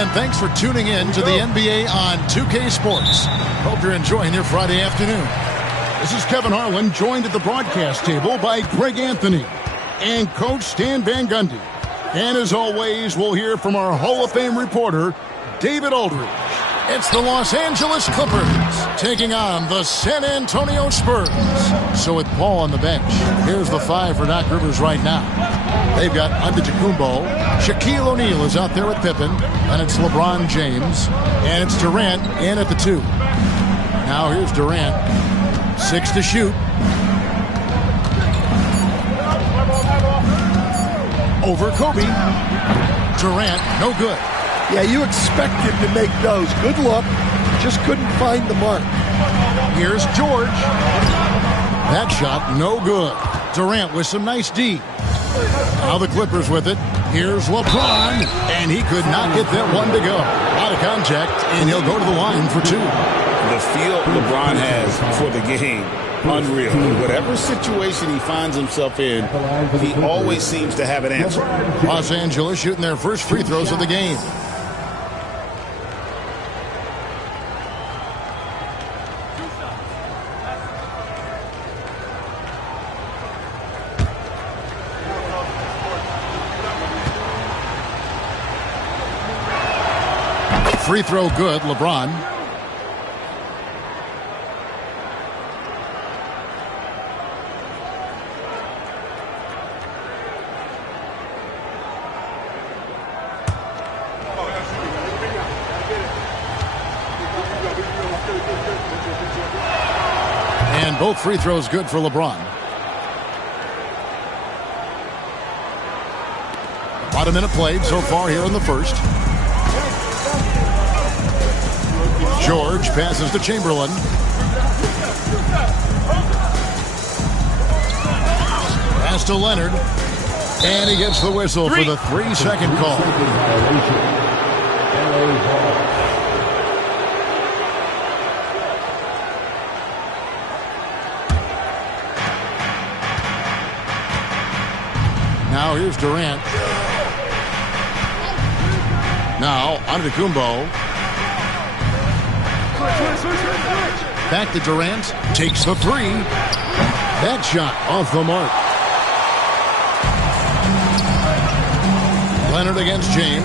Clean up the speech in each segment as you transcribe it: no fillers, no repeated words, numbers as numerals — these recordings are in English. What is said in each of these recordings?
And thanks for tuning in to the NBA on 2K Sports. Hope you're enjoying your Friday afternoon. This is Kevin Harlan, joined at the broadcast table by Greg Anthony and Coach Stan Van Gundy. And as always, we'll hear from our Hall of Fame reporter, David Aldridge. It's the Los Angeles Clippers taking on the San Antonio Spurs. So with Paul on the bench, here's the five for Doc Rivers right now. They've got Antetokounmpo. Shaquille O'Neal is out there with Pippen. And it's LeBron James. And it's Durant in at the 2. Now here's Durant. 6 to shoot. Over Kobe. Durant, no good. Yeah, you expect him to make those. Good look. Just couldn't find the mark. Here's George. That shot, no good. Durant with some nice D. Now the Clippers with it. Here's LeBron. And he could not get that one to go. Out of contact, and he'll go to the line for 2. The feel LeBron has for the game, unreal. Whatever situation he finds himself in, he always seems to have an answer. Los Angeles shooting their first free throws of the game. Free throw good, LeBron. And And both free throws good for LeBron. About a minute played so far here in the first. George passes to Chamberlain. Pass to Leonard. And he gets the whistle for the 3-second call. Now here's Durant. Now Antetokounmpo. Back to Durant. Takes the three. That shot off the mark. Leonard against James.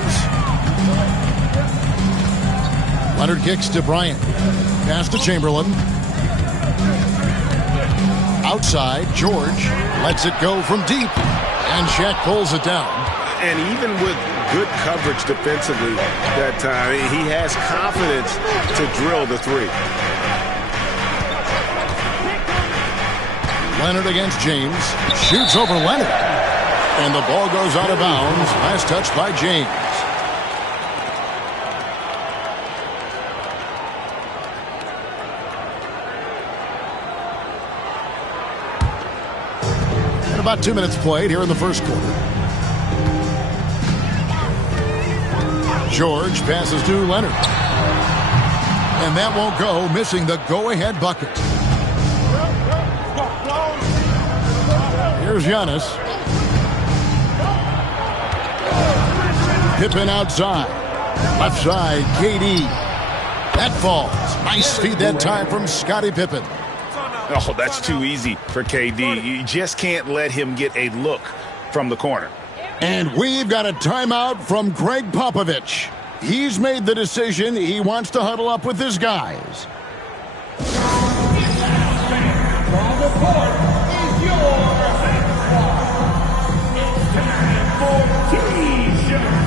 Leonard kicks to Bryant. Pass to Chamberlain. Outside, George lets it go from deep. And Shaq pulls it down. And even with good coverage defensively that time, he has confidence to drill the three. Leonard against James. Shoots over Leonard. And the ball goes out of bounds. Last touch by James. And about 2 minutes played here in the first quarter. George passes to Leonard. And that won't go, missing the go-ahead bucket. Here's Giannis. Pippen outside. Left side, KD. That falls. Nice feed that time from Scottie Pippen. Oh, that's too easy for KD. You just can't let him get a look from the corner. And we've got a timeout from Greg Popovich. He's made the decision. He wants to huddle up with his guys. The court is yours. It's time for T-shirts.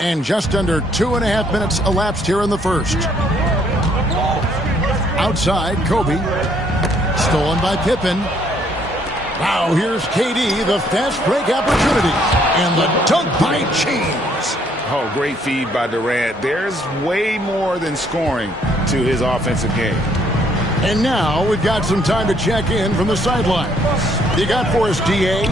And just under 2.5 minutes elapsed here in the first. Outside, Kobe. Stolen by Pippen. Wow, here's KD, the fast break opportunity. And the dunk by James. Oh, great feed by Durant. There's way more than scoring to his offensive game. And now we've got some time to check in from the sideline. You got for us, D.A.?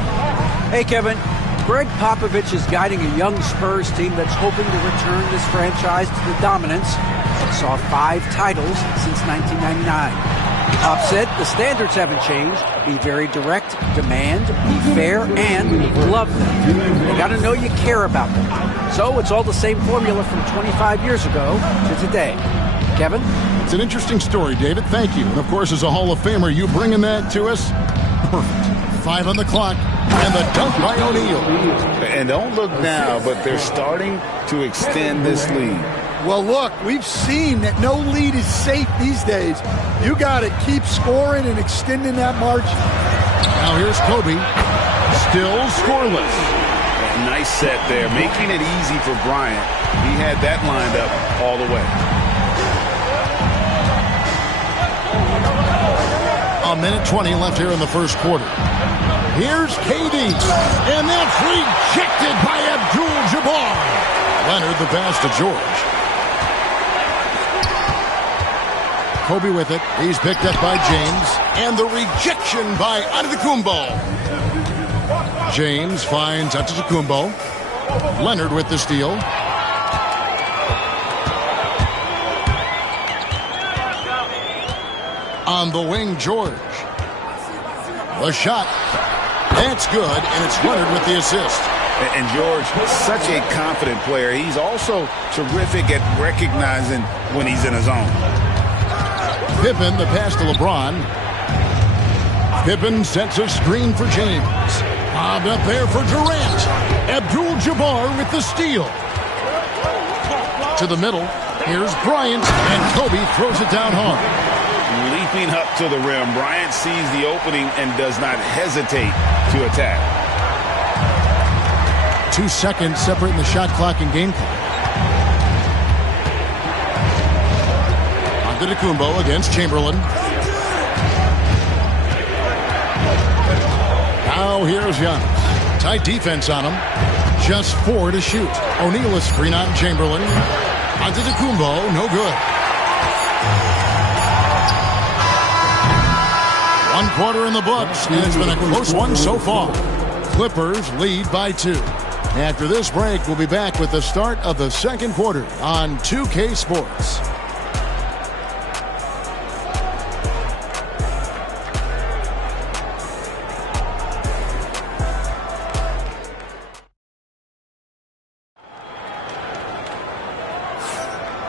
Hey, Kevin. Greg Popovich is guiding a young Spurs team that's hoping to return this franchise to the dominance that saw 5 titles since 1999. Pop said the standards haven't changed. Be very direct, demand, be fair, and love them. You got to know you care about them. So it's all the same formula from 25 years ago to today. Kevin? It's an interesting story, David. Thank you. And, of course, as a Hall of Famer, you bringing that to us? Perfect. 5 on the clock. And the dunk by O'Neal. And don't look now, but they're starting to extend this lead. Well, look, we've seen that no lead is safe these days. You got to keep scoring and extending that margin. Now here's Kobe, still scoreless. Nice set there, making it easy for Bryant. He had that lined up all the way. A minute 20 left here in the first quarter. Here's KD, and that's rejected by Abdul-Jabbar. Leonard the pass to George. Kobe with it. He's picked up by James, and the rejection by Antetokounmpo. James finds Antetokounmpo. Leonard with the steal. On the wing, George. The shot. That's good, and it's Leonard with the assist. And George, such a confident player. He's also terrific at recognizing when he's in his zone. Pippen, the pass to LeBron. Pippen sets a screen for James. Bobbed up there for Durant. Abdul-Jabbar with the steal. To the middle. Here's Bryant, and Kobe throws it down hard. Leaping up to the rim, Bryant sees the opening and does not hesitate to attack. 2 seconds separating the shot clock and game clock. Antetokounmpo against Chamberlain. Now here's Giannis. Tight defense on him. Just 4 to shoot. O'Neal a screen on Chamberlain. Antetokounmpo, no good. 1 quarter in the books, and it's been a close one so far. Clippers lead by 2. After this break, we'll be back with the start of the second quarter on 2K Sports.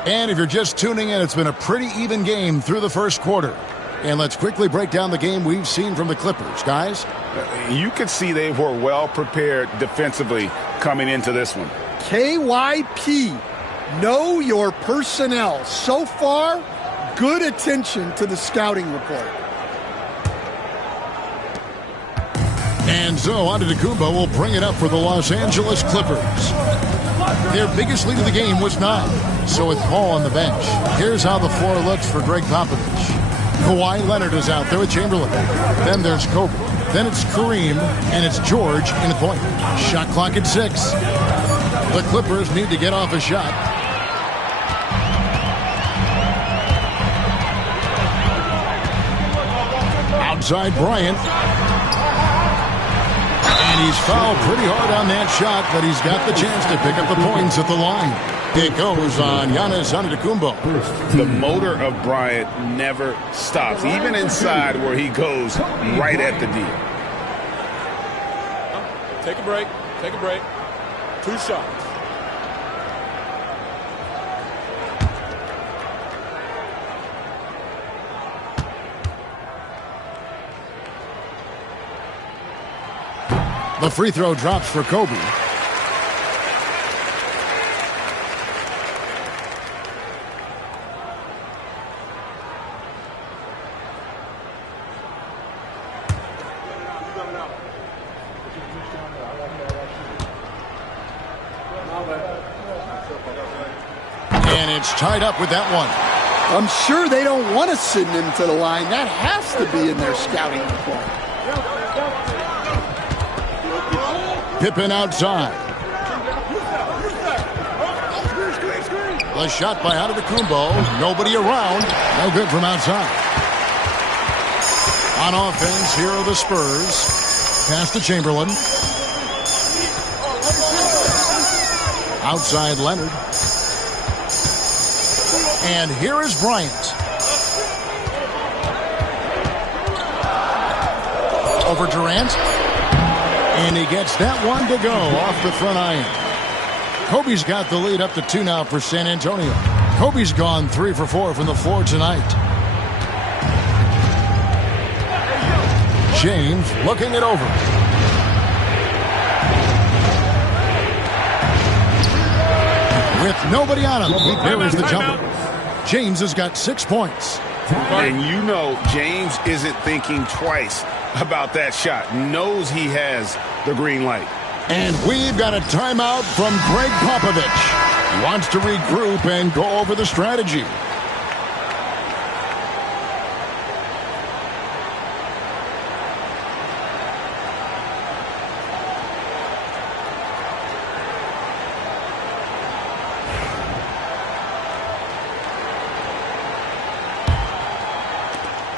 And if you're just tuning in, it's been a pretty even game through the first quarter. And let's quickly break down the game we've seen from the Clippers, guys. You could see they were well prepared defensively coming into this one. KYP, know your personnel. So far, good attention to the scouting report. And so Antetokounmpo will bring it up for the Los Angeles Clippers. Their biggest lead of the game was 9. So with Paul on the bench, here's how the floor looks for Greg Popovich. Kawhi Leonard is out there with Chamberlain. Then there's Kobe. Then it's Kareem, and it's George in the point. Shot clock at 6. The Clippers need to get off a shot. Outside Bryant. And he's fouled pretty hard on that shot, but he's got the chance to pick up the points at the line. It goes on Giannis Antetokounmpo. The motor of Bryant never stops, even inside where he goes right at the D. Take a break. Take a break. 2 shots. The free throw drops for Kobe. And it's tied up with that one. I'm sure they don't want to send him to the line. That has to be in their scouting report. Pippen outside. The shot by Antetokounmpo. Nobody around. No good from outside. On offense, here are the Spurs. Pass to Chamberlain. Outside Leonard. And here is Bryant. Over Durant. And he gets that one to go off the front iron. Kobe's got the lead up to 2 now for San Antonio. Kobe's gone 3 for 4 from the floor tonight. James looking it over. With nobody on him, he buries the jumper. James has got 6 points. And you know James isn't thinking twice about that shot. Knows he has the green light. And we've got a timeout from Greg Popovich. He wants to regroup and go over the strategy.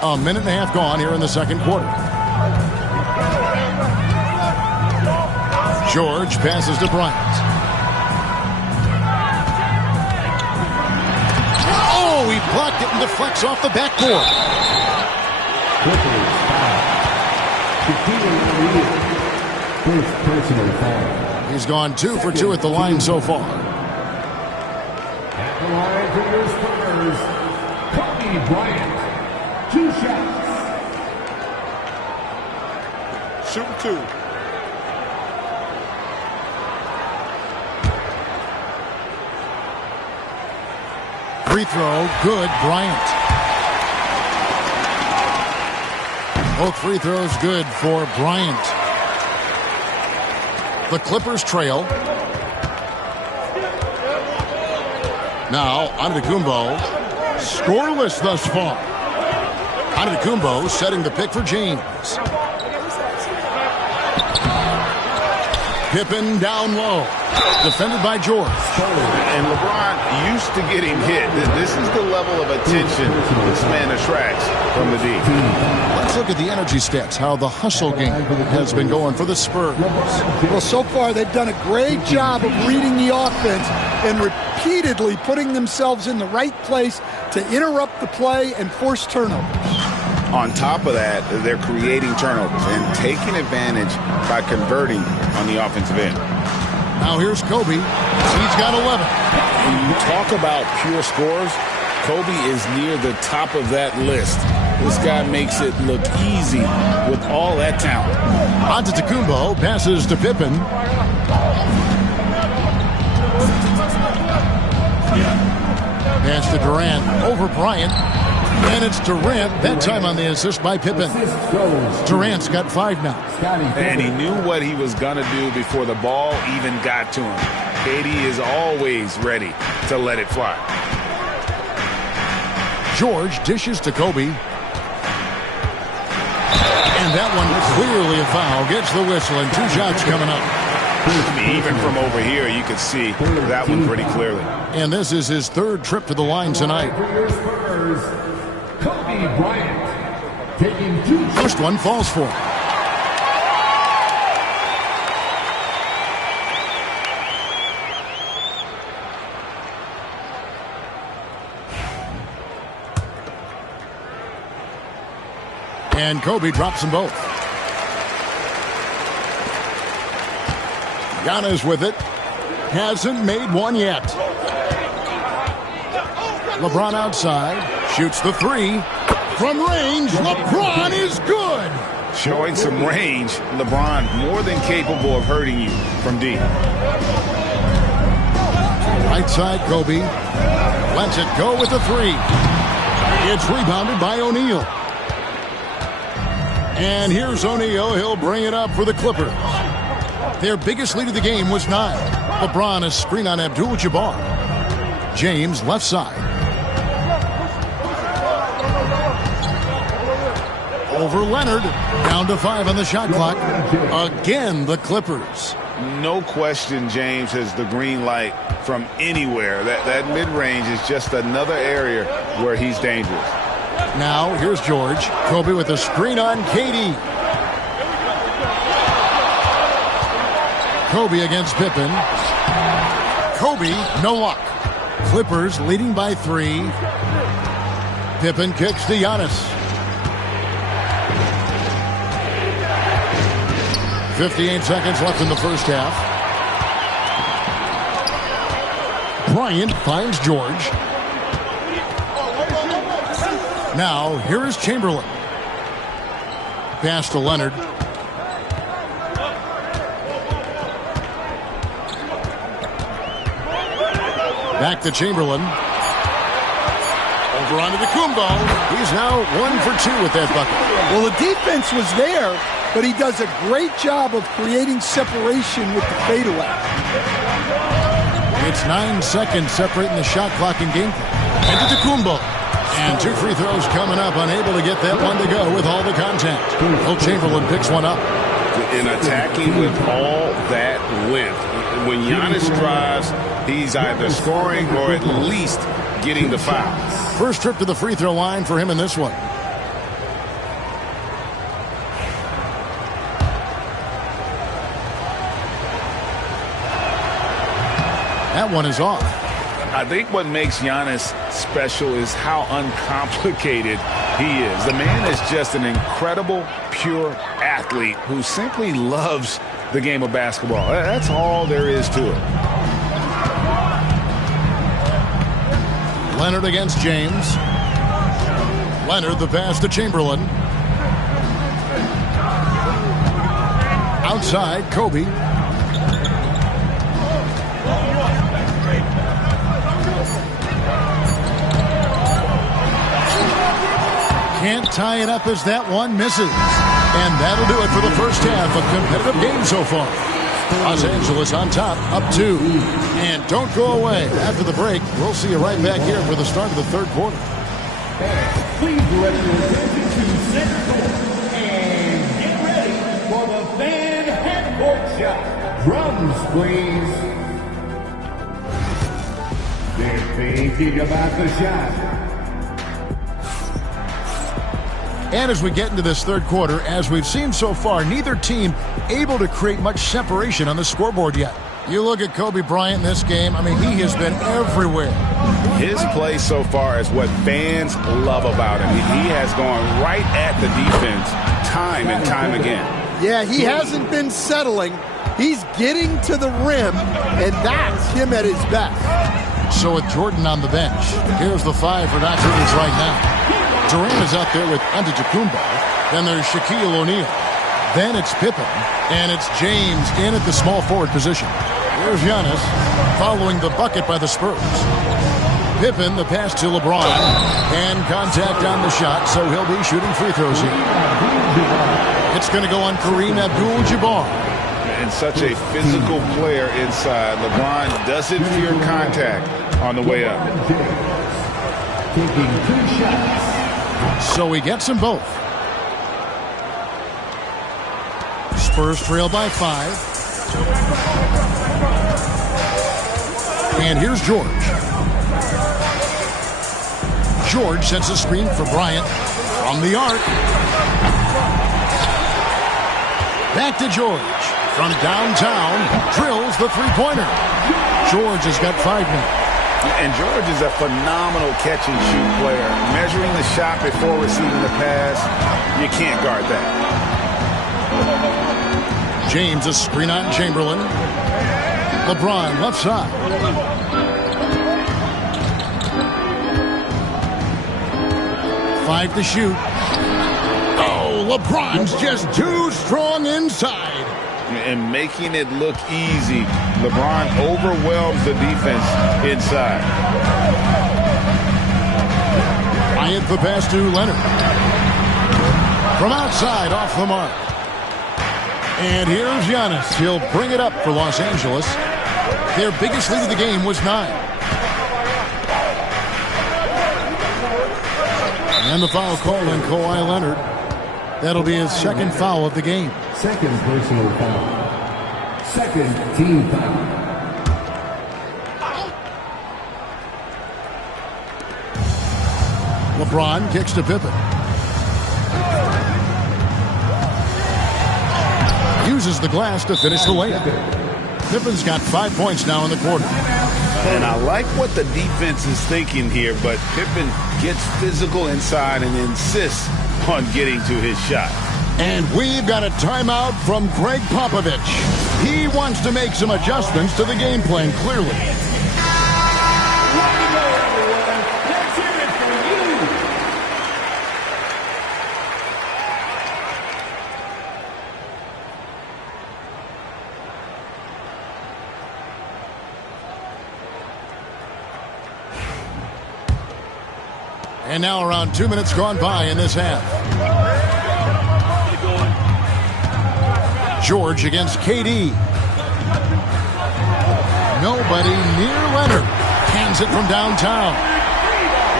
A minute and a half gone here in the second quarter. George passes to Bryant. Oh, he blocked it and deflects off the backboard. He's gone 2 for 2 at the line so far. At the line for your Spurs, Kobe Bryant. 2 shots. Shooting 2. Free throw, good, Bryant. Both free throws good for Bryant. The Clippers trail. Now, Antetokounmpo, scoreless thus far. Antetokounmpo setting the pick for James. Pippen down low. Defended by George. And LeBron used to getting hit. This is the level of attention this man attracts from the D. Let's look at the energy stats, how the hustle game has been going for the Spurs. Well, so far they've done a great job of reading the offense and repeatedly putting themselves in the right place to interrupt the play and force turnovers. On top of that, they're creating turnovers and taking advantage by converting on the offensive end. Now here's Kobe. He's got 11. When you talk about pure scorers, Kobe is near the top of that list. This guy makes it look easy with all that talent. Antetokounmpo passes to Pippen. Pass to Durant over Bryant. And it's Durant, that time on the assist by Pippen. Durant's got 5 now. And he knew what he was going to do before the ball even got to him. KD is always ready to let it fly. George dishes to Kobe. And that one clearly a foul. Gets the whistle and 2 shots coming up. Even from over here, you can see that one pretty clearly. And this is his 3rd trip to the line tonight. Kobe Bryant taking 2 shots. First one falls for him. And Kobe drops them both. Giannis with it. Hasn't made one yet. LeBron outside. Shoots the 3. From range, LeBron is good. Showing some range, LeBron more than capable of hurting you from deep. Right side, Kobe. Lets it go with the 3. It's rebounded by O'Neal. And here's O'Neal. He'll bring it up for the Clippers. Their biggest lead of the game was 9. LeBron a screen on Abdul-Jabbar. James left side. Over Leonard. Down to 5 on the shot clock. Again, the Clippers. No question James has the green light from anywhere. That mid-range is just another area where he's dangerous. Now, here's George. Kobe with a screen on KD. Kobe against Pippen. Kobe, no luck. Clippers leading by 3. Pippen kicks to Giannis. 58 seconds left in the first half. Bryant finds George. Now, here is Chamberlain. Pass to Leonard. Back to Chamberlain. Over onto Kumbo. He's now 1 for 2 with that bucket. Well, the defense was there, but he does a great job of creating separation with the fadeaway. It's 9 seconds separating the shot clock and game clock. Into Kumbo. And 2 free throws coming up. Unable to get that one to go with all the contact. Will Chamberlain picks one up. In attacking with all that length. When Giannis drives, he's either scoring or at least getting the foul. First trip to the free throw line for him in this one. That one is off. I think what makes Giannis special is how uncomplicated he is. The man is just an incredible, pure athlete who simply loves the game of basketball. That's all there is to it. Leonard against James. Leonard the pass to Chamberlain. Outside, Kobe. Can't tie it up as that one misses. And that'll do it for the first half. A competitive game so far. Los Angeles on top, up 2. And don't go away. After the break, we'll see you right back here for the start of the third quarter. Please direct your attention to center court and get ready for the fan half-court shot. Drums, please. They're thinking about the shot. And as we get into this third quarter, as we've seen so far, neither team able to create much separation on the scoreboard yet. You look at Kobe Bryant in this game, I mean, he has been everywhere. His play so far is what fans love about him. He has gone right at the defense time and time again. Yeah, he hasn't been settling. He's getting to the rim, and that's him at his best. So with Jordan on the bench, here's the 5 for Doc Rivers right now. Durant is out there with Antetokounmpo. Then there's Shaquille O'Neal. Then it's Pippen. And it's James in at the small forward position. Here's Giannis following the bucket by the Spurs. Pippen, the pass to LeBron. And contact on the shot, so he'll be shooting free throws here. It's going to go on Kareem Abdul-Jabbar. And such a physical player inside. LeBron doesn't fear contact on the way up. Taking 2 shots. So he gets them both. Spurs trail by 5. And here's George. George sets a screen for Bryant from the arc. Back to George. From downtown, drills the three-pointer. George has got 5 now. And George is a phenomenal catch-and-shoot player. Measuring the shot before receiving the pass, you can't guard that. James a screen on Chamberlain. LeBron left side. Five to shoot. Oh, LeBron's just too strong inside. And making it look easy, LeBron overwhelms the defense inside. Bryant the pass to Leonard. From outside, off the mark. And here's Giannis. He'll bring it up for Los Angeles. Their biggest lead of the game was 9. And the foul call on Kawhi Leonard. That'll be his second foul of the game. Second personal foul. Second team foul. LeBron kicks to Pippen. Uses the glass to finish the layup. Pippen's got 5 points now in the quarter. And I like what the defense is thinking here, but Pippen gets physical inside and insists on getting to his shot. And we've got a timeout from Greg Popovich. He wants to make some adjustments to the game plan, clearly. And now around 2 minutes gone by in this half. George against KD. Nobody near Leonard. Hands it from downtown.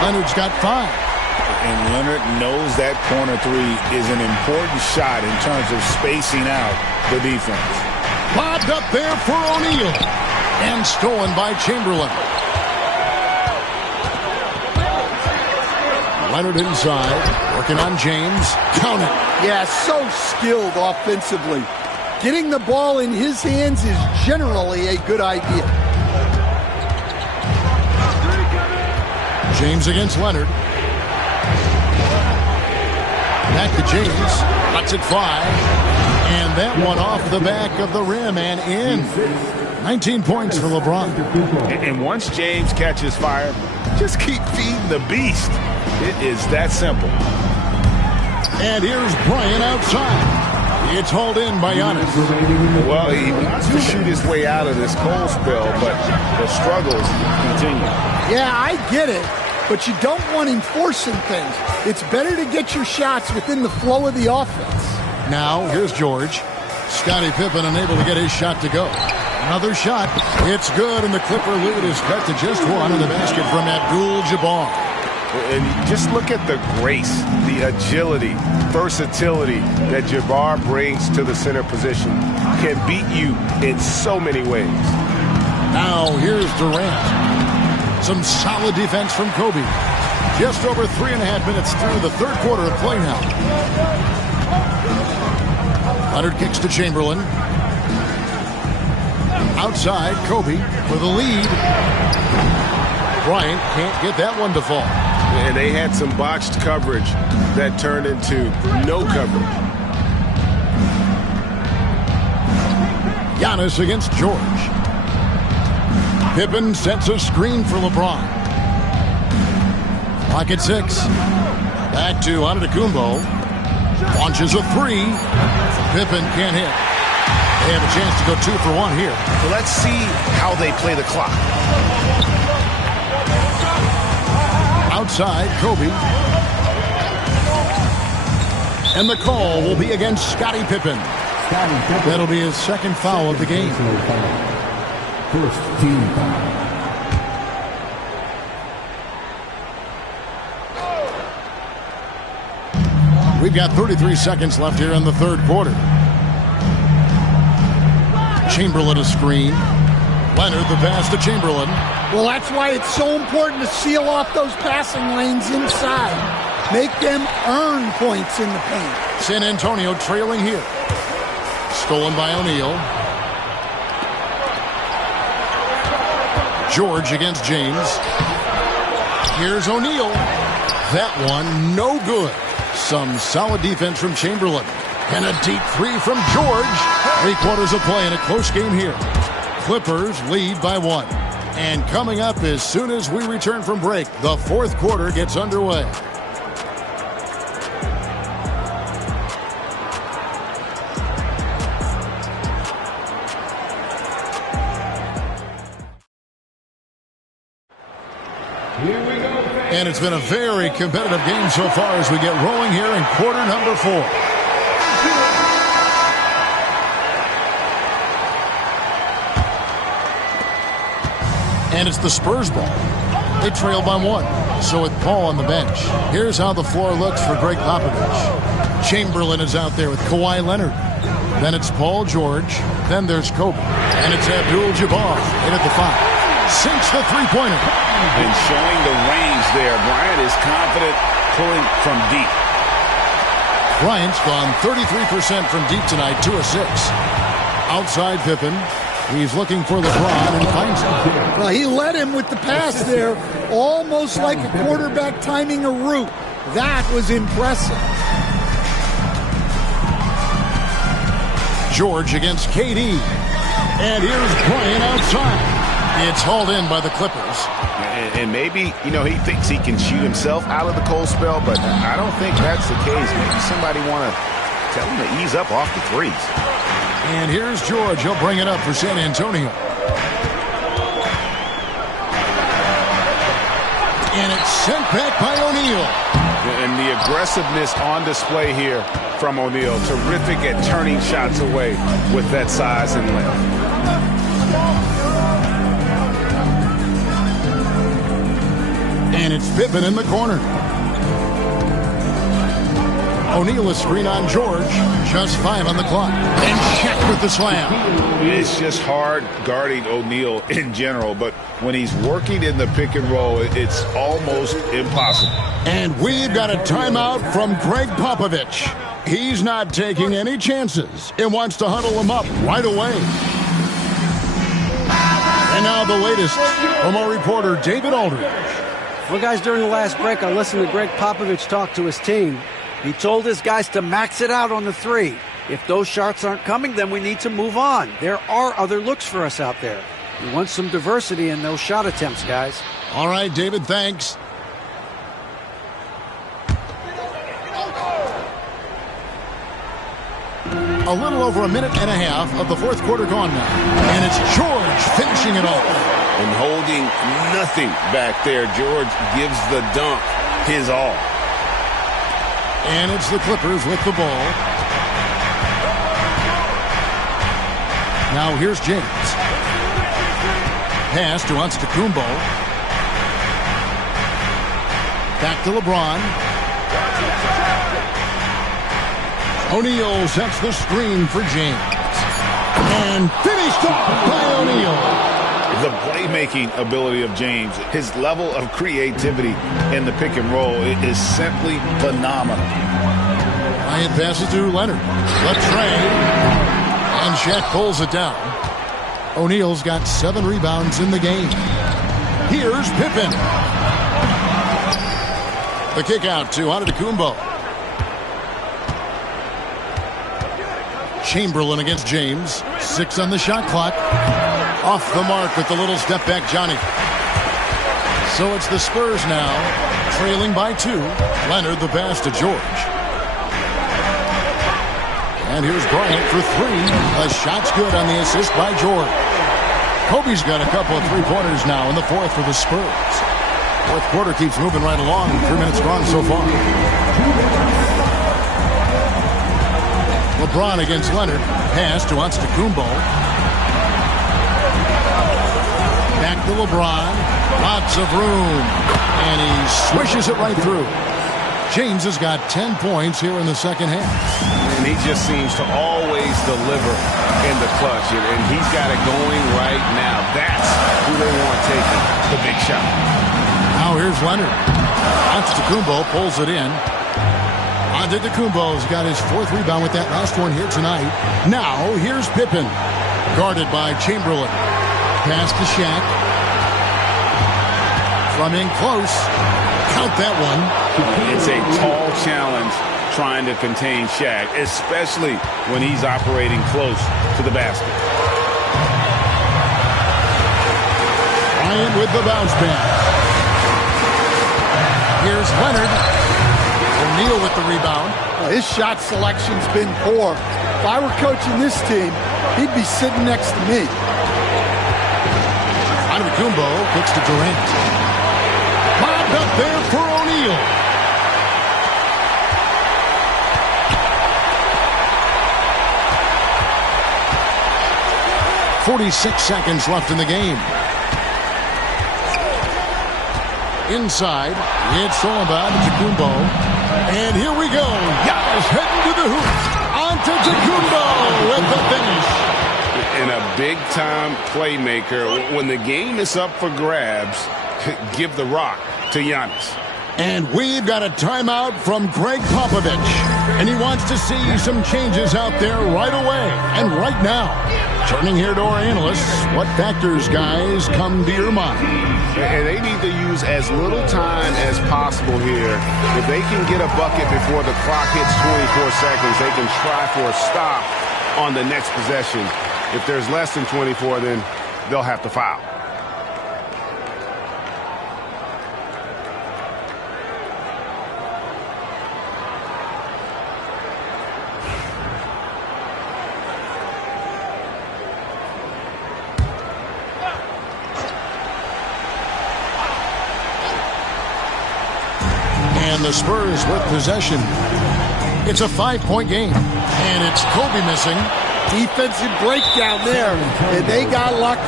Leonard's got 5. And Leonard knows that corner three is an important shot in terms of spacing out the defense. Lobbed up there for O'Neal. And stolen by Chamberlain. Leonard inside, working on James. Count it. Yeah, so skilled offensively. Getting the ball in his hands is generally a good idea. James against Leonard. Back to James. Cuts it 5. And that one off the back of the rim and in. 19 points for LeBron. And once James catches fire, just keep feeding the beast. It is that simple. And here's Bryant outside. It's hauled in by Giannis. Well, he wants to shoot his way out of this cold spell, but the struggles continue. Yeah, I get it, but you don't want him forcing things. It's better to get your shots within the flow of the offense. Now, here's George. Scottie Pippen unable to get his shot to go. Another shot. It's good, and the Clipper lead is cut to just 1 in the basket from Abdul-Jabbar. And just look at the grace, the agility, versatility that Jabbar brings to the center position. Can beat you in so many ways. Now here's Durant. Some solid defense from Kobe. Just over 3.5 minutes through the third quarter of play now. Leonard kicks to Chamberlain. Outside, Kobe for the lead. Bryant can't get that one to fall. And they had some botched coverage that turned into no coverage. Giannis against George. Pippen sets a screen for LeBron. Clock at 6. Back to Antetokounmpo. Launches a 3. Pippen can't hit. They have a chance to go 2 for 1 here. So let's see how they play the clock. Outside, Kobe. And the call will be against Scottie Pippen. That'll be his second foul of the game. First team foul. We've got 33 seconds left here in the third quarter. Chamberlain a screen. Leonard the pass to Chamberlain. Well, that's why it's so important to seal off those passing lanes inside. Make them earn points in the paint. San Antonio trailing here. Stolen by O'Neal. George against James. Here's O'Neal. That one no good. Some solid defense from Chamberlain. And a deep 3 from George. 3 quarters of play in a close game here. Clippers lead by 1. And coming up as soon as we return from break, the fourth quarter gets underway. And it's been a very competitive game so far as we get rolling here in quarter number 4. And it's the Spurs ball. They trail by 1. So with Paul on the bench, here's how the floor looks for Greg Popovich. Chamberlain is out there with Kawhi Leonard. Then it's Paul George. Then there's Kobe. And it's Abdul-Jabbar in at the 5. Sinks the three-pointer. And showing the range there. Bryant is confident pulling from deep. Bryant's gone 33% from deep tonight, 2 of 6. Outside Pippen. He's looking for LeBron and finds him. Well, he led him with the pass there, almost like a quarterback timing a route. That was impressive. George against KD. And here's Bryant outside. It's hauled in by the Clippers. And maybe, he thinks he can shoot himself out of the cold spell, but I don't think that's the case. Maybe somebody want to tell him to ease up off the threes. And here's George. He'll bring it up for San Antonio. And it's sent back by O'Neal. And the aggressiveness on display here from O'Neal. Terrific at turning shots away with that size and length. And it's Pippen in the corner. O'Neal a screen on George. Just 5 on the clock. And Shaq with the slam. It's just hard guarding O'Neal in general, but when he's working in the pick and roll, it's almost impossible. And we've got a timeout from Greg Popovich. He's not taking any chances and wants to huddle him up right away. And now the latest from our reporter, David Aldridge. Well, guys, during the last break, I listened to Greg Popovich talk to his team. He told his guys to max it out on the 3. If those shots aren't coming, then we need to move on. There are other looks for us out there. We want some diversity in those shot attempts, guys. All right, David, thanks. A little over a minute and a half of the fourth quarter gone now. And it's George finishing it off. And holding nothing back there, George gives the dunk his all. And it's the Clippers with the ball. Now here's James. Pass to Antetokounmpo. Back to LeBron. O'Neal sets the screen for James. And finished off by O'Neal. The playmaking ability of James, his level of creativity in the pick and roll is simply phenomenal. Bryant passes to Leonard. Left Trey. And Shaq pulls it down. O'Neal's got 7 rebounds in the game. Here's Pippen. The kick out to Antetokounmpo. Chamberlain against James. 6 on the shot clock. Off the mark with the little step back, Johnny. So it's the Spurs now, trailing by 2. Leonard the pass to George. And here's Bryant for 3. The shot's good on the assist by George. Kobe's got a couple of three-pointers now in the fourth for the Spurs. Fourth quarter keeps moving right along. 3 minutes gone so far. LeBron against Leonard. Pass to Antetokounmpo. Back to LeBron. Lots of room. And he swishes it right through. James has got 10 points here in the second half. And he just seems to always deliver in the clutch. And he's got it going right now. That's who they want taking the big shot. Now here's Leonard. Antetokounmpo pulls it in. Antetokounmpo's got his 4th rebound with that last one here tonight. Now here's Pippen. Guarded by Chamberlain. Pass to Shaq. From in close. Count that one. It's a tall challenge trying to contain Shaq, especially when he's operating close to the basket. Bryant with the bounce pass. Here's Leonard. O'Neal with the rebound. His shot selection's been poor. If I were coaching this team, he'd be sitting next to me. Antetokounmpo kicks to Durant. Bobbed up there for O'Neal. .46 seconds left in the game. Inside, it's all about Antetokounmpo. And here we go. Giannis heading to the hoop. Antetokounmpo with the finish. And a big-time playmaker. When the game is up for grabs, give the rock to Giannis. And we've got a timeout from Greg Popovich. And he wants to see some changes out there right away and right now. Turning here to our analysts, what factors, guys, come to your mind? And they need to use as little time as possible here. If they can get a bucket before the clock hits 24 seconds, they can try for a stop on the next possession. If there's less than 24, then they'll have to foul. And the Spurs with possession. It's a 5-point game. And it's Kobe missing. Defensive breakdown there, and they got lucky.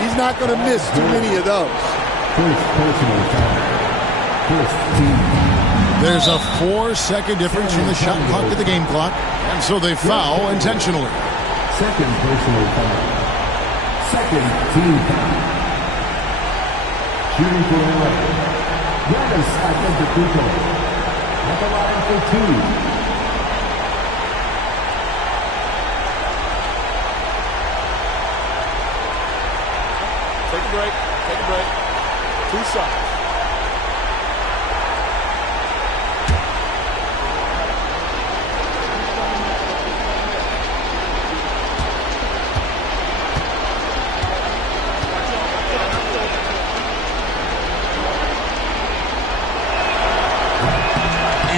He's not going to miss too many of those. First personal foul. First team. There's a 4-second difference from the shot clock to the game clock, and so they foul intentionally. Second personal foul. Second team foul. Shooting for LA. Giannis Antetokounmpo. At the line for 2. Take a break. Take a break. 2 shots.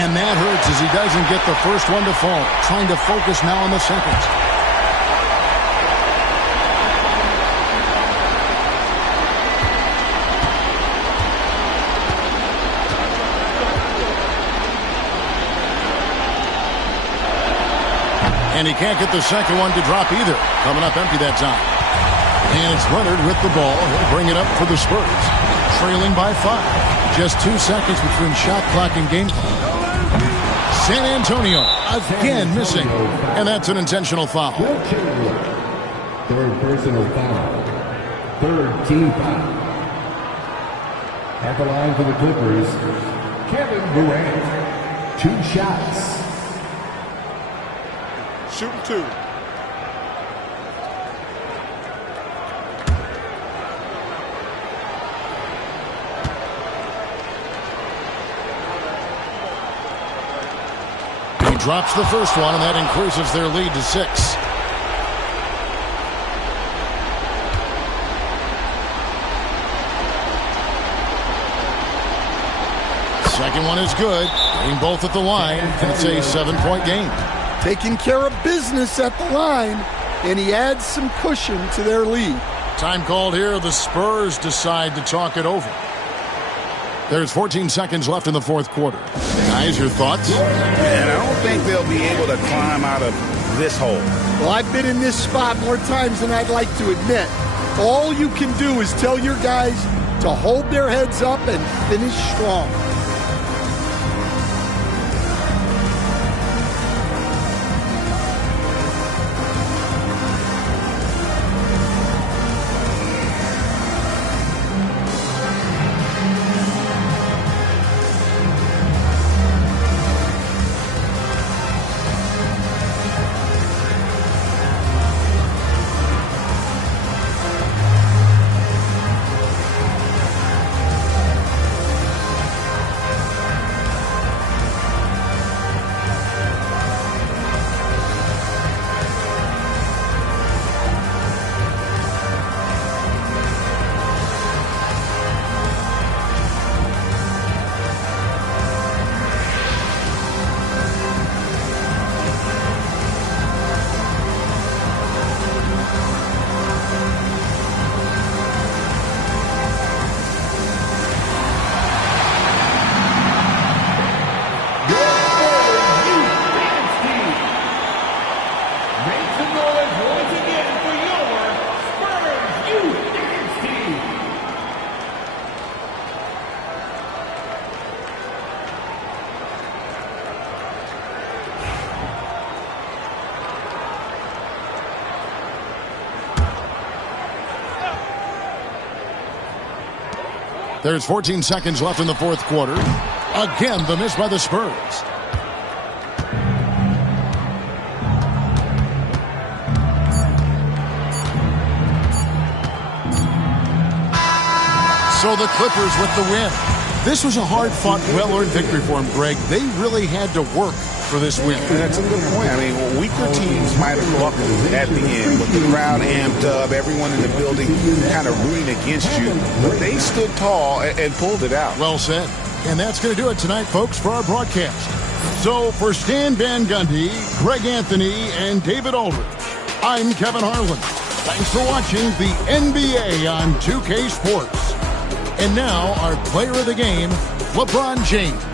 And that hurts as he doesn't get the first one to fall. Trying to focus now on the seconds. And he can't get the second one to drop either. Coming up empty that time. And it's Leonard with the ball. He'll bring it up for the Spurs. Trailing by 5. Just 2 seconds between shot clock and game clock. San Antonio again missing. And that's an intentional foul. Third personal foul. Third team foul. At the line for the Clippers, Kevin Durant. 2 shots. Shooting 2. He drops the first one, and that increases their lead to 6. Second one is good. Getting both at the line, and it's a 7-point game. Taking care of business at the line, and he adds some cushion to their lead. Time called here. The Spurs decide to talk it over. There's 14 seconds left in the fourth quarter. Guys, your thoughts? And I don't think they'll be able to climb out of this hole. Well, I've been in this spot more times than I'd like to admit. All you can do is tell your guys to hold their heads up and finish strong. There's 14 seconds left in the fourth quarter. Again, the miss by the Spurs. So the Clippers with the win. This was a hard-fought, well-earned victory for them, Greg. They really had to work for this win. That's a good point. I mean, weaker teams might have buckled at the end with the crowd amped up, everyone in the building kind of rooting against you. But they stood tall and pulled it out. Well said. And that's going to do it tonight, folks, for our broadcast. So for Stan Van Gundy, Greg Anthony, and David Aldridge, I'm Kevin Harlan. Thanks for watching the NBA on 2K Sports. And now, our player of the game, LeBron James.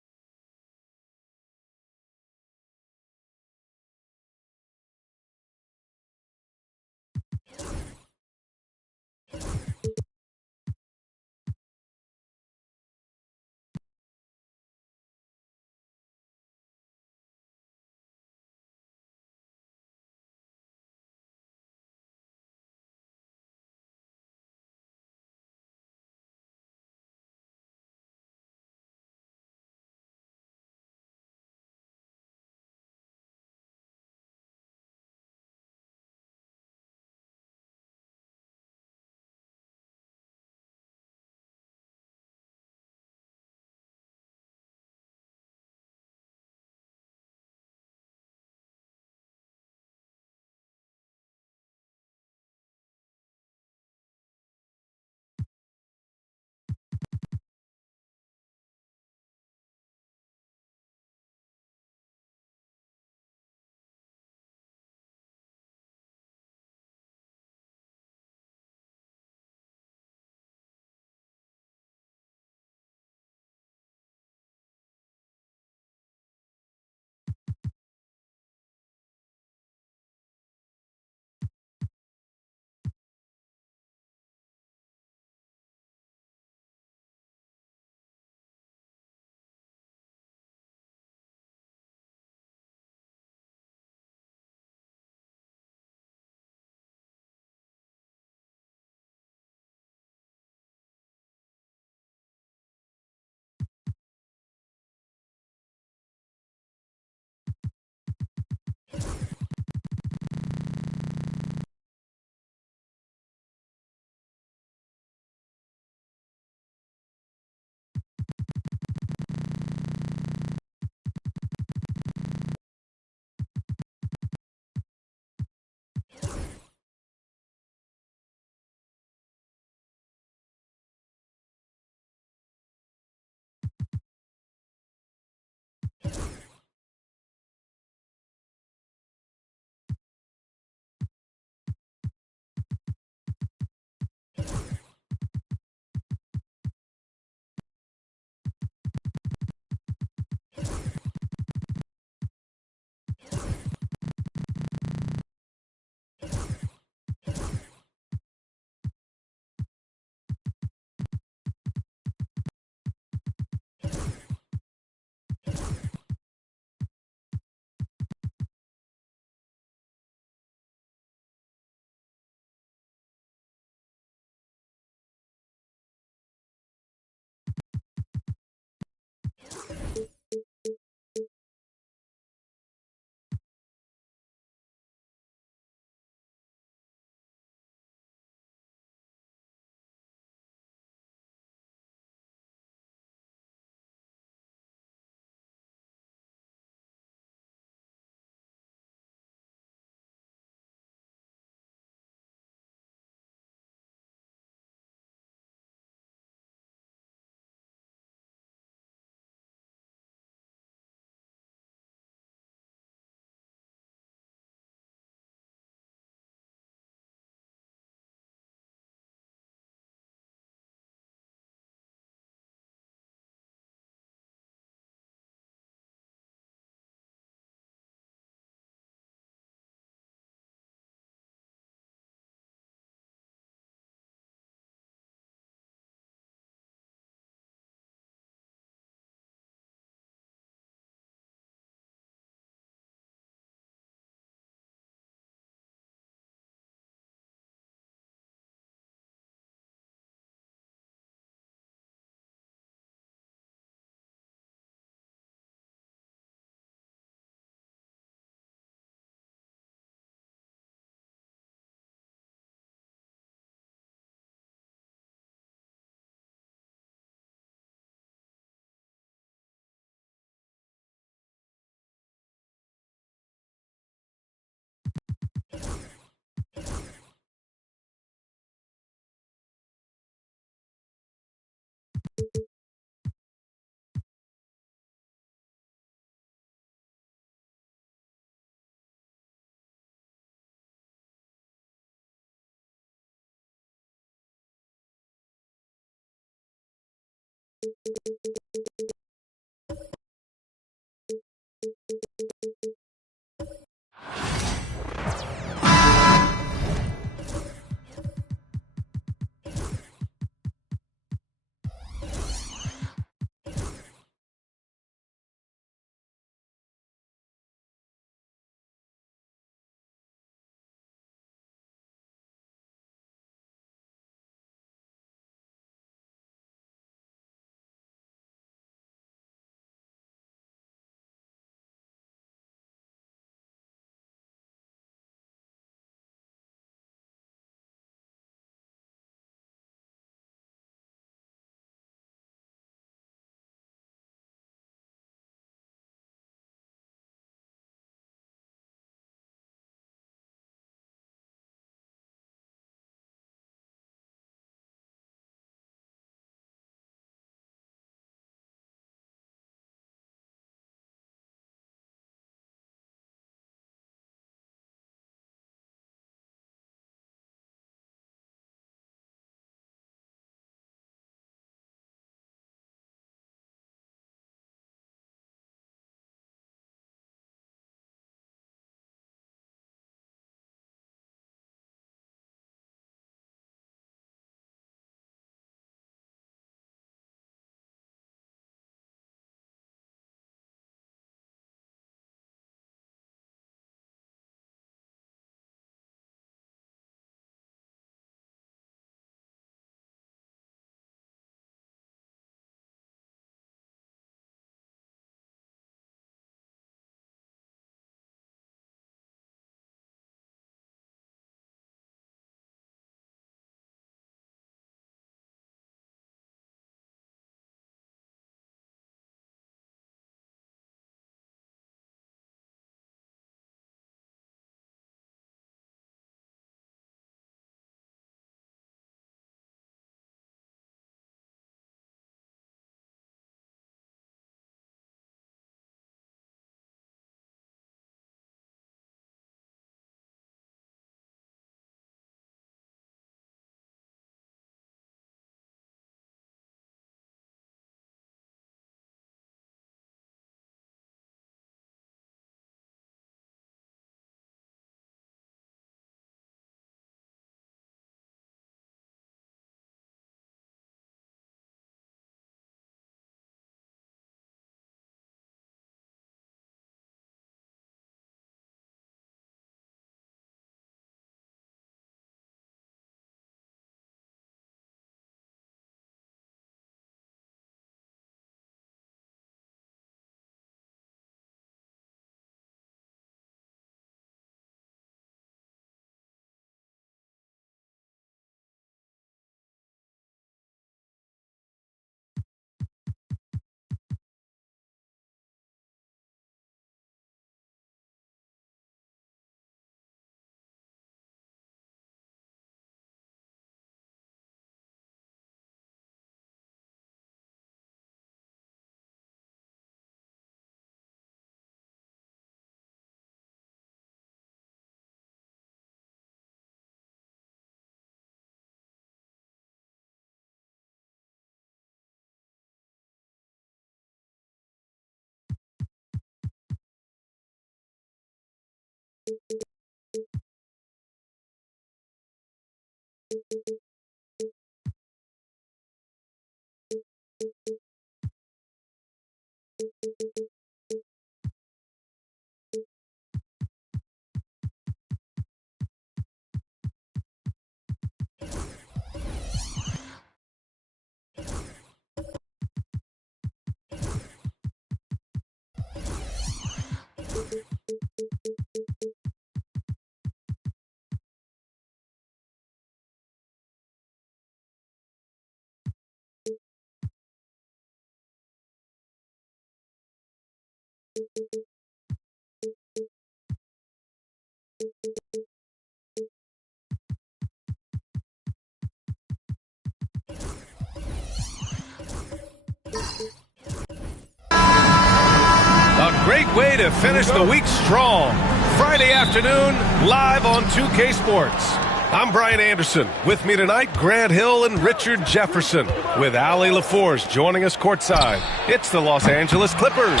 A great way to finish the week strong. Friday afternoon, live on 2K Sports. I'm Brian Anderson. With me tonight, Grant Hill and Richard Jefferson. With Allie LaForge joining us courtside. It's the Los Angeles Clippers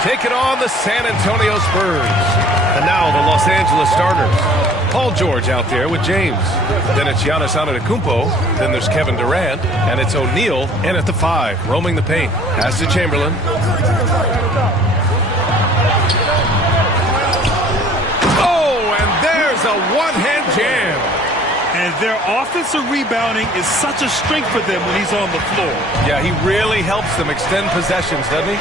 taking on the San Antonio Spurs. And now the Los Angeles starters. Paul George out there with James. Then it's Giannis Antetokounmpo. Then there's Kevin Durant. And it's O'Neal in at the 5, roaming the paint. Pass to Chamberlain. Oh, and there's a one-hand jam. And their offensive rebounding is such a strength for them when he's on the floor. Yeah, he really helps them extend possessions, doesn't he?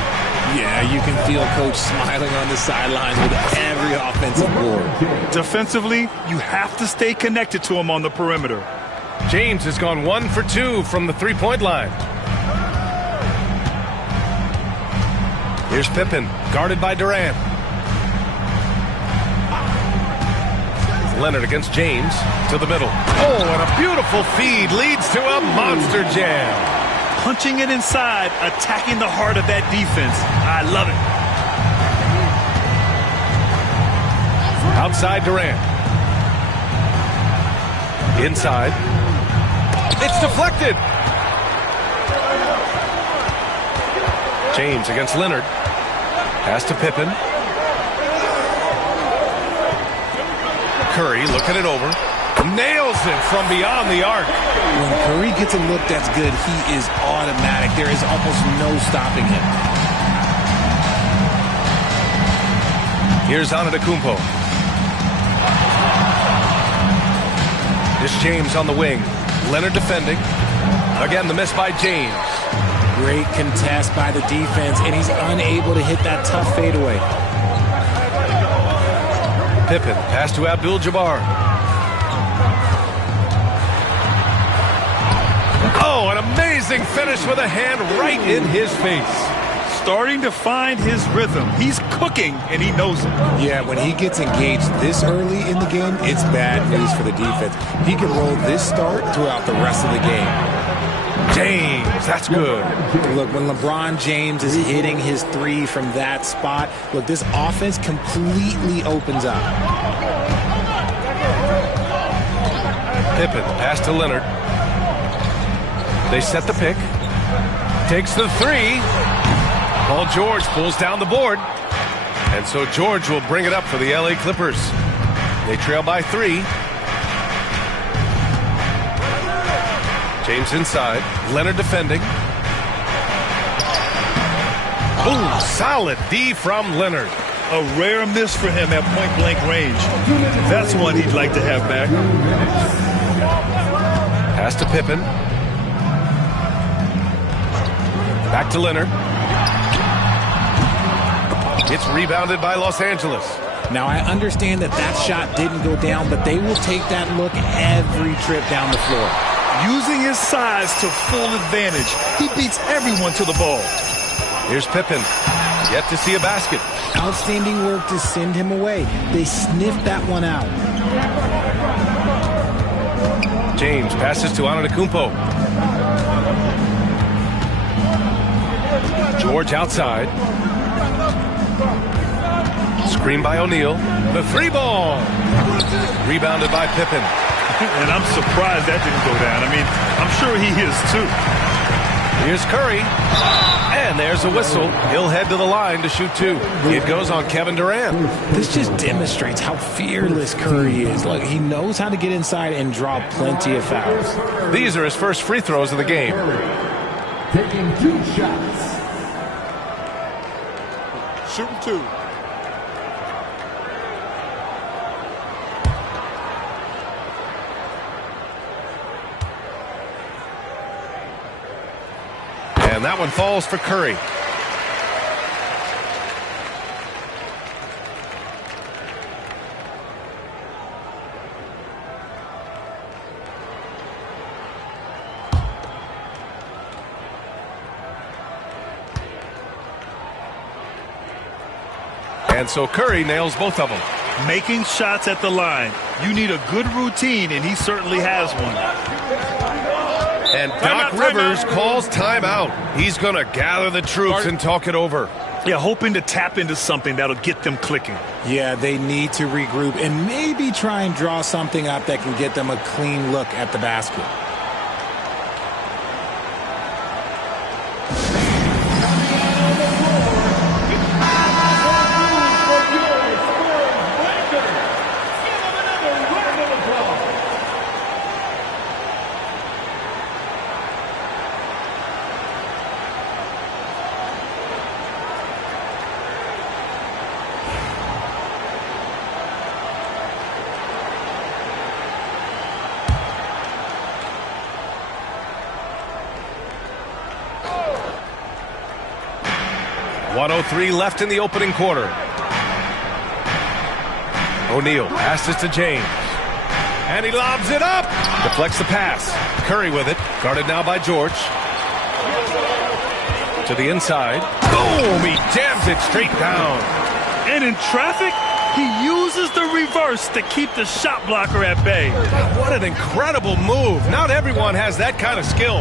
Yeah, you can feel Coach smiling on the sidelines with every offensive board. Defensively, you have to stay connected to him on the perimeter. James has gone 1 for 2 from the three-point line. Here's Pippen, guarded by Durant. Leonard against James, to the middle. Oh, and a beautiful feed leads to a monster jam. Punching it inside, attacking the heart of that defense. I love it. Outside Durant. Inside. It's deflected. James against Leonard. Pass to Pippen. Curry looking it over. Nails it from beyond the arc. When Curry gets a look that's good, he is automatic. There is almost no stopping him. Here's Antetokounmpo. Here's James on the wing. Leonard defending. Again, the miss by James. Great contest by the defense, and he's unable to hit that tough fadeaway. Pippen, pass to Abdul-Jabbar. Oh, an amazing finish with a hand right in his face. Starting to find his rhythm. He's cooking, and he knows it. Yeah, when he gets engaged this early in the game, it's bad news for the defense. He can roll this start throughout the rest of the game. James, that's good. Look, when LeBron James is hitting his 3 from that spot, look, this offense completely opens up. Pippen, pass to Leonard. They set the pick. Takes the 3. Paul George pulls down the board. And so George will bring it up for the LA Clippers. They trail by 3. James inside. Leonard defending. Oh, solid D from Leonard. A rare miss for him at point-blank range. That's one he'd like to have back. Pass to Pippen. Back to Leonard. It's rebounded by Los Angeles. Now, I understand that that shot didn't go down, but they will take that look every trip down the floor. Using his size to full advantage, he beats everyone to the ball. Here's Pippen. Yet to see a basket. Outstanding work to send him away. They sniffed that one out. James passes to Antetokounmpo. George outside. Screen by O'Neal. The 3 ball. Rebounded by Pippen. And I'm surprised that didn't go down. I mean, I'm sure he is too. Here's Curry. And there's a whistle. He'll head to the line to shoot 2. It goes on Kevin Durant. This just demonstrates how fearless Curry is. Look, he knows how to get inside and draw plenty of fouls. These are his first free throws of the game. Taking 2 shots. Shooting 2. And that one falls for Curry. And so Curry nails both of them. Making shots at the line. You need a good routine, and he certainly has one. And Doc Rivers calls timeout. He's going to gather the troops and talk it over. Yeah, hoping to tap into something that'll get them clicking. Yeah, they need to regroup and maybe try and draw something up that can get them a clean look at the basket. .103 left in the opening quarter. O'Neal passes to James. And he lobs it up. Deflects the pass. Curry with it. Guarded now by George. To the inside. Boom! He jams it straight down. And in traffic, he uses the reverse to keep the shot blocker at bay. What an incredible move. Not everyone has that kind of skill.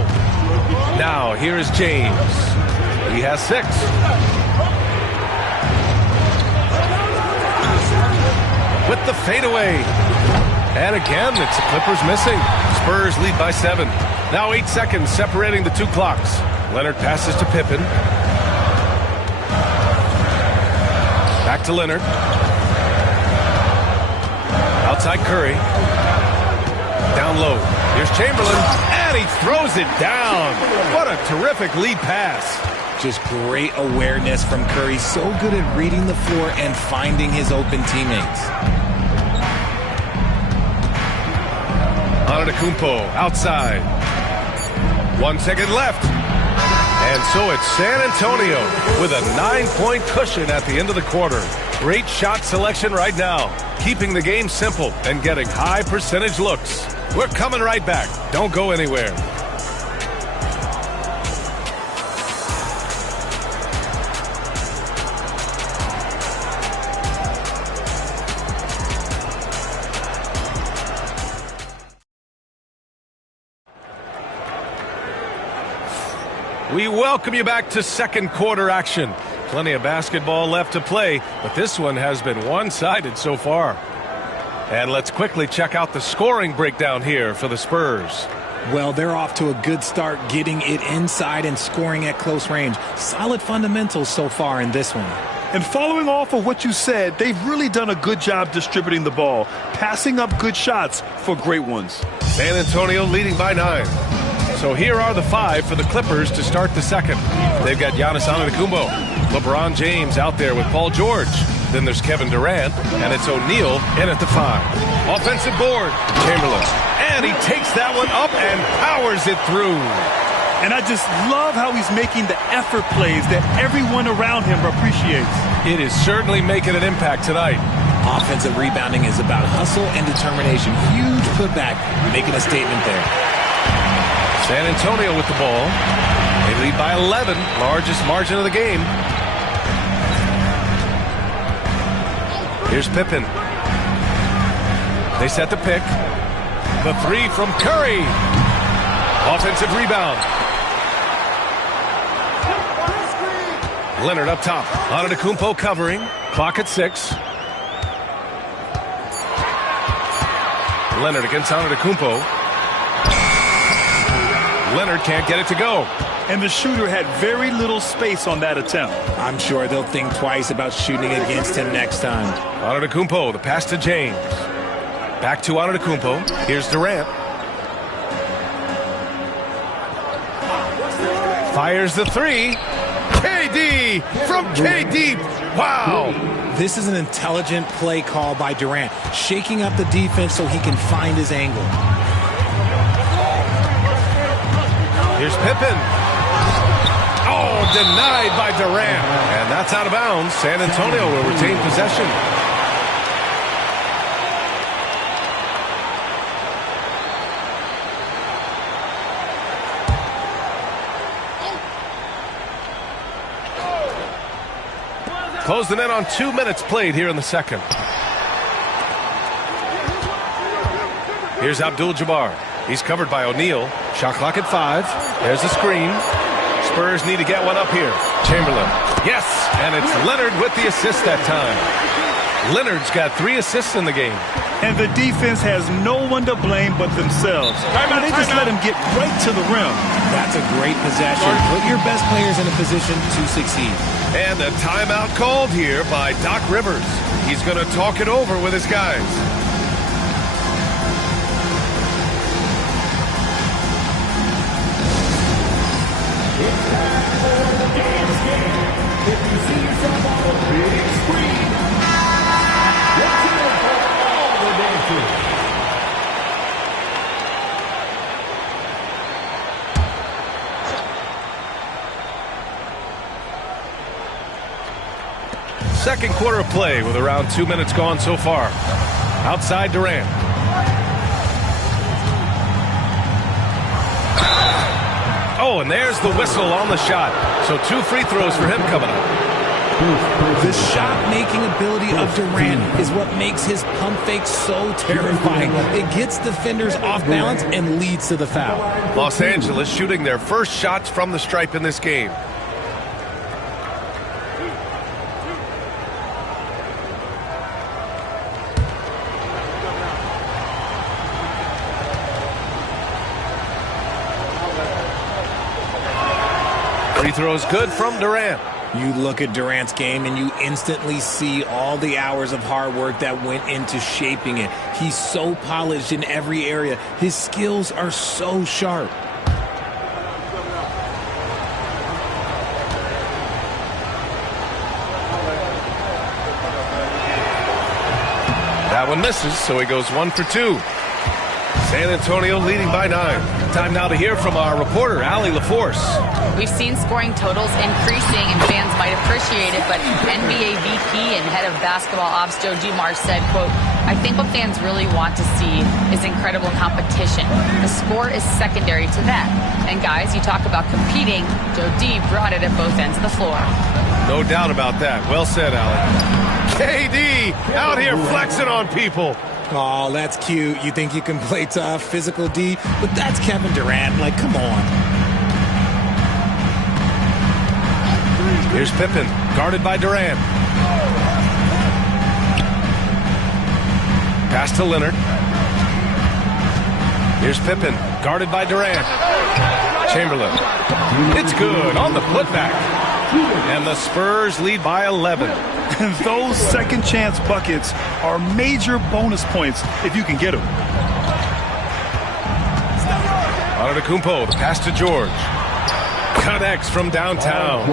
Now, here is James. He has 6. With the fadeaway. And again, it's the Clippers missing. Spurs lead by 7. Now 8 seconds separating the 2 clocks. Leonard passes to Pippen. Back to Leonard. Outside Curry. Down low. Here's Chamberlain. And he throws it down. What a terrific lead pass. Just great awareness from Curry. So good at reading the floor and finding his open teammates. Antetokounmpo outside. 1 second left. And so it's San Antonio with a 9-point cushion at the end of the quarter. Great shot selection right now. Keeping the game simple and getting high percentage looks. We're coming right back. Don't go anywhere. We welcome you back to second quarter action. Plenty of basketball left to play, but this one has been one-sided so far. And let's quickly check out the scoring breakdown here for the Spurs. Well, they're off to a good start getting it inside and scoring at close range. Solid fundamentals so far in this one. And following off of what you said, they've really done a good job distributing the ball, passing up good shots for great ones. San Antonio leading by 9. So here are the 5 for the Clippers to start the second. They've got Giannis Antetokounmpo, LeBron James out there with Paul George. Then there's Kevin Durant, and it's O'Neal in at the 5. Offensive board, Chamberlain. And he takes that one up and powers it through. And I just love how he's making the effort plays that everyone around him appreciates. It is certainly making an impact tonight. Offensive rebounding is about hustle and determination. Huge putback, making a statement there. San Antonio with the ball. They lead by 11, largest margin of the game. Here's Pippen. They set the pick. The 3 from Curry. Offensive rebound. Leonard up top. Antetokounmpo covering. Clock at 6. Leonard against Antetokounmpo. Leonard can't get it to go. And the shooter had very little space on that attempt. I'm sure they'll think twice about shooting against him next time. Antetokounmpo, the pass to James. Back to Antetokounmpo. Here's Durant. Fires the 3. KD from KD. Wow. This is an intelligent play call by Durant, shaking up the defense so he can find his angle. Here's Pippen. Oh, denied by Durant. And that's out of bounds. San Antonio will retain possession. Closing in on 2 minutes played here in the second. Here's Abdul-Jabbar. He's covered by O'Neal. Shot clock at 5. There's the screen. Spurs need to get one up here. Chamberlain. Yes, and it's Leonard with the assist that time. Leonard's got 3 assists in the game. And the defense has no one to blame but themselves. They just let him get right to the rim. That's a great possession. Put your best players in a position to succeed. And a timeout called here by Doc Rivers. He's going to talk it over with his guys. If you see yourself on the big screen, what's here for all the dancers? Second quarter of play with around 2 minutes gone so far. Outside Durant. Oh, and there's the whistle on the shot. So 2 free throws for him coming up. The shot-making ability of Durant is what makes his pump fake so terrifying. It gets defenders off balance and leads to the foul. Los Angeles shooting their first shots from the stripe in this game. Free throws good from Durant. You look at Durant's game and you instantly see all the hours of hard work that went into shaping it. He's so polished in every area. His skills are so sharp. That one misses, so he goes 1 for 2. San Antonio leading by 9. Time now to hear from our reporter, Allie LaForce. We've seen scoring totals increasing, and fans might appreciate it, but NBA VP and head of basketball ops Joe Dumars said, quote, "I think what fans really want to see is incredible competition. The score is secondary to that. And guys, you talk about competing, Joe D brought it at both ends of the floor." No doubt about that. Well said, Allie. KD out here flexing on people. Oh, that's cute. You think you can play tough, physical D, but that's Kevin Durant. Like, come on. Here's Pippen, guarded by Durant. Pass to Leonard. Here's Pippen, guarded by Durant. Chamberlain. It's good on the putback. And the Spurs lead by 11. And those second chance buckets are major bonus points if you can get them. Antetokounmpo, the pass to George. Connects from downtown.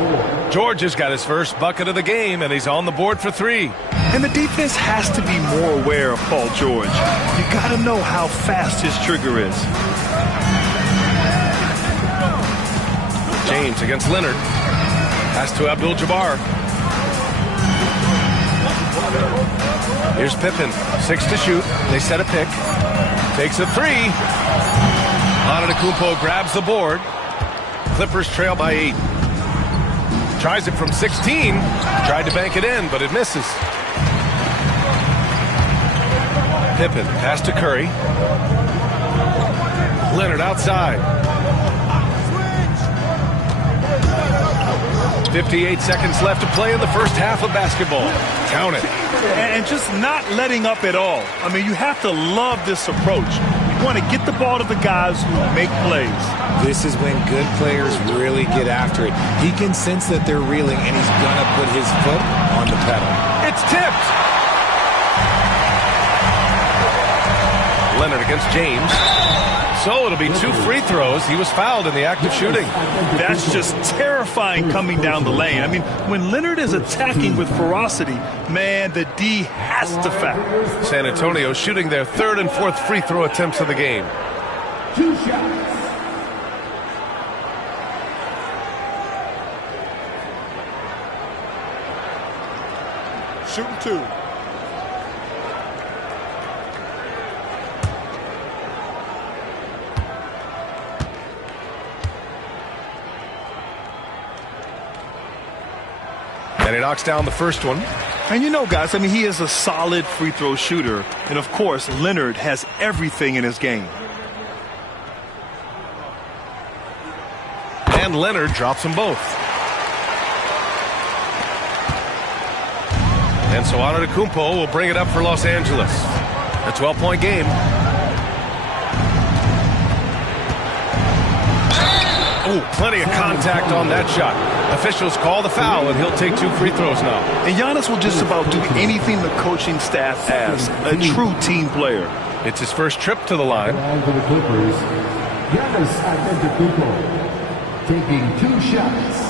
George has got his first bucket of the game, and he's on the board for 3. And the defense has to be more aware of Paul George. You got to know how fast his trigger is. James against Leonard. Pass to Abdul-Jabbar. Here's Pippen. 6 to shoot. They set a pick. Takes a 3. Antetokounmpo grabs the board. Clippers trail by 8. Tries it from 16. Tried to bank it in, but it misses. Pippen. Pass to Curry. Leonard outside. 58 seconds left to play in the first half of basketball. Count it. And just not letting up at all. I mean, you have to love this approach. You want to get the ball to the guys who make plays. This is when good players really get after it. He can sense that they're reeling, and he's going to put his foot on the pedal. It's tipped. Leonard against James. So it'll be 2 free throws. He was fouled in the act of shooting. That's just terrifying coming down the lane. I mean, when Leonard is attacking with ferocity, man, the D has to foul. San Antonio shooting their 3rd and 4th free throw attempts of the game. 2 shots. Shooting 2. And he knocks down the first one. And you know, guys, I mean, he is a solid free throw shooter. And, of course, Leonard has everything in his game. And Leonard drops them both. And so Antetokounmpo will bring it up for Los Angeles. A 12-point game. Oh, plenty of contact on that shot. Officials call the foul, and he'll take 2 free throws now. And Giannis will just about do anything the coaching staff asks. A true team player. It's his first trip to the line. For the Clippers, Giannis Antetokounmpo taking 2 shots.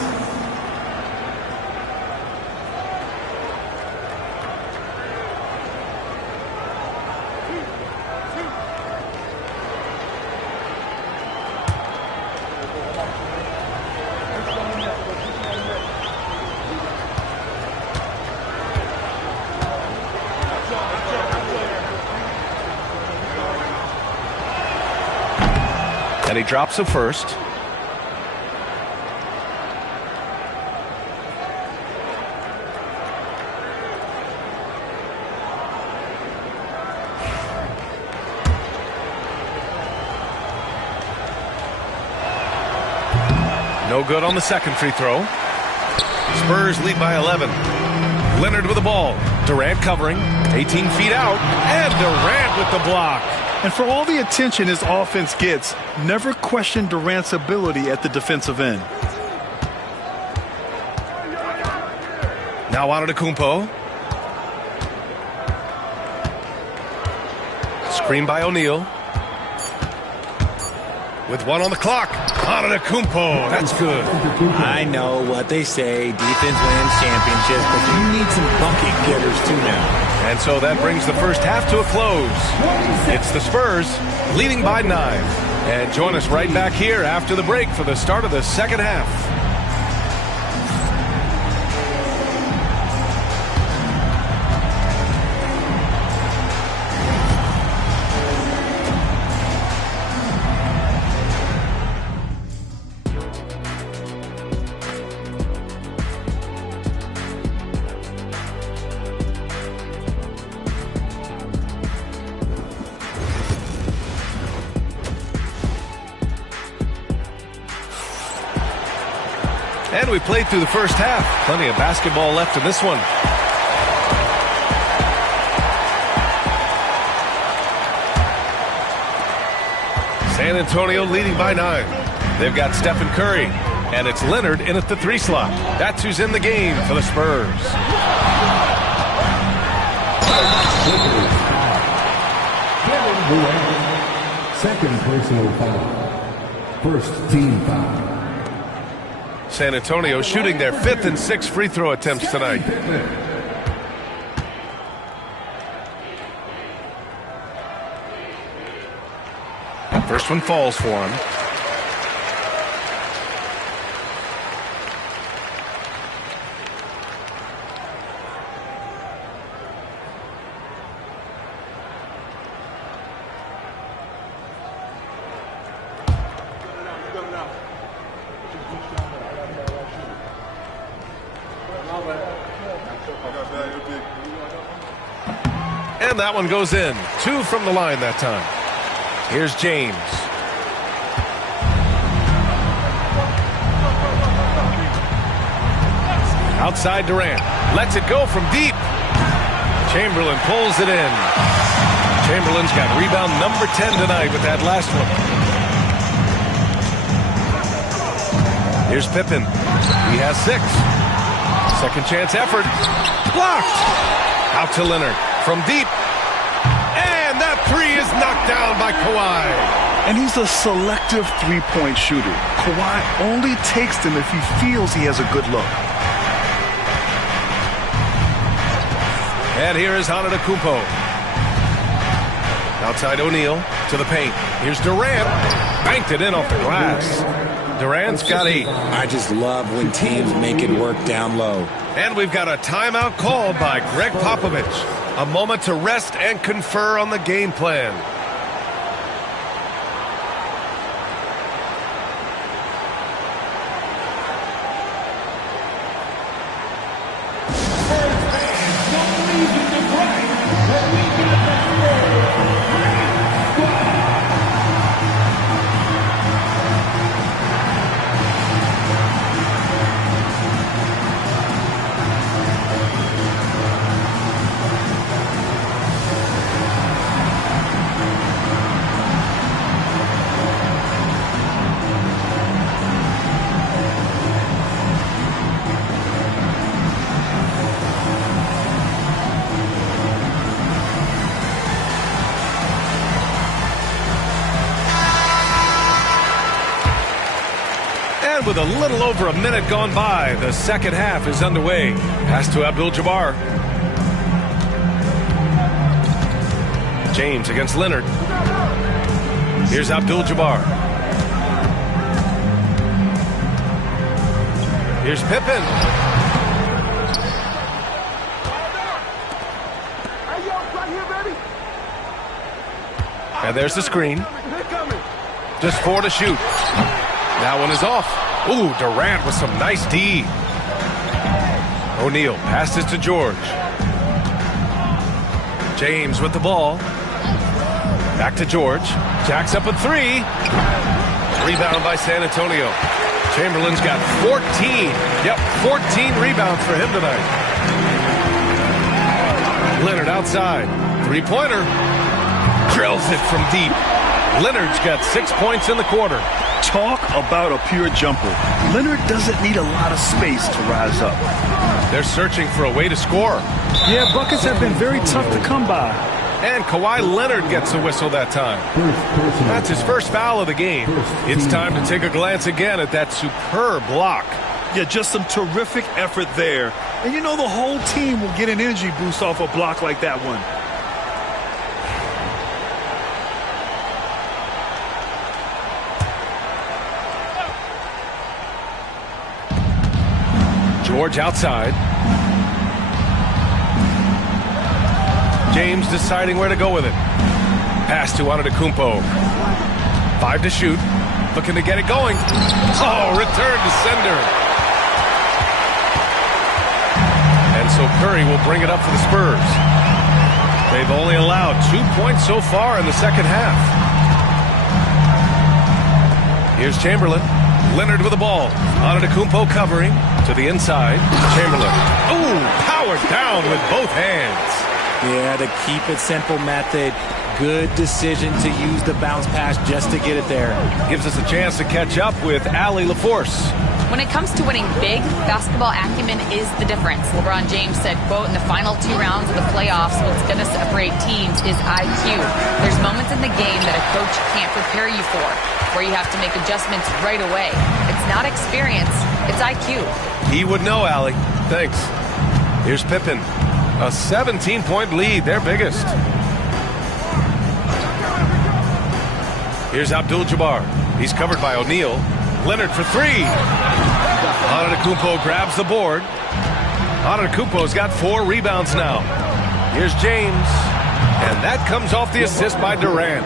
And he drops the first. No good on the second free throw. Spurs lead by 11. Leonard with the ball. Durant covering. 18 feet out. And Durant with the block. And for all the attention his offense gets, never question Durant's ability at the defensive end. Now Antetokounmpo. Screen by O'Neal. With 1 on the clock. Antetokounmpo. That's good. I know what they say. Defense wins championships, but you need some bucket getters too now. And so that brings the first half to a close. It's the Spurs leading by 9. And join us right back here after the break for the start of the second half. And we played through the first half. Plenty of basketball left in this one. San Antonio leading by 9. They've got Stephen Curry. And it's Leonard in at the 3 slot. That's who's in the game for the Spurs. Kevin Durant, second personal foul. First team foul. San Antonio shooting their 5th and 6th free throw attempts tonight. First one falls for him. And that one goes in. 2 from the line that time. Here's James. Outside Durant. Lets it go from deep. Chamberlain pulls it in. Chamberlain's got rebound number 10 tonight with that last one. Here's Pippen. He has 6. Second chance effort. Blocked. Out to Leonard. From deep. And that 3 is knocked down by Kawhi. And he's a selective three-point shooter. Kawhi only takes them if he feels he has a good look. And here is Antetokounmpo. Outside O'Neal to the paint. Here's Durant. Banked it in off the glass. Durant's got 8. I just love when teams make it work down low. And we've got a timeout called by Greg Popovich. A moment to rest and confer on the game plan. And with a little over a minute gone by, the second half is underway. Pass to Abdul-Jabbar. James against Leonard. Here's Abdul-Jabbar. Here's Pippen. And there's the screen. Just 4 to shoot. That one is off. Ooh, Durant with some nice D. O'Neal passes to George. James with the ball. Back to George. Jacks up a 3. Rebound by San Antonio. Chamberlain's got 14. Yep, 14 rebounds for him tonight. Leonard outside. Three-pointer. Drills it from deep. Leonard's got 6 points in the quarter. Talk about a pure jumper. Leonard doesn't need a lot of space to rise up. They're searching for a way to score. Yeah, buckets have been very tough to come by. And Kawhi Leonard gets a whistle that time. That's his first foul of the game. It's time to take a glance again at that superb block. Yeah, just some terrific effort there. And you know the whole team will get an energy boost off a block like that one. George outside. James deciding where to go with it. Pass to Antetokounmpo. 5 to shoot. Looking to get it going. Oh, return to sender. And so Curry will bring it up for the Spurs. They've only allowed 2 points so far in the second half. Here's Chamberlain. Leonard with the ball. Antetokounmpo covering to the inside. Chamberlain. Ooh, powered down with both hands. Yeah, the keep it simple method. Good decision to use the bounce pass just to get it there. Gives us a chance to catch up with Allie LaForce. When it comes to winning big, basketball acumen is the difference. LeBron James said, quote, in the final 2 rounds of the playoffs, what's going to separate teams is IQ. There's moments in the game that a coach can't prepare you for, where you have to make adjustments right away. It's not experience, it's IQ. He would know, Allie. Thanks. Here's Pippen. A 17-point lead, their biggest. Here's Abdul-Jabbar. He's covered by O'Neal. Leonard for 3. Antetokounmpo grabs the board. Antetokounmpo's got 4 rebounds now. Here's James. And that comes off the assist by Durant.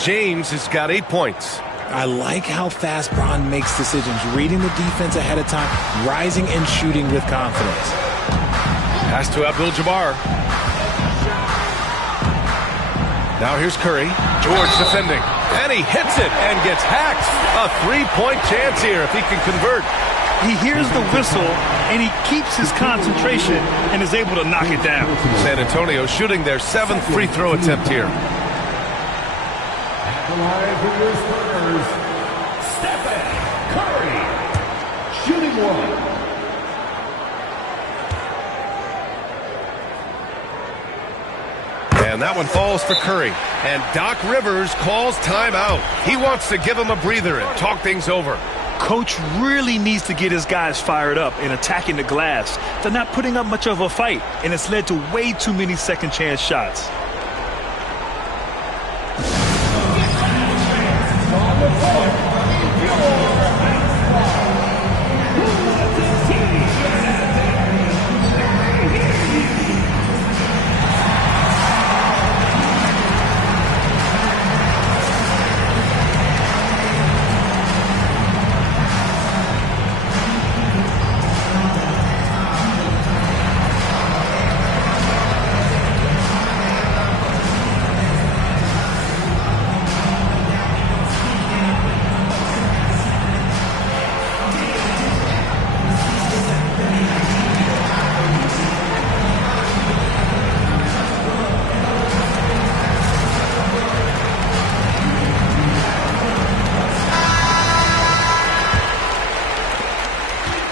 James has got 8 points. I like how fast Bron makes decisions, reading the defense ahead of time, rising and shooting with confidence. Pass to Abdul-Jabbar. Now here's Curry. George defending. And he hits it and gets hacked. A 3-point chance here if he can convert. He hears the whistle, and he keeps his concentration and is able to knock it down. San Antonio shooting their 7th free throw attempt here. The line for your Spurs, Stephen Curry, shooting 1. And that one falls for Curry. And Doc Rivers calls timeout. He wants to give him a breather and talk things over. Coach really needs to get his guys fired up and attacking the glass. They're not putting up much of a fight, and it's led to way too many second chance shots.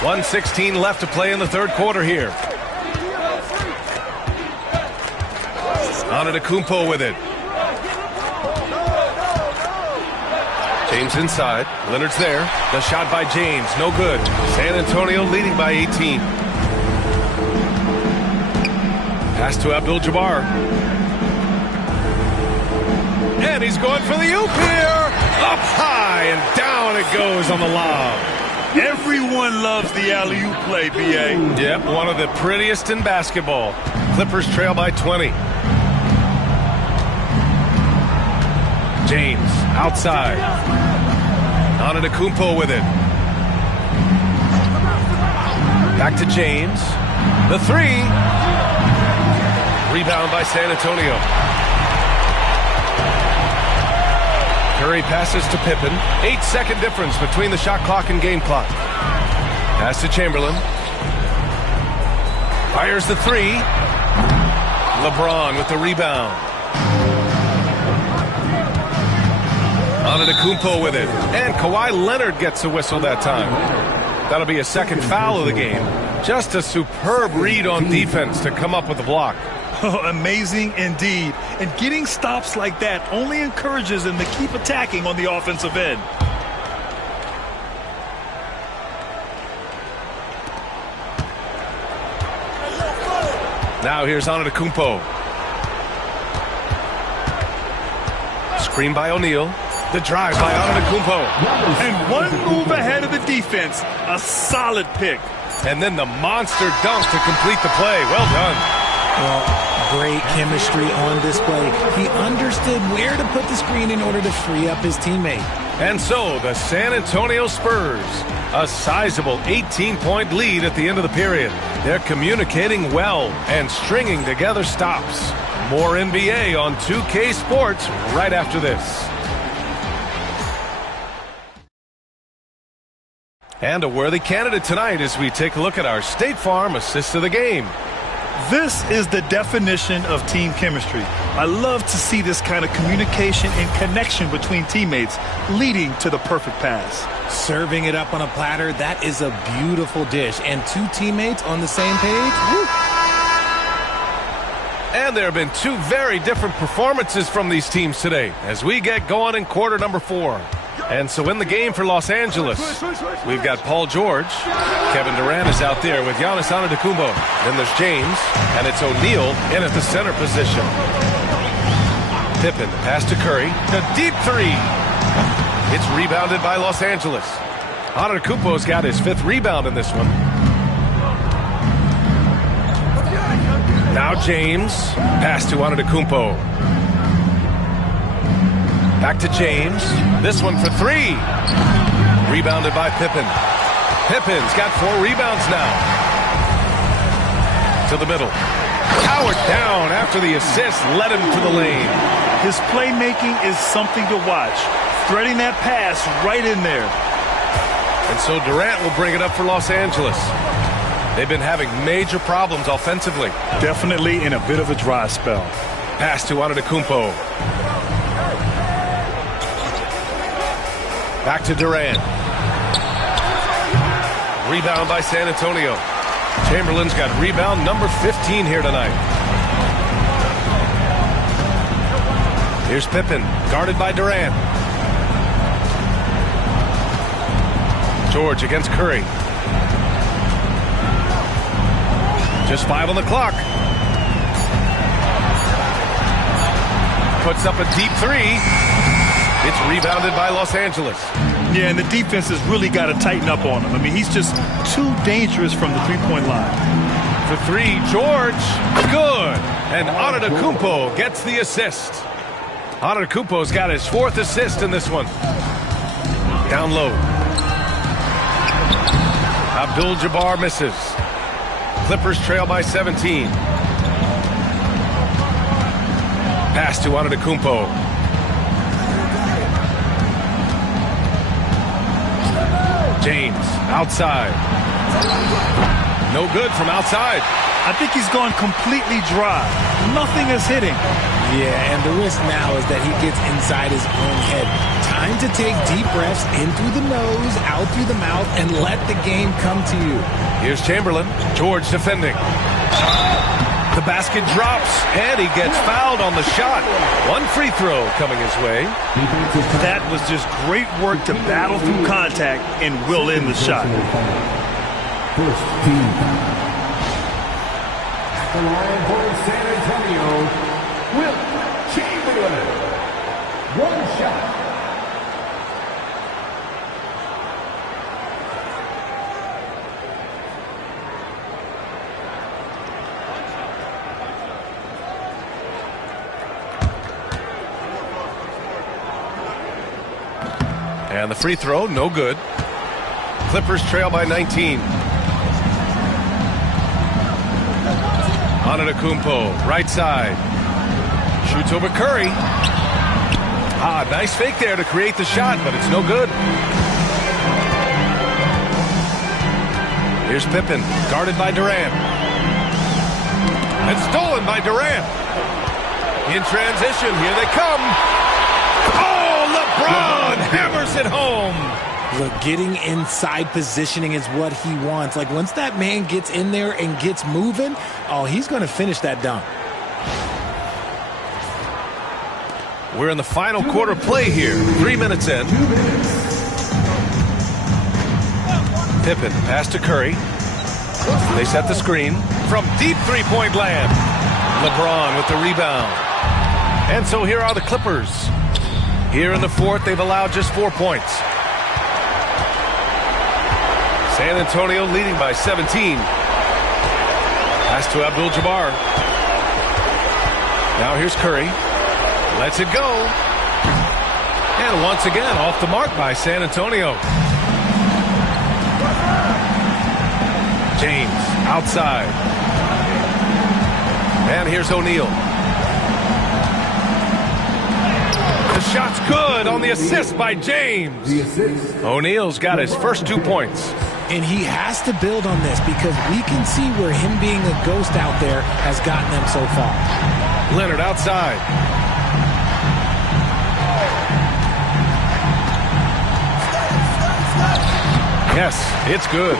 .16 left to play in the third quarter here. Antetokounmpo with it. James inside. Leonard's there. The shot by James. No good. San Antonio leading by 18. Pass to Abdul-Jabbar. And he's going for the oop here. Up high and down it goes on the lob. Everyone loves the alley-oop play, B.A. Yep, one of the prettiest in basketball. Clippers trail by 20. James outside. Antetokounmpo with it. Back to James. The three. Rebound by San Antonio. Curry passes to Pippen. 8-second difference between the shot clock and game clock. Pass to Chamberlain. Fires the three. LeBron with the rebound. Antetokounmpo with it. And Kawhi Leonard gets a whistle that time. That'll be a second foul of the game. Just a superb read on defense to come up with the block. Oh, amazing indeed. And getting stops like that only encourages them to keep attacking on the offensive end. Now here's Antetokounmpo. Screen by O'Neal. The drive by Antetokounmpo. And one move ahead of the defense. A solid pick. And then the monster dunk to complete the play. Well done. Well, great chemistry on display. He understood where to put the screen in order to free up his teammate. And so the San Antonio Spurs, a sizable 18-point lead at the end of the period. They're communicating well and stringing together stops. More NBA on 2K Sports right after this. And a worthy candidate tonight as we take a look at our State Farm assist of the game. This is the definition of team chemistry. I love to see this kind of communication and connection between teammates leading to the perfect pass. Serving it up on a platter, that is a beautiful dish. And two teammates on the same page. Woo. And there have been two very different performances from these teams today as we get going in quarter number 4. And so in the game for Los Angeles, we've got Paul George. Kevin Durant is out there with Giannis Antetokounmpo. Then there's James, and it's O'Neal in at the center position. Pippen, pass to Curry. The deep three. It's rebounded by Los Angeles. Antetokounmpo's got his 5th rebound in this one. Now James, pass to Antetokounmpo. Back to James. This one for 3. Rebounded by Pippen. Pippen's got 4 rebounds now. To the middle. Powered down after the assist led him to the lane. His playmaking is something to watch. Threading that pass right in there. And so Durant will bring it up for Los Angeles. They've been having major problems offensively. Definitely in a bit of a dry spell. Pass to Antetokounmpo. Back to Durant. Rebound by San Antonio. Chamberlain's got rebound number 15 here tonight. Here's Pippen, guarded by Durant. George against Curry. Just 5 on the clock. Puts up a deep 3. It's rebounded by Los Angeles. Yeah, and the defense has really got to tighten up on him. I mean, he's just too dangerous from the three-point line. For 3, George. Good. And Antetokounmpo gets the assist. Antetokounmpo's got his 4th assist in this one. Down low. Abdul-Jabbar misses. Clippers trail by 17. Pass to Antetokounmpo. James, outside. No good from outside. I think he's gone completely dry. Nothing is hitting. Yeah, and the risk now is that he gets inside his own head. Time to take deep breaths in through the nose, out through the mouth, and let the game come to you. Here's Chamberlain. George defending. The basket drops, and he gets fouled on the shot. One free throw coming his way. That was just great work to battle through contact and will in the shot. First team foul. At the line for San Antonio, Wilt Chamberlain. One shot. And the free throw, no good. Clippers trail by 19. Antetokounmpo, right side. Shoots over Curry. Nice fake there to create the shot, but it's no good. Here's Pippen, guarded by Durant. And stolen by Durant. In transition, here they come. Oh, LeBron hammers it home. Look, getting inside positioning is what he wants. Like, once that man gets in there and gets moving, oh, he's going to finish that dunk. We're in the final quarter play here. 3 minutes in. Pippen, pass to Curry. They set the screen from deep three-point land. LeBron with the rebound. And so here are the Clippers. Here in the fourth, they've allowed just 4 points. San Antonio leading by 17. Pass to Abdul-Jabbar. Now here's Curry. Lets it go. And once again, off the mark by San Antonio. James outside. And here's O'Neal. The shot's good on the assist by James. O'Neal's got his first 2 points. And he has to build on this because we can see where him being a ghost out there has gotten them so far. Leonard outside. Yes, it's good.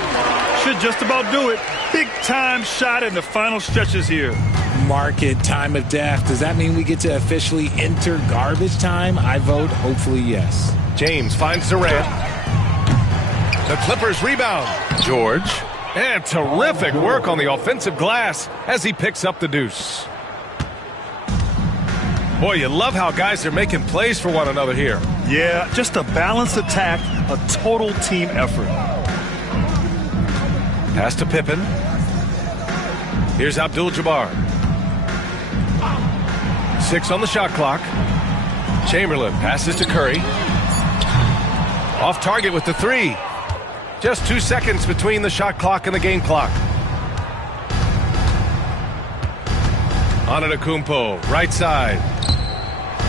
Should just about do it. Big time shot in the final stretches here. Market time of death. Does that mean we get to officially enter garbage time? I vote hopefully yes. James finds Durant. The Clippers rebound. George. And terrific work on the offensive glass as he picks up the deuce. Boy, you love how guys are making plays for one another here. Yeah, just a balanced attack, a total team effort. Pass to Pippen. Here's Abdul-Jabbar. 6 on the shot clock. Chamberlain passes to Curry. Off target with the 3. Just 2 seconds between the shot clock and the game clock. Antetokounmpo, right side.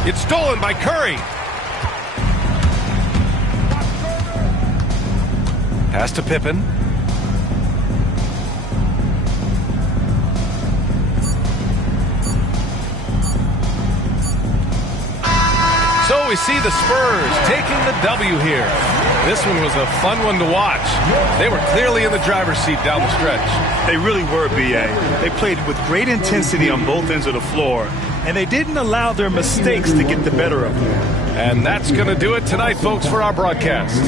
It's stolen by Curry. Pass to Pippen. So we see the Spurs taking the W here. This one was a fun one to watch. They were clearly in the driver's seat down the stretch. They really were, B.A. They played with great intensity on both ends of the floor, and they didn't allow their mistakes to get the better of them. And that's going to do it tonight, folks, for our broadcast.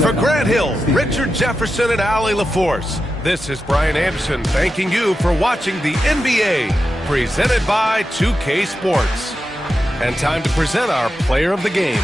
For Grant Hill, Richard Jefferson, and Allie LaForce, this is Brian Anderson thanking you for watching the NBA, presented by 2K Sports. And time to present our player of the game.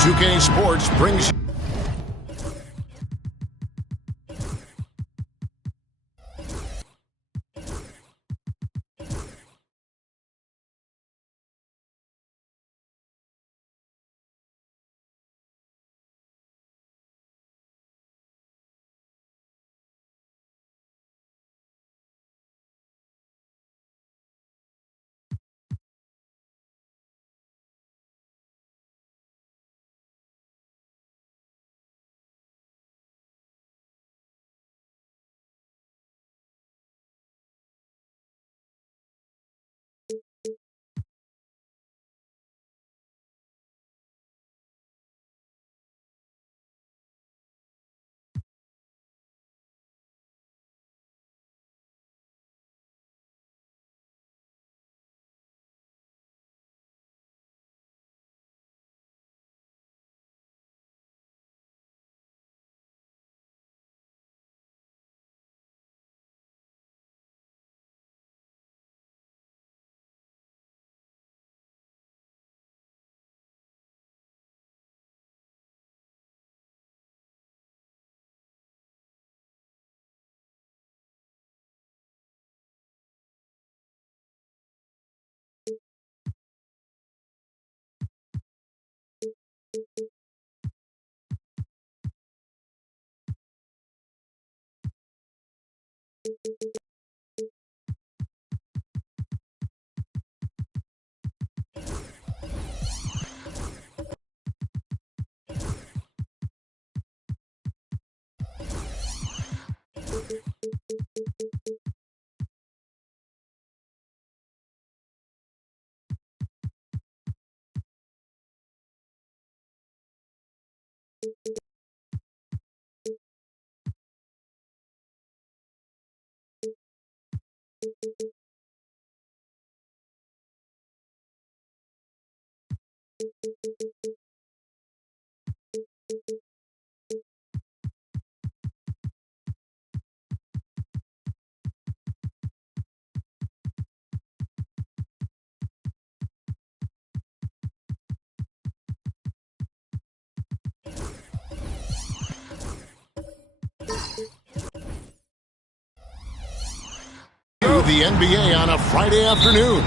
2K Sports brings the NBA on a Friday afternoon.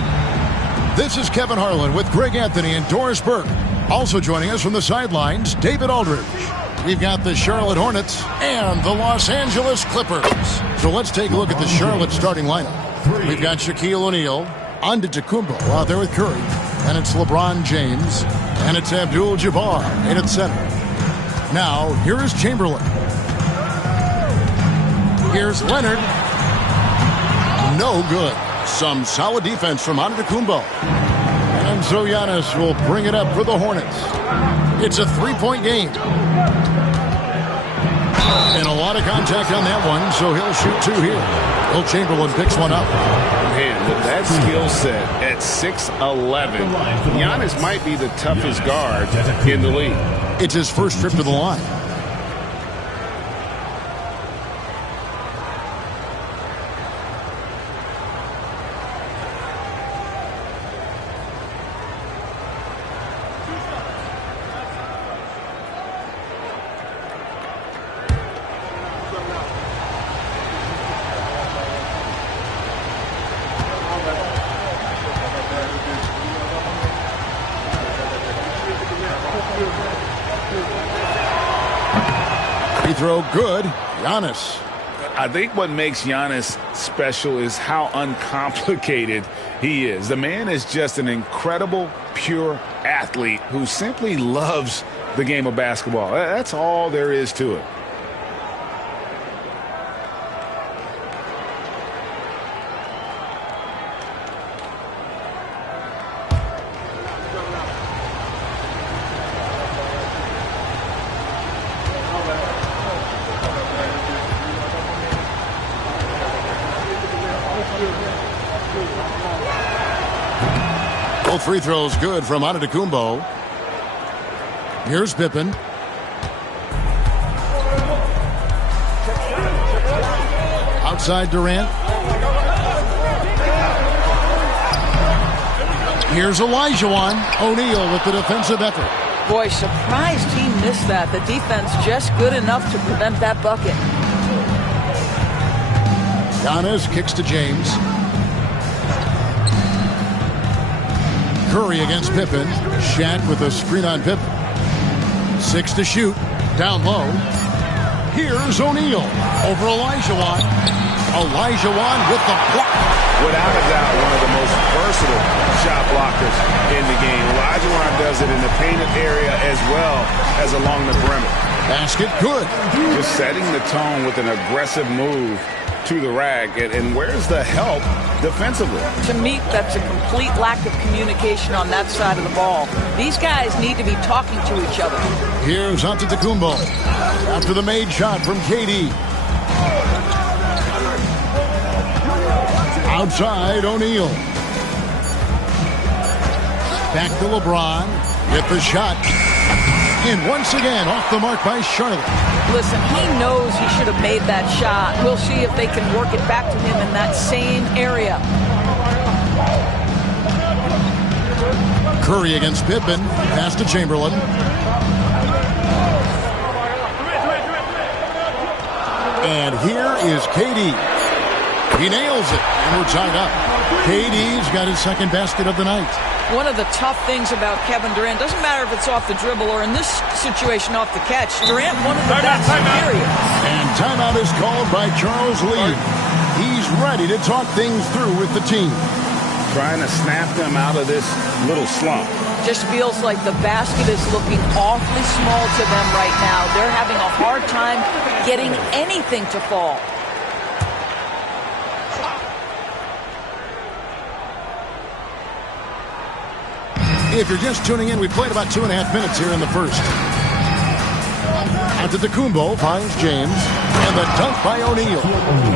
This is Kevin Harlan with Greg Anthony and Doris Burke. Also joining us from the sidelines, David Aldridge. We've got the Charlotte Hornets and the Los Angeles Clippers. So let's take a look at the Charlotte starting lineup. We've got Shaquille O'Neal, Antetokounmpo out there with Curry. And it's LeBron James. And it's Abdul-Jabbar in at center. Now, here is Chamberlain. Here's Leonard. No good. Some solid defense from Antetokounmpo. And so Giannis will bring it up for the Hornets. It's a three-point game. And a lot of contact on that one, so he'll shoot two here. Will Chamberlain picks one up. Man, with that skill set at 6'11", Giannis might be the toughest guard in the league. It's his first trip to the line. Free throw good. Giannis. I think what makes Giannis special is how uncomplicated he is. The man is just an incredible, pure athlete who simply loves the game of basketball. That's all there is to it. Both free throws good from Antetokounmpo. Here's Pippen. Outside Durant. Here's Olajuwon. O'Neal with the defensive effort. Boy, surprised he missed that. The defense just good enough to prevent that bucket. Giannis kicks to James. Curry against Pippen. Shaq with a screen on Pippen. 6 to shoot. Down low. Here's O'Neal over Olajuwon. Olajuwon with the block. Without a doubt, one of the most versatile shot blockers in the game. Olajuwon does it in the painted area as well as along the perimeter. Basket good. Just setting the tone with an aggressive move to the rack. And where's the help defensively? To me, that's a complete lack of communication on that side of the ball. These guys need to be talking to each other. Here's Antetokounmpo after the made shot from KD. Outside O'Neal. Back to LeBron with the shot. And once again off the mark by Charlotte. Listen, he knows he should have made that shot. We'll see if they can work it back to him in that same area. Curry against Pippen. Pass to Chamberlain. And here is KD. He nails it, and we're tied up. KD's got his second basket of the night. One of the tough things about Kevin Durant, doesn't matter if it's off the dribble or in this situation off the catch, Durant, one of the best, period. And timeout is called by Charles Lee. He's ready to talk things through with the team. Trying to snap them out of this little slump. Just feels like the basket is looking awfully small to them right now. They're having a hard time getting anything to fall. If you're just tuning in, we played about 2.5 minutes here in the first. Antetokounmpo finds James, and the dunk by O'Neal.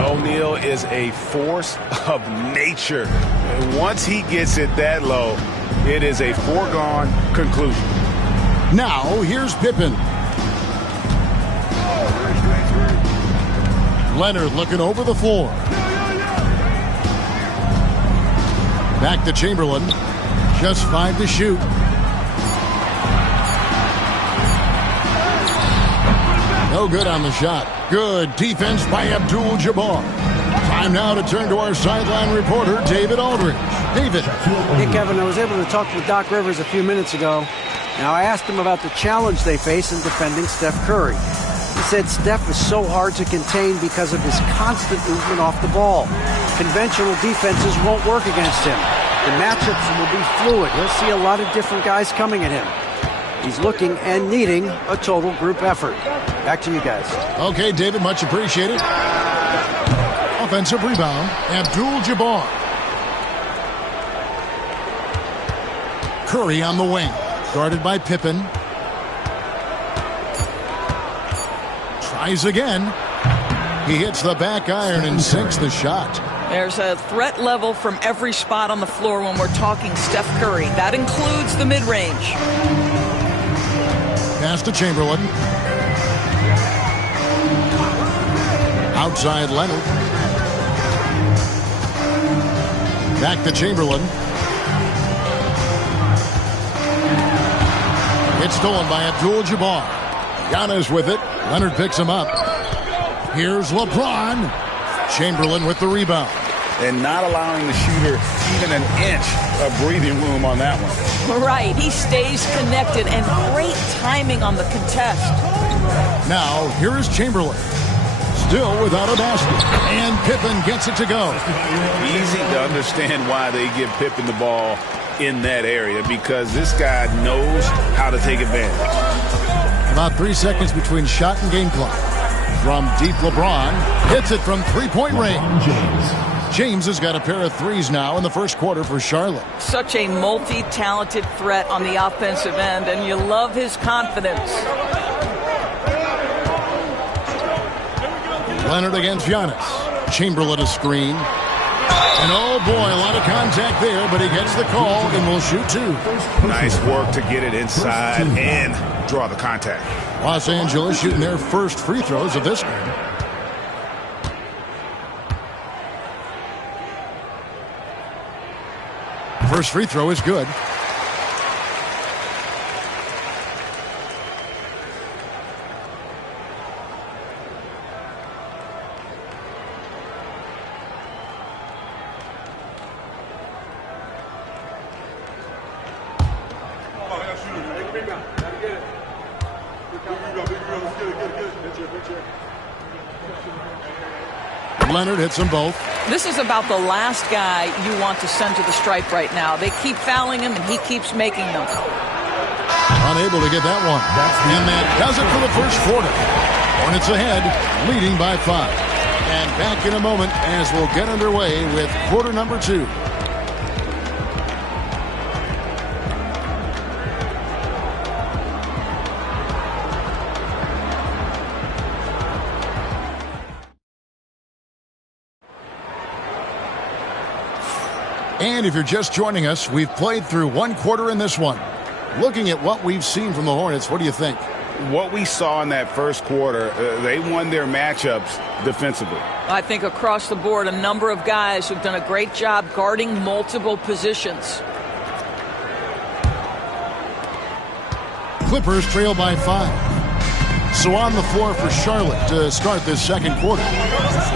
O'Neal is a force of nature. And once he gets it that low, it is a foregone conclusion. Now, here's Pippen. Leonard looking over the floor. Back to Chamberlain. Just 5 to shoot. No good on the shot. Good defense by Abdul-Jabbar. Time now to turn to our sideline reporter, David Aldridge. David. Hey, Kevin, I was able to talk with Doc Rivers a few minutes ago. Now, I asked him about the challenge they face in defending Steph Curry. He said Steph is so hard to contain because of his constant movement off the ball. Conventional defenses won't work against him. The matchups will be fluid. He'll see a lot of different guys coming at him. He's looking and needing a total group effort. Back to you guys. Okay, David, much appreciated. Offensive rebound, Abdul-Jabbar. Curry on the wing, guarded by Pippen. Tries again. He hits the back iron and sinks the shot. There's a threat level from every spot on the floor when we're talking Steph Curry. That includes the mid-range. Pass to Chamberlain. Outside Leonard. Back to Chamberlain. It's stolen by Abdul-Jabbar. Giannis with it. Leonard picks him up. Here's LeBron. Chamberlain with the rebound. And not allowing the shooter even an inch of breathing room on that one. Right. He stays connected, and great timing on the contest. Now, here is Chamberlain. Still without a basket. And Pippen gets it to go. Easy to understand why they give Pippen the ball in that area, because this guy knows how to take advantage. About 3 seconds between shot and game clock. From deep, LeBron hits it from three-point range. James has got a pair of threes now in the first quarter for Charlotte. Such a multi-talented threat on the offensive end, and you love his confidence. Leonard against Giannis. Chamberlain a screen. And oh boy, a lot of contact there, but he gets the call and will shoot two. Nice work to get it inside and draw the contact. Los Angeles shooting their first free throws of this game. First free throw is good. Leonard hits them both. This is about the last guy you want to send to the stripe right now. They keep fouling him, and he keeps making them. Unable to get that one. And that does it for the first quarter. Hornets ahead, leading by 5. And back in a moment as we'll get underway with quarter number 2. And if you're just joining us, we've played through one quarter in this one. Looking at what we've seen from the Hornets, what do you think? What we saw in that first quarter, they won their matchups defensively. I think across the board, a number of guys who've done a great job guarding multiple positions. Clippers trail by 5. So on the floor for Charlotte to start this second quarter.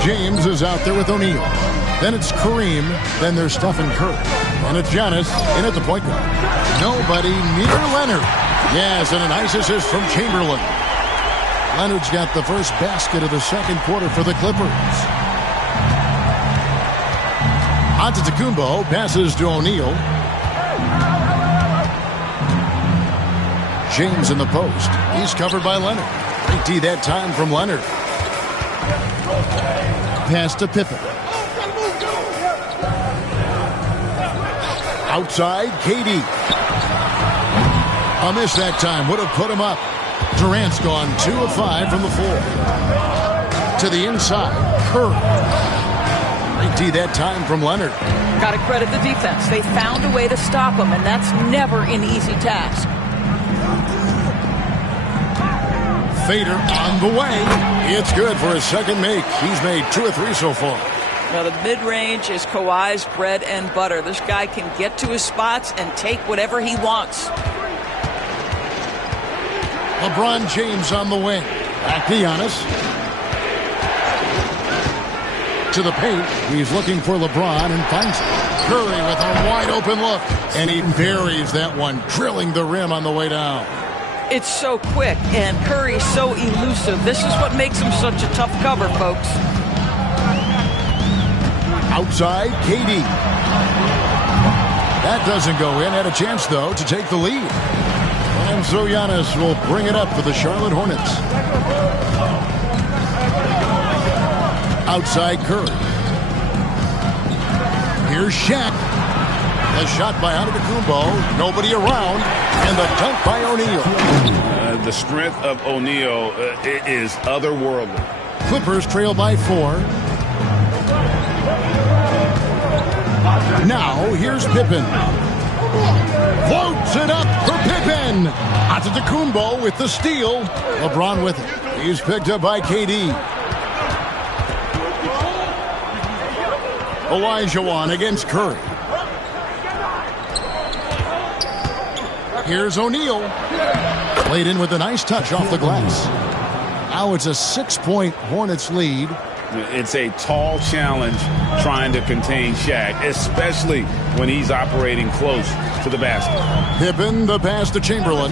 James is out there with O'Neal. Then it's Kareem. Then there's Stephen Curry. And it's Giannis in at the point guard. Nobody near Leonard. Yes, and a nice assist from Chamberlain. Leonard's got the first basket of the second quarter for the Clippers. Antetokounmpo passes to O'Neal. James in the post. He's covered by Leonard. Great D that time from Leonard. Pass to Pippen. Outside, KD. A miss that time. Would have put him up. Durant's gone 2 of 5 from the floor. To the inside, Curry. Great D that time from Leonard. Got to credit the defense. They found a way to stop him, and that's never an easy task. Fader on the way. It's good for his second make. He's made 2 of 3 so far. Now, the mid-range is Kawhi's bread and butter. This guy can get to his spots and take whatever he wants. LeBron James on the wing. Back to Giannis. To the paint. He's looking for LeBron and finds it. Curry with a wide-open look. And he buries that one, drilling the rim on the way down. It's so quick, and Curry's so elusive. This is what makes him such a tough cover, folks. Outside, KD. That doesn't go in. Had a chance, though, to take the lead. And so Giannis will bring it up for the Charlotte Hornets. Outside Curry. Here's Shaq. A shot by Antetokounmpo. Nobody around. And the dunk by O'Neal. The strength of O'Neal is otherworldly. Clippers trail by 4. Now, here's Pippen. Floats it up for Pippen. Antetokounmpo with the steal. LeBron with it. He's picked up by KD. Olajuwon against Curry. Here's O'Neal. Played in with a nice touch off the glass. Now it's a 6-point Hornets lead. It's a tall challenge trying to contain Shaq, especially when he's operating close to the basket. Pippen, the pass to Chamberlain.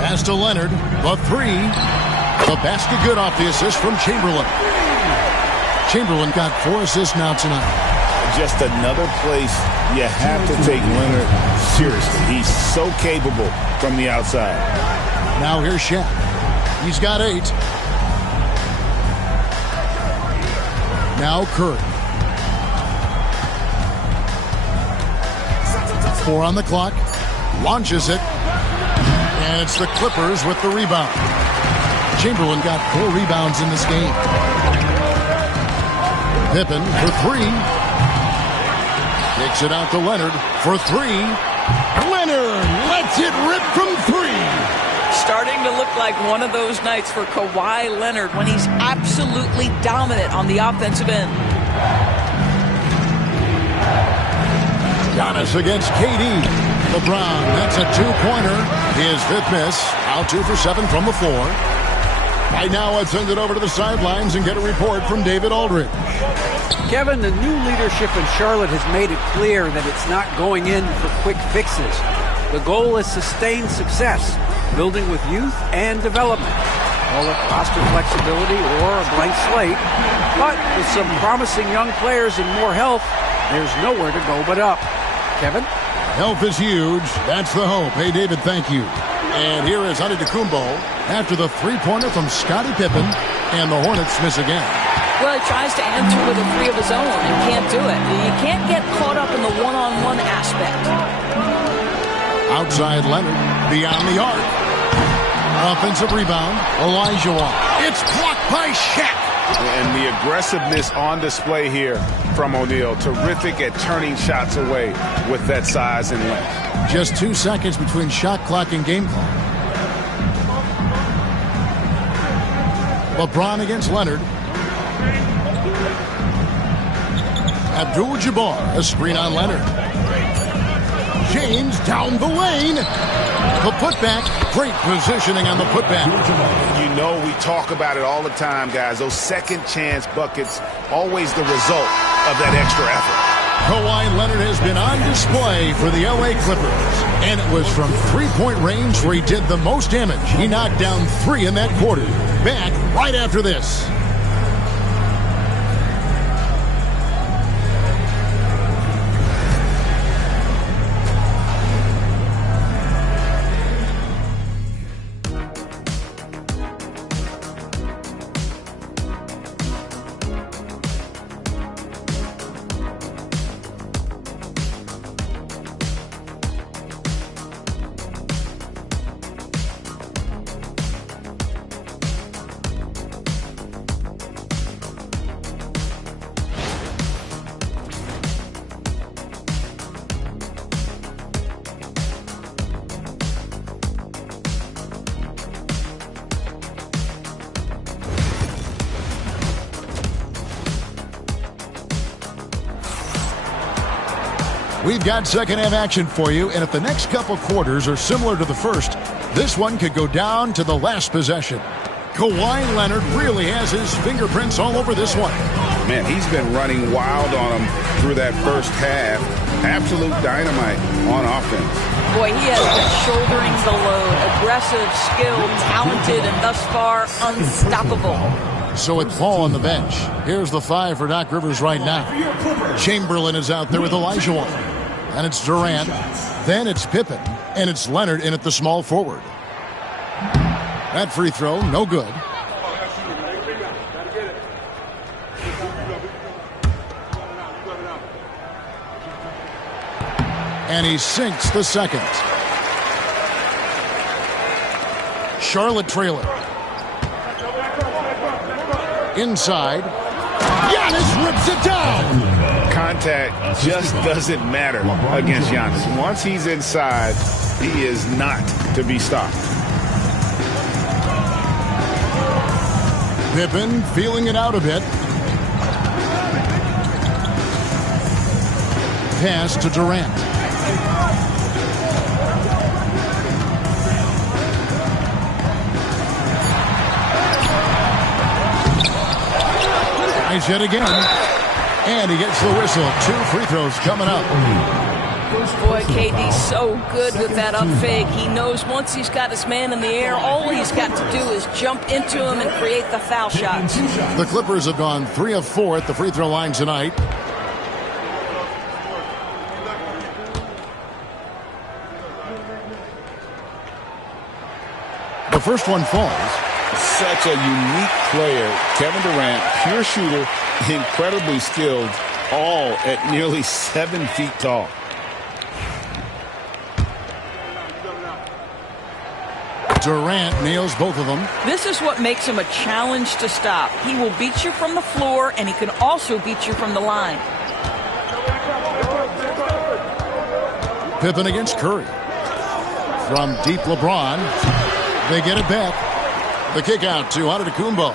Pass to Leonard. The 3. The basket good off the assist from Chamberlain. Chamberlain got 4 assists now tonight. Just another place you have to take Leonard seriously. He's so capable from the outside. Now here's Shaq. He's got 8. Now Curry. 4 on the clock. Launches it. And it's the Clippers with the rebound. Chamberlain got 4 rebounds in this game. Pippen for 3. Takes it out to Leonard for 3. Leonard lets it rip from 3. Starting to look like one of those nights for Kawhi Leonard when he's absolutely dominant on the offensive end. Giannis against KD. LeBron, that's a 2-pointer. His 5th miss. Out 2 for 7 from the floor. Right now, let's send it over to the sidelines and get a report from David Aldridge. Kevin, the new leadership in Charlotte has made it clear that it's not going in for quick fixes. The goal is sustained success, building with youth and development. Call it roster flexibility or a blank slate. But with some promising young players and more health, there's nowhere to go but up. Kevin? Health is huge. That's the hope. Hey, David, thank you. And here is Antetokounmpo after the 3-pointer from Scottie Pippen, and the Hornets miss again. Well, he tries to answer with a 3 of his own and can't do it. You can't get caught up in the one-on-one aspect. Outside Leonard, beyond the arc. Offensive rebound, Olajuwon. It's blocked by Shaq. And the aggressiveness on display here from O'Neal. Terrific at turning shots away with that size and length. Just 2 seconds between shot clock and game clock. LeBron against Leonard. Abdul-Jabbar, a screen on Leonard. James down the lane. The putback, great positioning on the putback. You know, we talk about it all the time, guys. Those second chance buckets, always the result of that extra effort. Kawhi Leonard has been on display for the LA Clippers. And it was from 3-point range where he did the most damage. He knocked down 3 in that quarter. Back right after this. We've got second-half action for you, and if the next couple quarters are similar to the first, this one could go down to the last possession. Kawhi Leonard really has his fingerprints all over this one. Man, he's been running wild on him through that first half. Absolute dynamite on offense. Boy, he has been shouldering the load. Aggressive, skilled, talented, and thus far unstoppable. So it's Paul on the bench. Here's the 5 for Doc Rivers right now. Chamberlain is out there with Olajuwon. And it's Durant. Then it's Pippen. And it's Leonard in at the small forward. That free throw, no good. And he sinks the second. Charlotte trailing. Inside. Giannis rips it down. Contact just doesn't matter against Giannis. Once he's inside, he is not to be stopped. Pippen feeling it out a bit. Pass to Durant. Nice hit again. And he gets the whistle. 2 free throws coming up. Boy, KD's so good with that up fake. He knows once he's got his man in the air, all he's got to do is jump into him and create the foul shot. The Clippers have gone 3 of 4 at the free throw line tonight. The first one falls. Such a unique player. Kevin Durant, pure shooter, incredibly skilled, all at nearly 7 feet tall. Durant nails both of them. This is what makes him a challenge to stop. He will beat you from the floor, and he can also beat you from the line. Pippen against Curry. From deep LeBron. They get it back. The kick out to Antetokounmpo.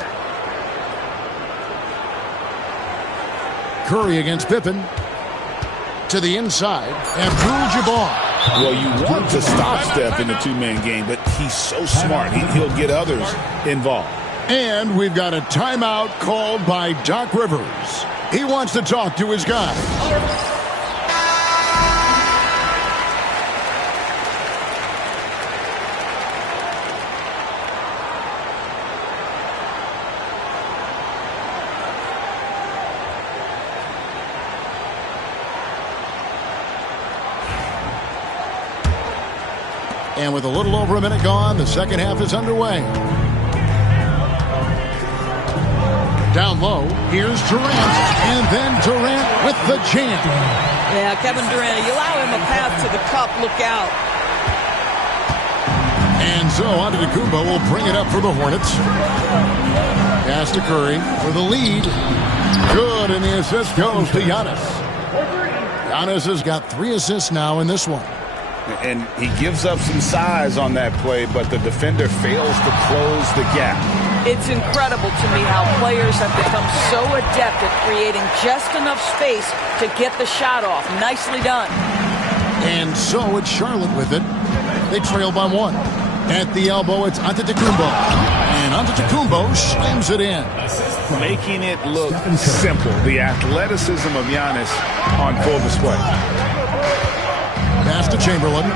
Curry against Pippen. To the inside. Abdul-Jabbar. Well, you want to stop Steph in the 2-man game, but he's so smart. He'll get others involved. And we've got a timeout called by Doc Rivers. He wants to talk to his guys. And with a little over a minute gone, the second half is underway. Down low, here's Durant, and then Durant with the jam. Yeah, Kevin Durant, you allow him a path to the cup, look out. And so Antetokounmpo will bring it up for the Hornets. Pass to Curry for the lead. Good, and the assist goes to Giannis. Giannis has got 3 assists now in this one. And he gives up some size on that play, but the defender fails to close the gap. It's incredible to me how players have become so adept at creating just enough space to get the shot off. Nicely done. And so it's Charlotte with it. They trail by 1. At the elbow, it's Antetokounmpo. And Antetokounmpo slams it in. Making it look simple. The athleticism of Giannis on full display. Pass to Chamberlain.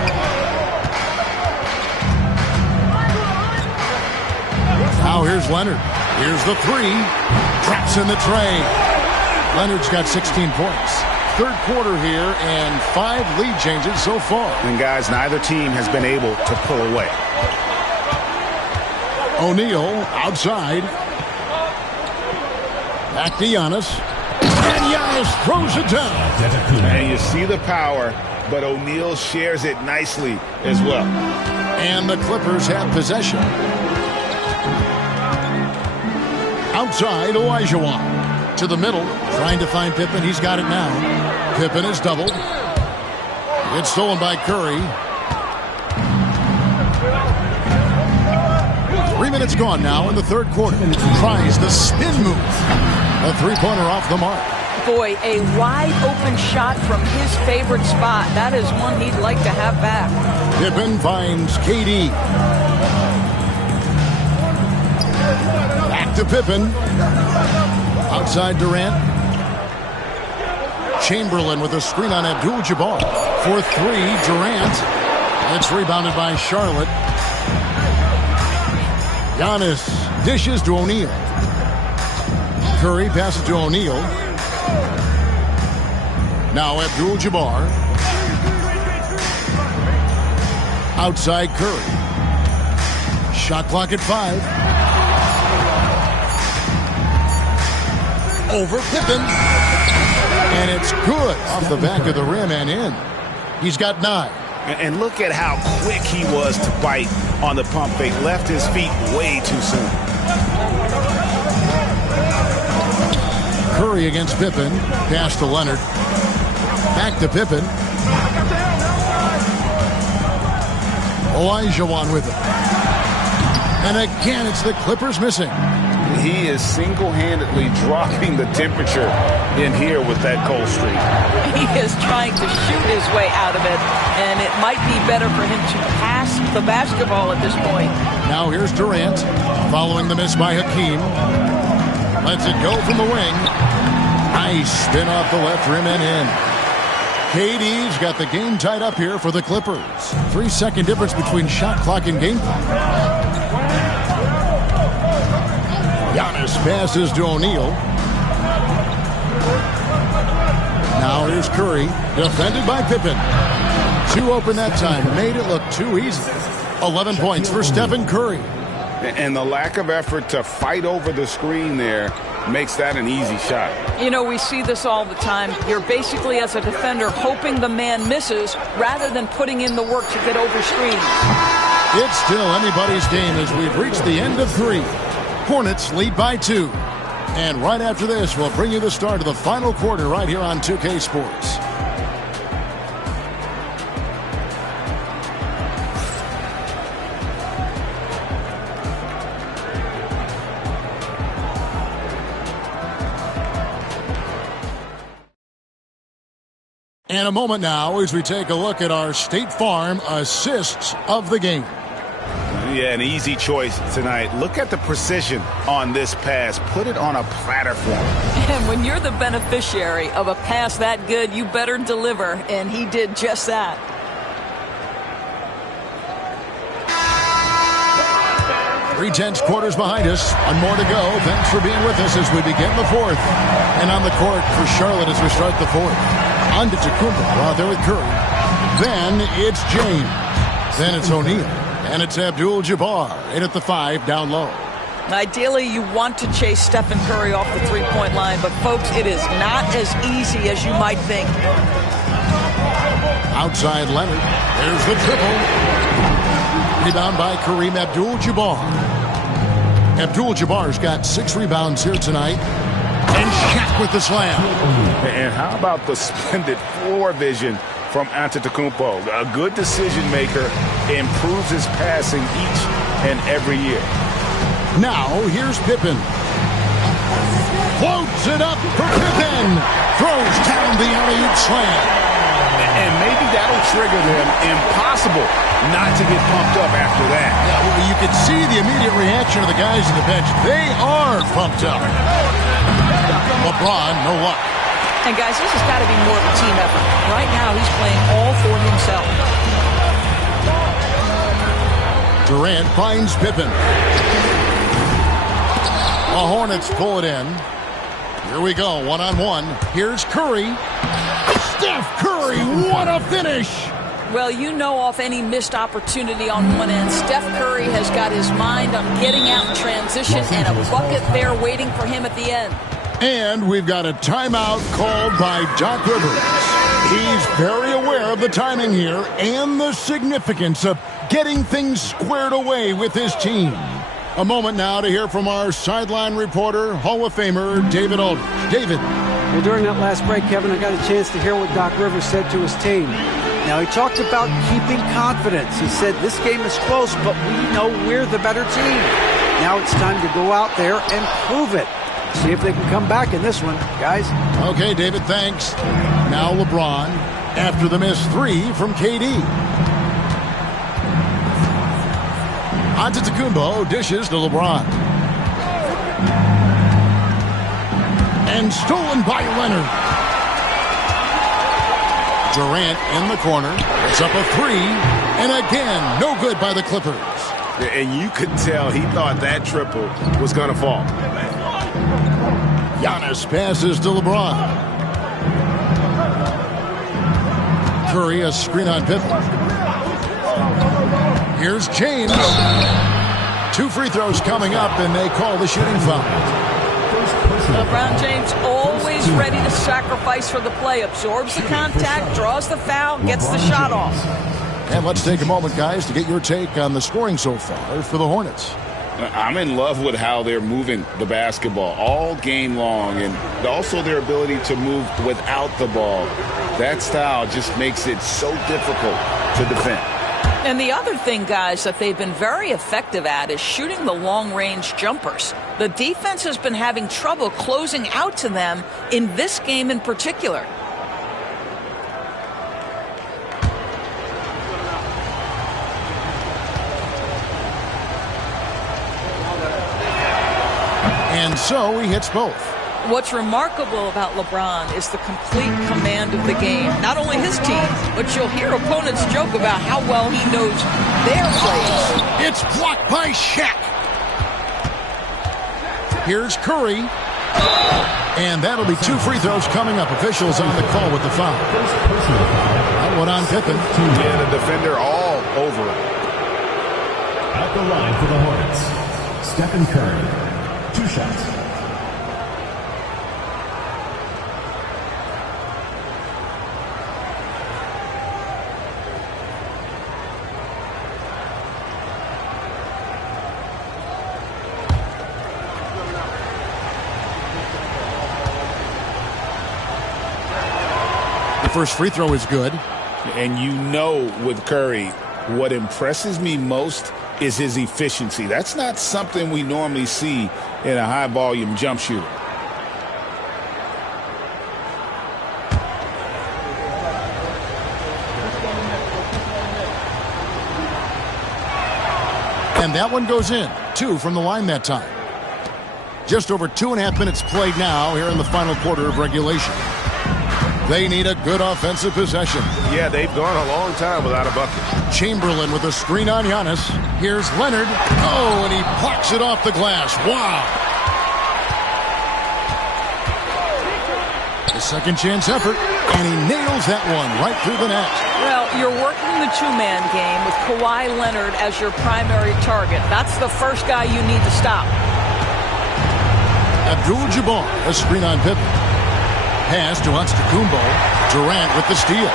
Now here's Leonard. Here's the 3. Traps in the tray. Leonard's got 16 points. Third quarter here and 5 lead changes so far. And guys, neither team has been able to pull away. O'Neal outside. Back to Giannis. And Giannis throws it down. And you see the power, but O'Neal shares it nicely as well. And the Clippers have possession. Outside, Olajuwon. To the middle, trying to find Pippen. He's got it now. Pippen is doubled. It's stolen by Curry. 3 minutes gone now in the third quarter. Tries the spin move. A 3-pointer off the mark. Boy, a wide open shot from his favorite spot. That is one he'd like to have back. Pippen finds KD. Back to Pippen. Outside Durant. Chamberlain with a screen on Abdul-Jabbar. For 3, Durant. It's rebounded by Charlotte. Giannis dishes to O'Neal. Curry passes to O'Neal. Now Abdul-Jabbar. Outside Curry. Shot clock at 5. Over Pippen. And it's good off the back of the rim and in. He's got 9. And look at how quick he was to bite on the pump fake. Left his feet way too soon. Curry against Pippen. Pass to Leonard. Back to Pippen. Olajuwon with it. And again, it's the Clippers missing. He is single-handedly dropping the temperature in here with that cold streak. He is trying to shoot his way out of it, and it might be better for him to pass the basketball at this point. Now here's Durant, following the miss by Hakeem. Lets it go from the wing. Nice spin off the left rim and in. KD's got the game tied up here for the Clippers. 3-second difference between shot clock and game clock. Giannis passes to O'Neal. Now here's Curry, defended by Pippen. 2 open that time, made it look too easy. 11 points for Stephen Curry. And the lack of effort to fight over the screen there makes that an easy shot. You know, we see this all the time. You're basically, as a defender, hoping the man misses rather than putting in the work to get over screens. It's still anybody's game as we've reached the end of 3. Hornets lead by 2. And right after this, we'll bring you the start of the final quarter right here on 2K Sports. And a moment now as we take a look at our State Farm assists of the game. Yeah, an easy choice tonight. Look at the precision on this pass. Put it on a platter for him. And when you're the beneficiary of a pass that good, you better deliver, and he did just that. Three-tenths quarters behind us. One more to go. Thanks for being with us as we begin the 4th. And on the court for Charlotte as we start the 4th. Antetokounmpo out there with Curry. Then it's James. Then it's O'Neal. And it's Abdul-Jabbar in at the 5 down low. Ideally, you want to chase Stephen Curry off the three-point line, but folks, it is not as easy as you might think. Outside Leonard. There's the triple. Rebound by Kareem Abdul-Jabbar. Abdul-Jabbar's got 6 rebounds here tonight. And Shaq with the slam. And how about the splendid floor vision from Antetokounmpo? A good decision maker, improves his passing each and every year. Now here's Pippen. Floats it up for Pippen. Throws down the alley-oop slam. And maybe that'll trigger them. Impossible not to get pumped up after that. Yeah, well, you can see the immediate reaction of the guys on the bench. They are pumped up. LeBron, no luck. And guys, this has got to be more of a team effort. Right now, he's playing all for himself. Durant finds Pippen. The Hornets pull it in. Here we go, one-on-one. Here's Curry. Steph Curry, what a finish! Well, you know, off any missed opportunity on one end, Steph Curry has got his mind on getting out in transition and a bucket there waiting for him at the end. And we've got a timeout called by Doc Rivers. He's very aware of the timing here and the significance of getting things squared away with his team. A moment now to hear from our sideline reporter, Hall of Famer David Aldridge. David. Well, during that last break, Kevin, I got a chance to hear what Doc Rivers said to his team. Now, he talked about keeping confidence. He said, this game is close, but we know we're the better team. Now it's time to go out there and prove it. See if they can come back in this one, guys. Okay, David, thanks. Now LeBron after the missed 3 from KD. Antetokounmpo dishes to LeBron. And stolen by Leonard. Durant in the corner. It's up a 3. And again, no good by the Clippers. And you could tell he thought that triple was going to fall. Giannis passes to LeBron. Curry, a screen on Pippen. Here's James. 2 free throws coming up, and they call the shooting foul. LeBron James always ready to sacrifice for the play. Absorbs the contact, draws the foul, gets the shot off. And let's take a moment, guys, to get your take on the scoring so far for the Hornets. I'm in love with how they're moving the basketball all game long, and also their ability to move without the ball. That style just makes it so difficult to defend. And the other thing, guys, that they've been very effective at is shooting the long-range jumpers. The defense has been having trouble closing out to them in this game in particular. And so he hits both. What's remarkable about LeBron is the complete command of the game. Not only his team, but you'll hear opponents joke about how well he knows their plays. It's blocked by Shaq. Here's Curry. And that'll be 2 free throws coming up. Officials on the call with the foul. That one on Pippen. And a defender all over him. At the line for the Hornets, Stephen Curry. 2 shots. The first free throw is good. And you know with Curry, what impresses me most is his efficiency. That's not something we normally see in a high-volume jump shooter. And that one goes in. 2 from the line that time. Just over 2.5 minutes played now here in the final quarter of regulation. They need a good offensive possession. Yeah, they've gone a long time without a bucket. Chamberlain with a screen on Giannis. Here's Leonard. Oh, and he blocks it off the glass. Wow. A second chance effort, and he nails that one right through the net. Well, you're working the 2-man game with Kawhi Leonard as your primary target. That's the first guy you need to stop. Abdul-Jabbar, a screen on Pippen. Pass to Antetokounmpo. Durant with the steal.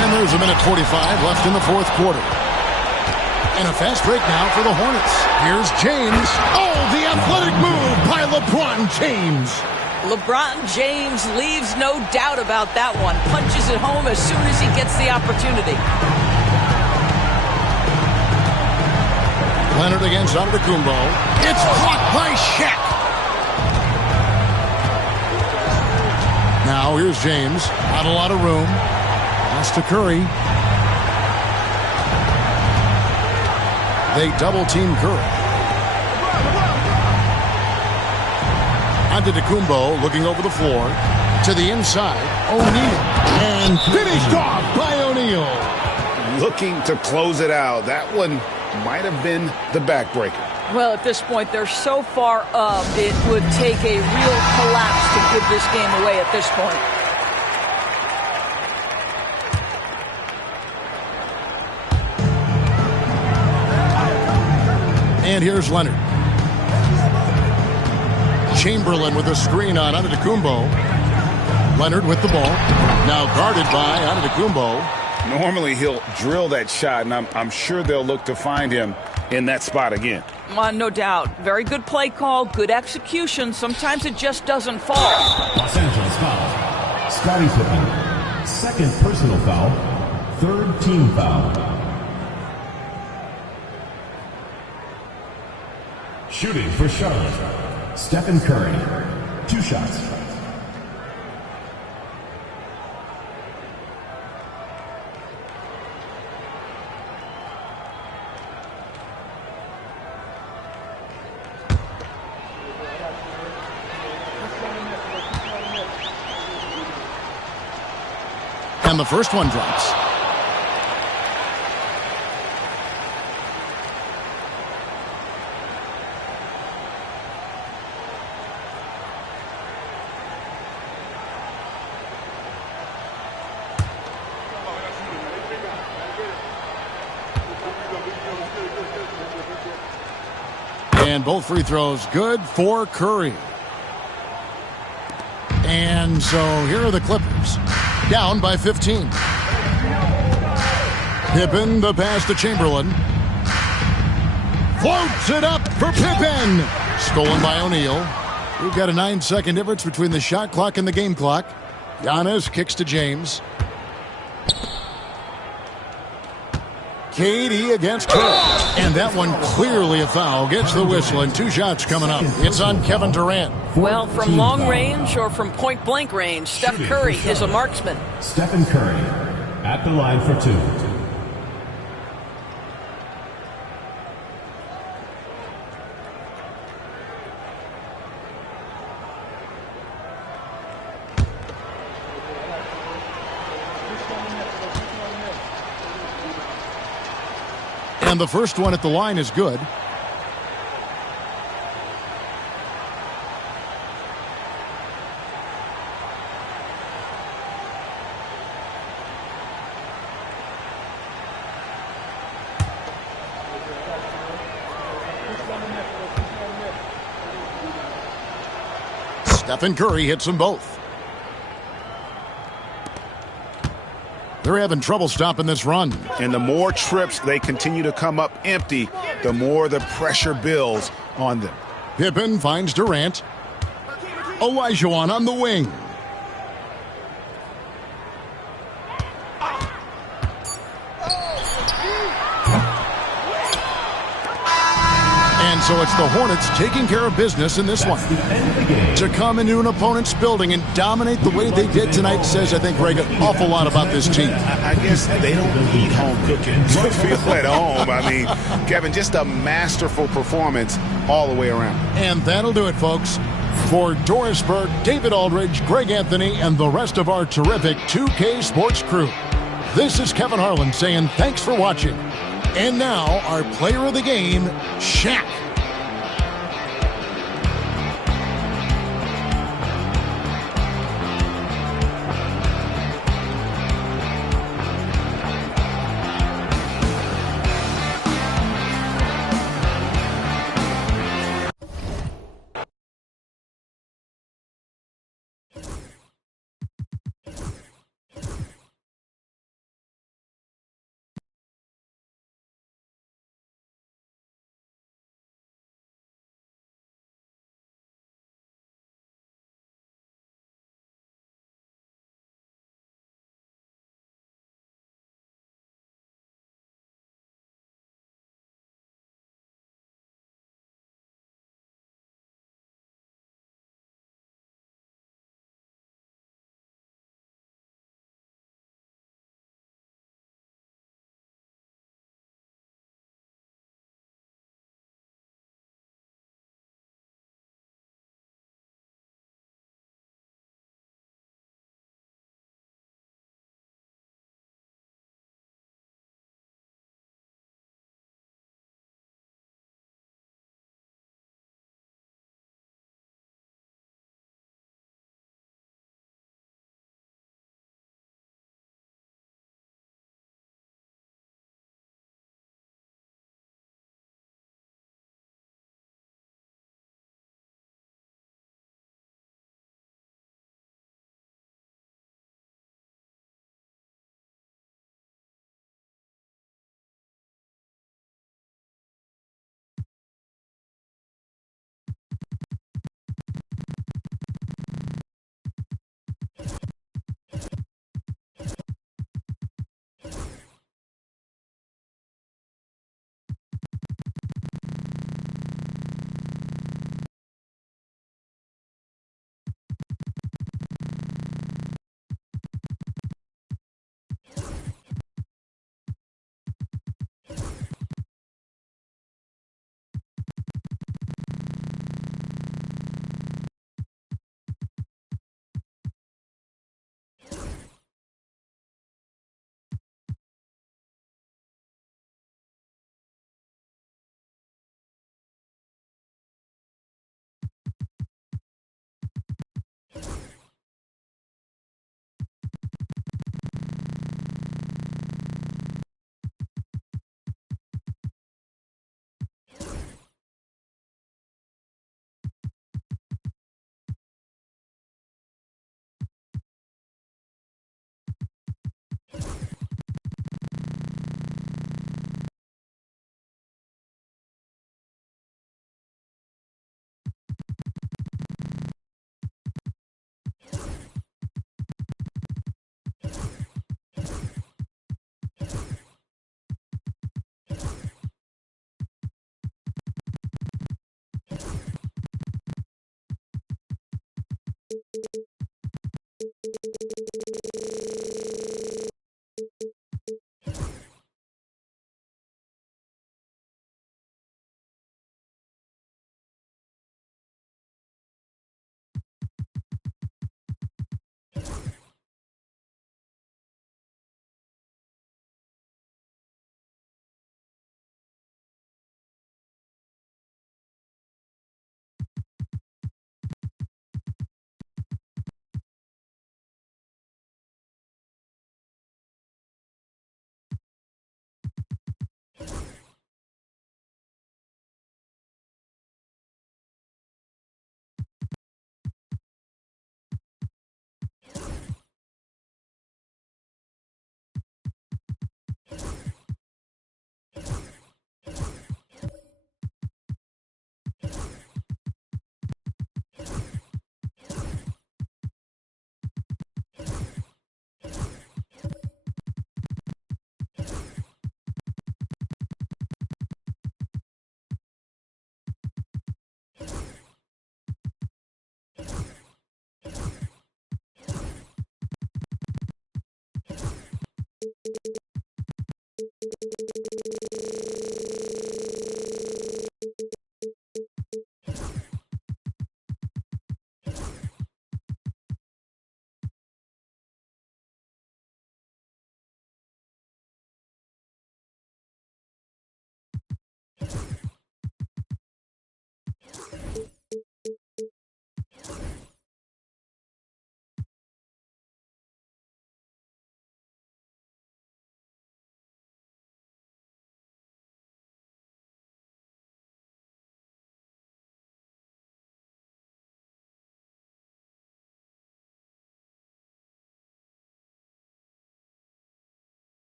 And there's a minute 45 left in the fourth quarter. And a fast break now for the Hornets. Here's James. Oh, the athletic move by LeBron James. LeBron James leaves no doubt about that one. Punches it home as soon as he gets the opportunity. Leonard against Antetokounmpo. It's blocked by Shaq. Now here's James. Not a lot of room. Pass to Curry. They double-team Curry. Antetokounmpo looking over the floor. To the inside. O'Neal. And finished off by O'Neal. Looking to close it out. That one might have been the backbreaker. Well, at this point, they're so far up, it would take a real collapse to give this game away at this point. And here's Leonard. Chamberlain with a screen on Antetokounmpo. Leonard with the ball. Now guarded by Antetokounmpo. Normally he'll drill that shot, and I'm sure they'll look to find him in that spot again. No doubt. Very good play call, good execution. Sometimes it just doesn't fall. Los Angeles foul. Scottie Pippen. Second personal foul. Third team foul. Shooting for Charlotte, Stephen Curry. 2 shots. And the first one drops. And both free throws good for Curry. And so here are the Clippers, down by 15. Pippen, the pass to Chamberlain. Floats it up for Pippen. Stolen by O'Neal. We've got a 9-second difference between the shot clock and the game clock. Giannis kicks to James. KD against Curry. And that one clearly a foul. Gets the whistle, and 2 shots coming up. It's on Kevin Durant. Well, from long range or from point-blank range, Steph Curry is a marksman. Stephen Curry at the line for 2. And the first one at the line is good. Stephen Curry hits them both. They're having trouble stopping this run. And the more trips they continue to come up empty, the more the pressure builds on them. Pippen finds Durant. Olajuwon on the wing. And so it's the Hornets taking care of business in this one. To come into an opponent's building and dominate the way they did tonight says, I think, Greg, an awful lot about this team. I guess they don't need home cooking to feel at home. I mean, Kevin, just a masterful performance all the way around. And that'll do it, folks. For Doris Burke, David Aldridge, Greg Anthony, and the rest of our terrific 2K Sports crew, this is Kevin Harlan saying thanks for watching. And now, our player of the game, Shaq.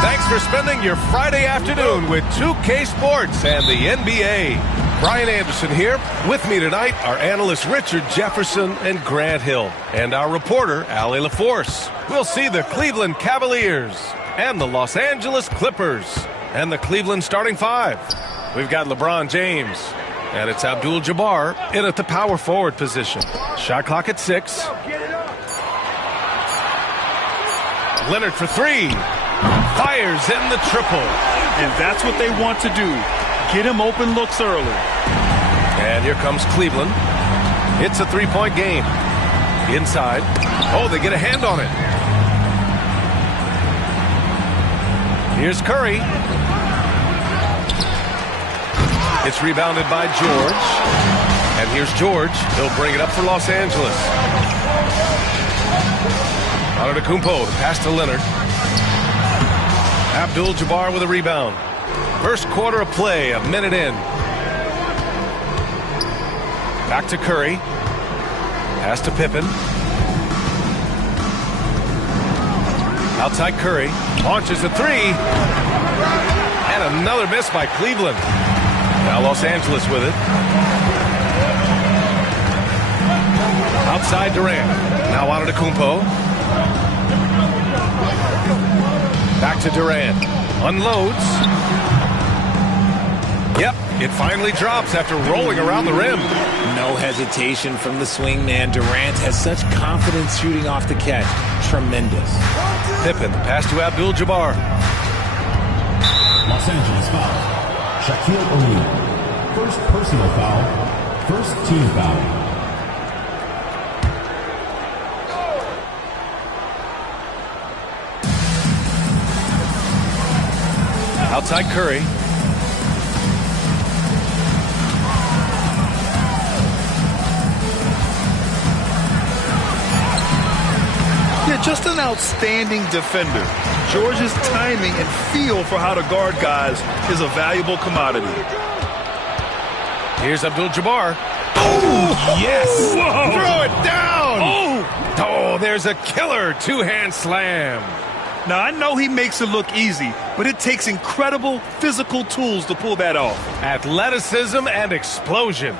Thanks for spending your Friday afternoon with 2K Sports and the NBA. Brian Anderson here. With me tonight are analysts Richard Jefferson and Grant Hill, and our reporter, Allie LaForce. We'll see the Cleveland Cavaliers and the Los Angeles Clippers and the Cleveland starting five. We've got LeBron James, and it's Abdul-Jabbar in at the power forward position. Shot clock at 6. Leonard for 3. Fires in the triple. And that's what they want to do. Get him open looks early. And here comes Cleveland. It's a three-point game. Inside. Oh, they get a hand on it. Here's Curry. It's rebounded by George. And here's George. He'll bring it up for Los Angeles. Antetokounmpo, the pass to Leonard. Abdul-Jabbar with a rebound. First quarter of play, a minute in. Back to Curry. Pass to Pippen. Outside Curry. Launches a three. And another miss by Cleveland. Now Los Angeles with it. Outside Durant. Now Antetokounmpo. Back to Durant. Unloads. Yep, it finally drops after rolling around the rim. No hesitation from the swing man. Durant has such confidence shooting off the catch. Tremendous. Pippen, pass to Abdul-Jabbar. Los Angeles foul. Shaquille O'Neal. First personal foul. First team foul. Outside Curry. Yeah, just an outstanding defender. George's timing and feel for how to guard guys is a valuable commodity. Here's Abdul-Jabbar. Oh, yes! Whoa. Throw it down! Oh, there's a killer two-hand slam. Now, I know he makes it look easy, but it takes incredible physical tools to pull that off. Athleticism and explosion.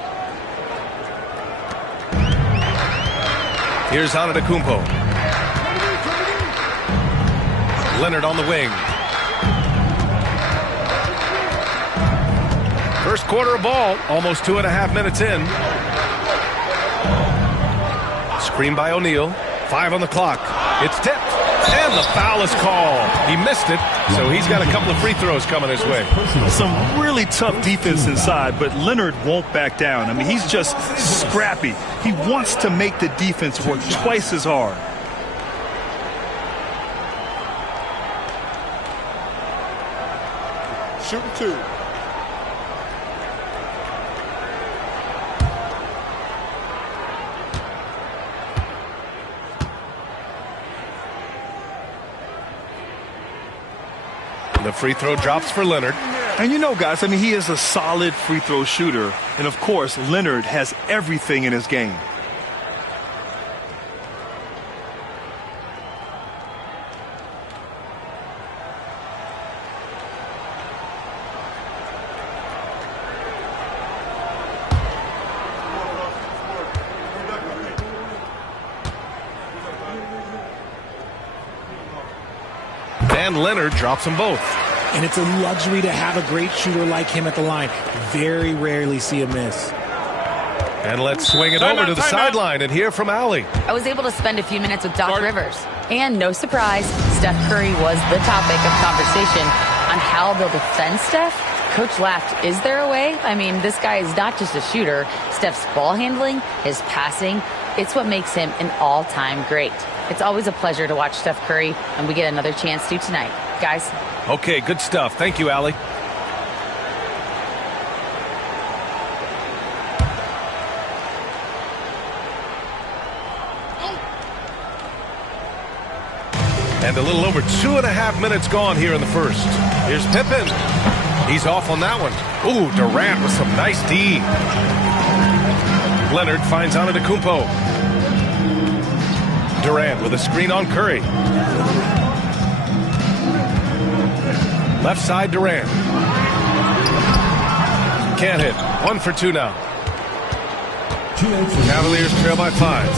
Here's Antetokounmpo. Leonard on the wing. First quarter of ball, almost 2.5 minutes in. Screen by O'Neal. 5 on the clock. It's tipped. And the foul is called. He missed it, so he's got a couple of free throws coming his way. Some really tough defense inside, but Leonard won't back down. I mean, he's just scrappy. He wants to make the defense work twice as hard. Shooting two. The free throw drops for Leonard. And you know, guys, I mean, he is a solid free throw shooter. And, of course, Leonard has everything in his game. And Leonard drops them both. And it's a luxury to have a great shooter like him at the line. Very rarely see a miss. And let's swing it over to the sideline and hear from Allie. I was able to spend a few minutes with Doc Rivers. And no surprise, Steph Curry was the topic of conversation on how they'll defend Steph. Coach laughed, is there a way? I mean, this guy is not just a shooter. Steph's ball handling, his passing, it's what makes him an all-time great. It's always a pleasure to watch Steph Curry, and we get another chance to tonight. Guys. Okay, good stuff. Thank you, Allie. And a little over 2.5 minutes gone here in the first. Here's Pippen. He's off on that one. Ooh, Durant with some nice D. Leonard finds Antetokounmpo. Durant with a screen on Curry. Left side, Durant. Can't hit. 1 for 2 now. Cavaliers trail by 5.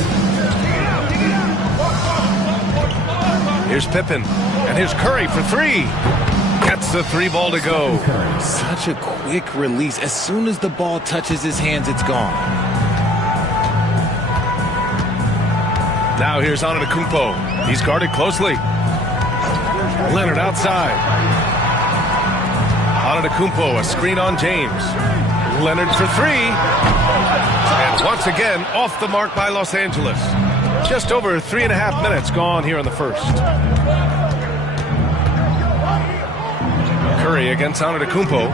Here's Pippen. And here's Curry for 3. Gets the 3 ball to go. Such a quick release. As soon as the ball touches his hands, it's gone. Now here's Antetokounmpo. He's guarded closely. Leonard outside. Antetokounmpo, a screen on James. Leonard for three. And once again, off the mark by Los Angeles. Just over 3.5 minutes gone here in the first. Curry against Antetokounmpo.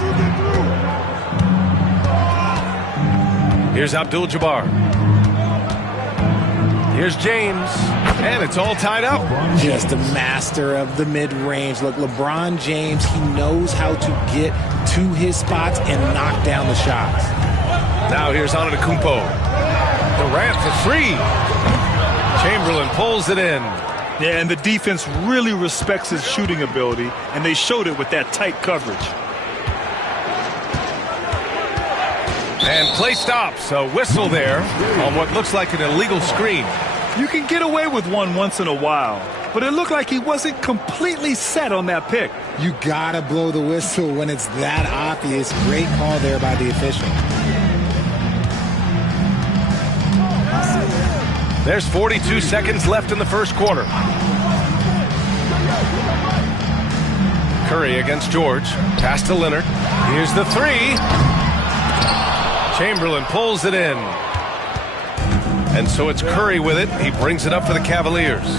Here's Abdul-Jabbar. Here's James. And it's all tied up. Just a master of the mid-range. Look, LeBron James, he knows how to get to his spots and knock down the shots. Now here's Antetokounmpo. Durant for three. Chamberlain pulls it in. Yeah, and the defense really respects his shooting ability, and they showed it with that tight coverage. And play stops. A whistle there on what looks like an illegal screen. You can get away with one once in a while, but it looked like he wasn't completely set on that pick. You gotta blow the whistle when it's that obvious. Great call there by the official. There's 42 seconds left in the first quarter. Curry against George. Pass to Leonard. Here's the three. Chamberlain pulls it in. And so it's Curry with it. He brings it up for the Cavaliers.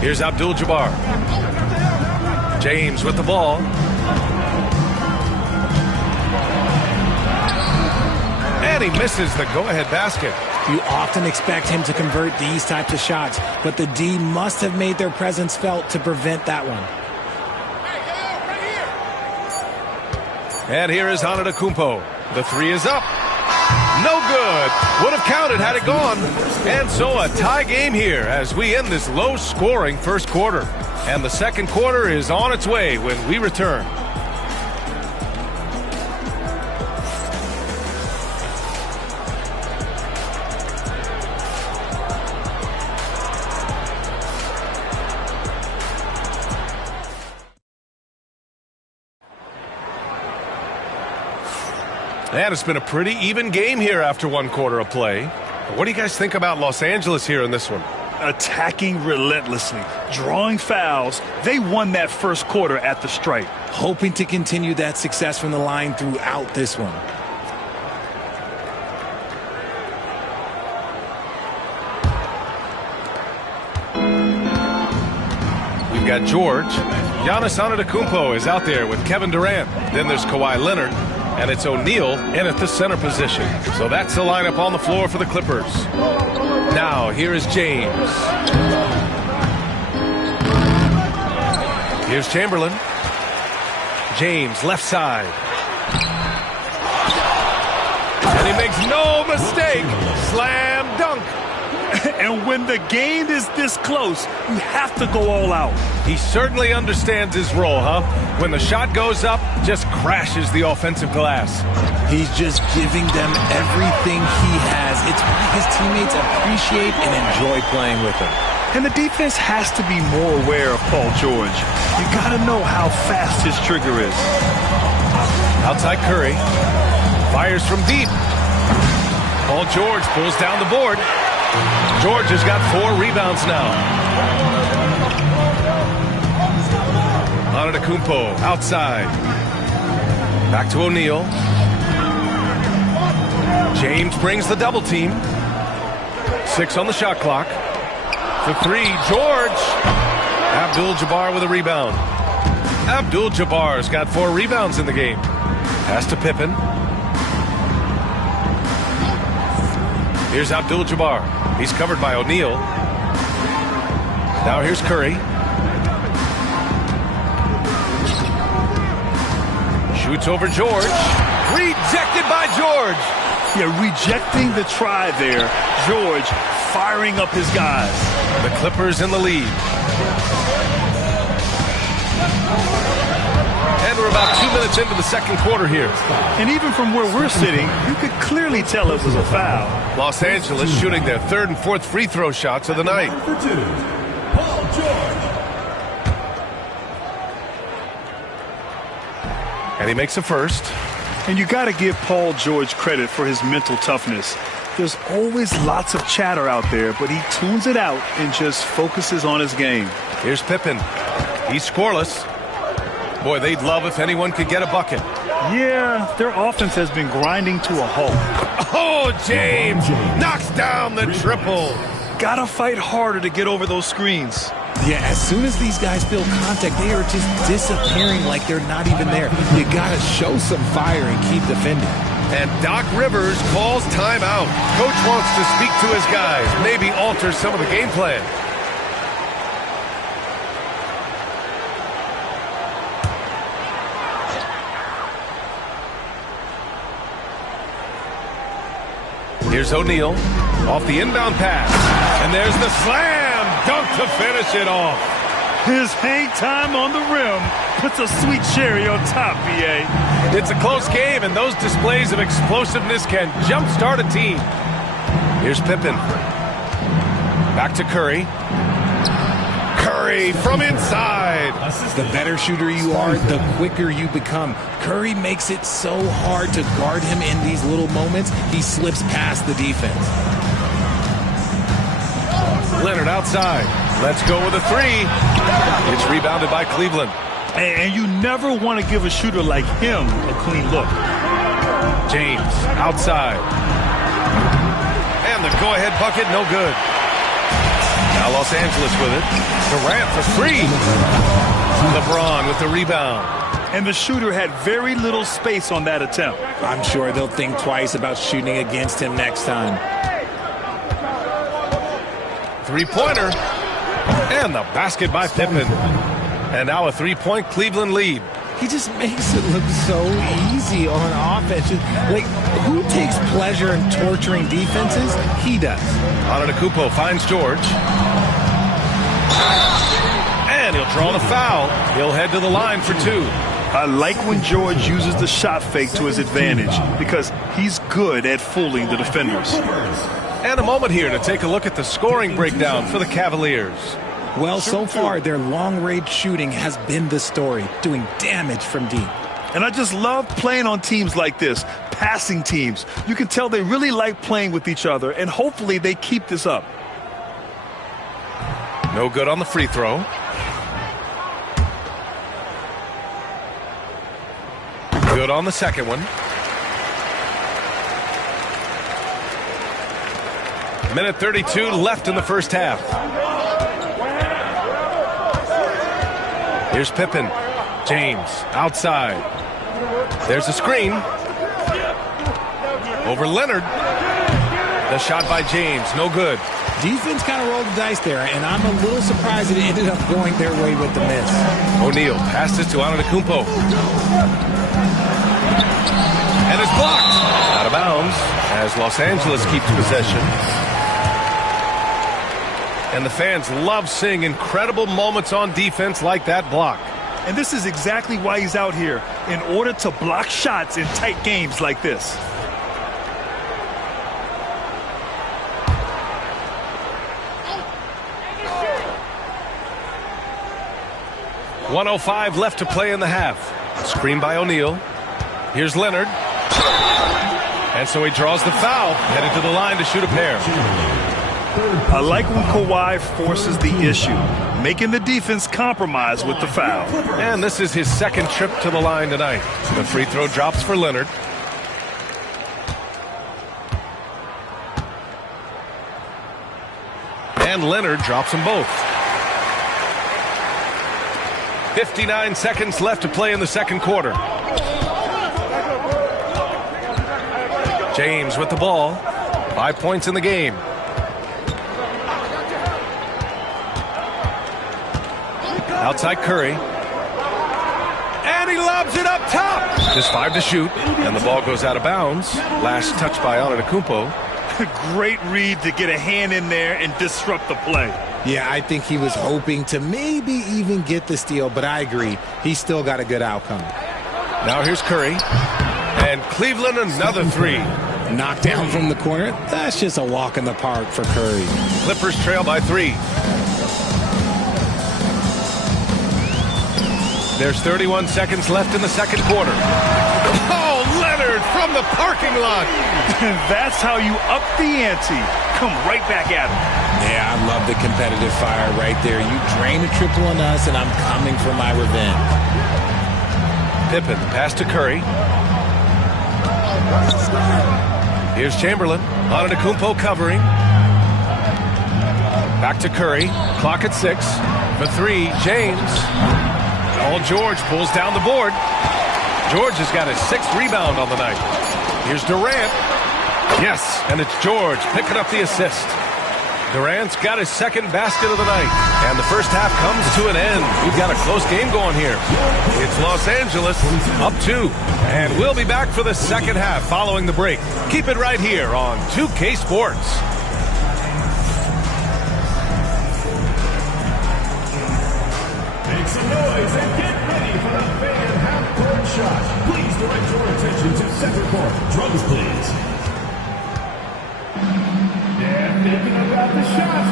Here's Abdul-Jabbar. James with the ball. And he misses the go-ahead basket. You often expect him to convert these types of shots, but the D must have made their presence felt to prevent that one. And here is Antetokounmpo. The three is up. No good. Would have counted had it gone. And so a tie game here as we end this low-scoring first quarter. And the second quarter is on its way when we return. And it's been a pretty even game here after one quarter of play. What do you guys think about Los Angeles here in this one? Attacking relentlessly, drawing fouls. They won that first quarter at the stripe. Hoping to continue that success from the line throughout this one. We've got George. Giannis Antetokounmpo is out there with Kevin Durant. Then there's Kawhi Leonard. And it's O'Neal in at the center position. So that's the lineup on the floor for the Clippers. Now, here is James. Here's Chamberlain. James, left side. And he makes no mistake. Slam dunk. And when the game is this close, you have to go all out. He certainly understands his role, huh? When the shot goes up, just crashes the offensive glass. He's just giving them everything he has. It's why his teammates appreciate and enjoy playing with him. And the defense has to be more aware of Paul George. You got to know how fast his trigger is. Outside Curry. Fires from deep. Paul George pulls down the board. George has got 4 rebounds now. Antetokounmpo outside. Back to O'Neal. James brings the double team. 6 on the shot clock. For 3, George. Abdul-Jabbar with a rebound. Abdul-Jabbar's got 4 rebounds in the game. Pass to Pippen. Here's Abdul-Jabbar. He's covered by O'Neal. Now here's Curry. Shoots over George. Rejected by George. Yeah, rejecting the try there. George firing up his guys. The Clippers in the lead. And we're about 2 minutes into the second quarter here. And even from where we're sitting, you could clearly tell it was a foul. Los Angeles shooting their 3rd and 4th free throw shots of the night. Paul George. And he makes a first. And you got to give Paul George credit for his mental toughness. There's always lots of chatter out there, but he tunes it out and just focuses on his game. Here's Pippen. He's scoreless. Boy, they'd love if anyone could get a bucket. Yeah, their offense has been grinding to a halt. Oh, James knocks down the triple. Gotta fight harder to get over those screens. Yeah, as soon as these guys feel contact, they are just disappearing like they're not even there. You gotta show some fire and keep defending. And Doc Rivers calls timeout. Coach wants to speak to his guys, maybe alter some of the game plan. Here's O'Neal off the inbound pass. And there's the slam dunk to finish it off. His hang time on the rim puts a sweet cherry on top, B.A. It's a close game, and those displays of explosiveness can jumpstart a team. Here's Pippen. Back to Curry. Curry from inside. The better shooter you are, the quicker you become. Curry makes it so hard to guard him in these little moments. He slips past the defense. Leonard outside. Let's go with a three. It's rebounded by Cleveland. And you never want to give a shooter like him a clean look. James outside. And the go-ahead bucket, no good. Now Los Angeles with it. Durant for three. LeBron with the rebound. And the shooter had very little space on that attempt. I'm sure they'll think twice about shooting against him next time. Three-pointer. And the basket by Pippen. And now a three-point Cleveland lead. He just makes it look so easy on offense. Like, who takes pleasure in torturing defenses? He does. Antetokounmpo finds George. And he'll draw the foul. He'll head to the line for two. I like when George uses the shot fake to his advantage because he's good at fooling the defenders. And a moment here to take a look at the scoring breakdown for the Cavaliers. Well, so far, their long-range shooting has been the story, doing damage from deep. And I just love playing on teams like this, passing teams. You can tell they really like playing with each other, and hopefully they keep this up. No good on the free throw. Good on the second one. Minute 32 left in the first half. Here's Pippen. James outside. There's a screen. Over Leonard. The shot by James. No good. Defense kind of rolled the dice there, and I'm a little surprised that it ended up going their way with the miss. O'Neal passes to Antetokounmpo. And it's blocked. Out of bounds as Los Angeles keeps possession. And the fans love seeing incredible moments on defense like that block. And this is exactly why he's out here, in order to block shots in tight games like this. .105 left to play in the half. Screen by O'Neal. Here's Leonard. And so he draws the foul, headed to the line to shoot a pair. I like when Kawhi forces the issue, making the defense compromise with the foul. And this is his second trip to the line tonight. The free throw drops for Leonard. And Leonard drops them both. 59 seconds left to play in the second quarter. James with the ball. 5 points in the game. Outside Curry. And he lobs it up top. Just 5 to shoot. And the ball goes out of bounds. Last touch by Antetokounmpo. Great read to get a hand in there and disrupt the play. Yeah, I think he was hoping to maybe even get the steal, but I agree. He's still got a good outcome. Now here's Curry. And Cleveland another three. Knocked down from the corner. That's just a walk in the park for Curry. Clippers trail by 3. There's 31 seconds left in the second quarter. Oh, Leonard from the parking lot. That's how you up the ante. Come right back at him. Yeah, I love the competitive fire right there. You drain a triple on us, and I'm coming for my revenge. Pippen, pass to Curry. Here's Chamberlain. Antetokounmpo covering. Back to Curry. Clock at 6. For 3, James. Paul George pulls down the board. George has got his 6th rebound on the night. Here's Durant. Yes, and it's George picking up the assist. Durant's got his 2nd basket of the night. And the first half comes to an end. We've got a close game going here. It's Los Angeles up 2. And we'll be back for the second half following the break. Keep it right here on 2K Sports. Make some noise and get ready for the fan half-court shot. Please direct your attention to center court. Drums, please. They're thinking about the shot.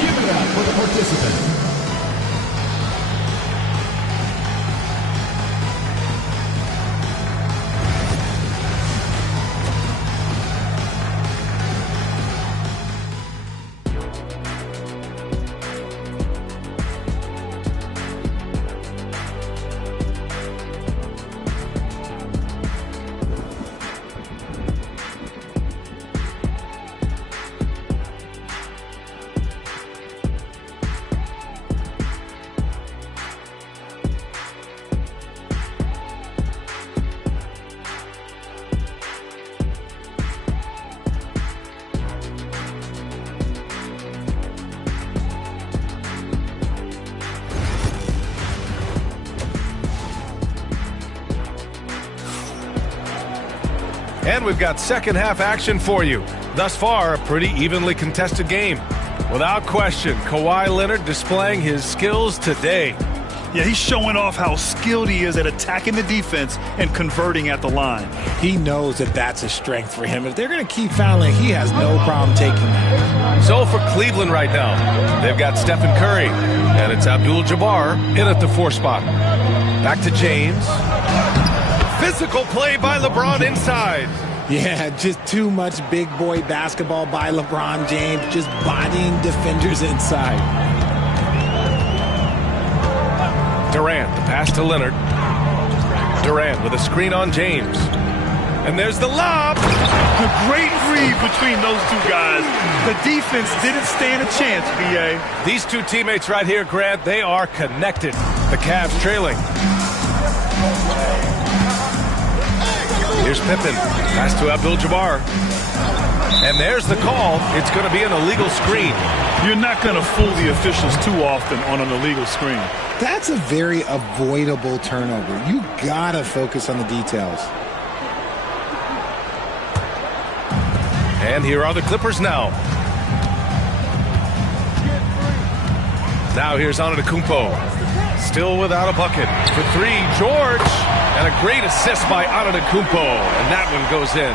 Give it up for the participant. And we've got second half action for you. Thus far, a pretty evenly contested game. Without question, Kawhi Leonard displaying his skills today. Yeah, he's showing off how skilled he is at attacking the defense and converting at the line. He knows that that's a strength for him. If they're going to keep fouling, he has no problem taking that. So for Cleveland right now, they've got Stephen Curry, and it's Abdul-Jabbar in at the 4 spot. Back to James. Physical play by LeBron inside. Yeah, just too much big boy basketball by LeBron James, just bodying defenders inside. Durant, the pass to Leonard. Durant with a screen on James. And there's the lob. A great read between those two guys. The defense didn't stand a chance, B.A. These two teammates right here, Grant, they are connected. The Cavs trailing. Here's Pippen. Pass to Abdul-Jabbar. And there's the call. It's going to be an illegal screen. You're not going to fool the officials too often on an illegal screen. That's a very avoidable turnover. You got to focus on the details. And here are the Clippers now. Now here's Antetokounmpo. Still without a bucket. For 3, George. And a great assist by Antetokounmpo. And that one goes in.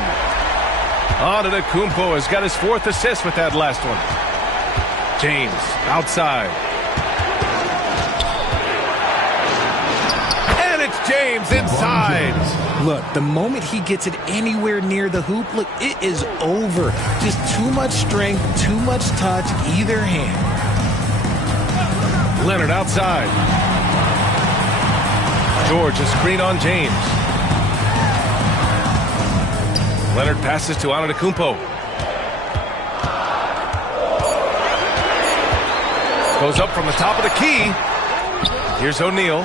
Antetokounmpo has got his 4th assist with that last one. James outside. And it's James inside. Look, the moment he gets it anywhere near the hoop, look, it is over. Just too much strength, too much touch, either hand. Leonard outside. George, a screen on James. Leonard passes to Antetokounmpo. Goes up from the top of the key. Here's O'Neal.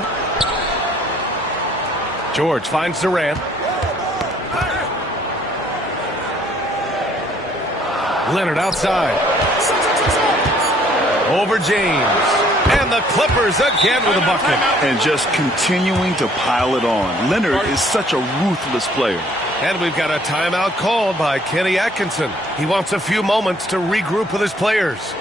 George finds Durant. Leonard outside. Over James. And the Clippers again with a bucket. And just continuing to pile it on. Leonard is such a ruthless player. And we've got a timeout called by Kenny Atkinson. He wants a few moments to regroup with his players.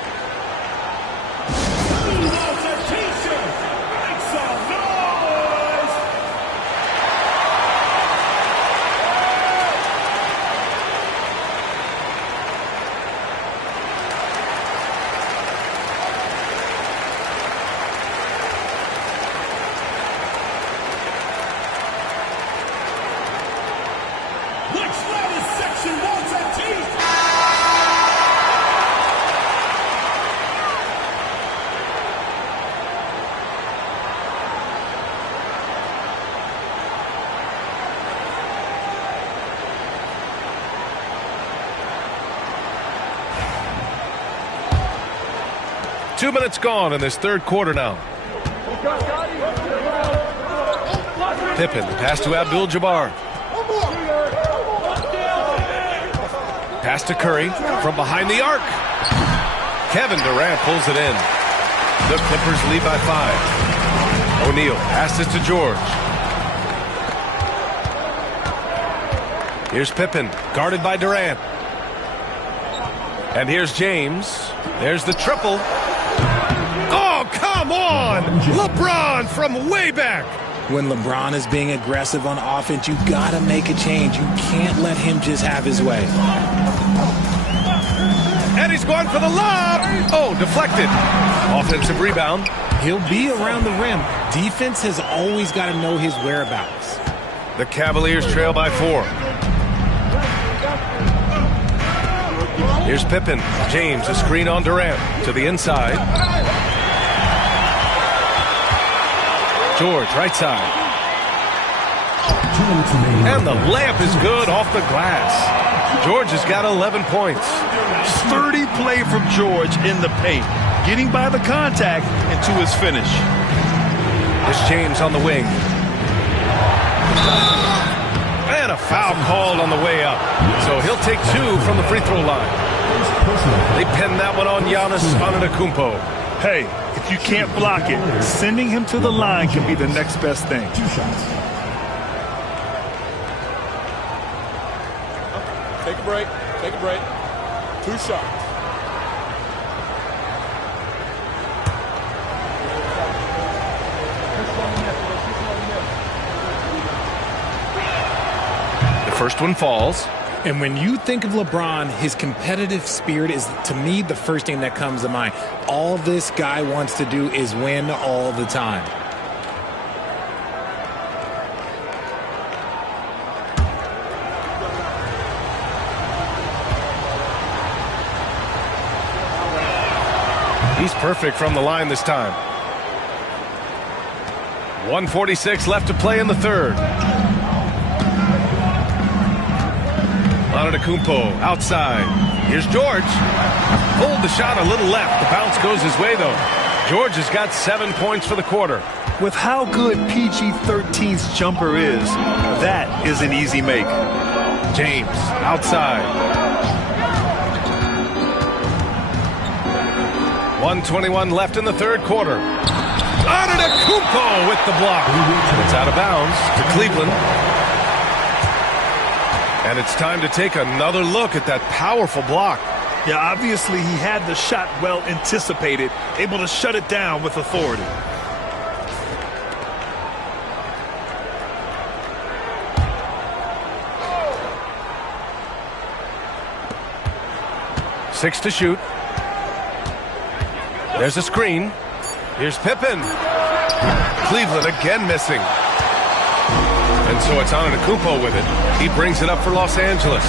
2 minutes gone in this third quarter now. Pippen, pass to Abdul-Jabbar. Pass to Curry from behind the arc. Kevin Durant pulls it in. The Clippers lead by 5. O'Neal passes to George. Here's Pippen, guarded by Durant. And here's James. There's the triple. Oh, come on! LeBron from way back. When LeBron is being aggressive on offense, you got to make a change. You can't let him just have his way. And he's going for the lob. Oh, deflected. Offensive rebound. He'll be around the rim. Defense has always got to know his whereabouts. The Cavaliers trail by 4. Here's Pippen. James, a screen on Durant. To the inside. George, right side. And the layup is good off the glass. George has got 11 points. Sturdy play from George in the paint. Getting by the contact and to his finish. Here's James on the wing. And a foul called on the way up. So he'll take 2 from the free throw line. They pin that one on Giannis Antetokounmpo. Hey, if you can't block it, sending him to the line can be the next best thing. 2 shots. Take a break. Take a break. 2 shots. The first one falls. And when you think of LeBron, his competitive spirit is, to me, the first thing that comes to mind. All this guy wants to do is win all the time. He's perfect from the line this time. 1:46 left to play in the third. Antetokounmpo outside. Here's George. Pulled the shot a little left. The bounce goes his way, though. George has got 7 points for the quarter. With how good PG-13's jumper is, that is an easy make. James outside. 1:21 left in the third quarter. Antetokounmpo with the block. It's out of bounds to Cleveland. And it's time to take another look at that powerful block. Yeah, obviously he had the shot well anticipated, able to shut it down with authority. Six to shoot. There's a screen. Here's Pippen. Cleveland again missing. And so it's Antetokounmpo with it. He brings it up for Los Angeles.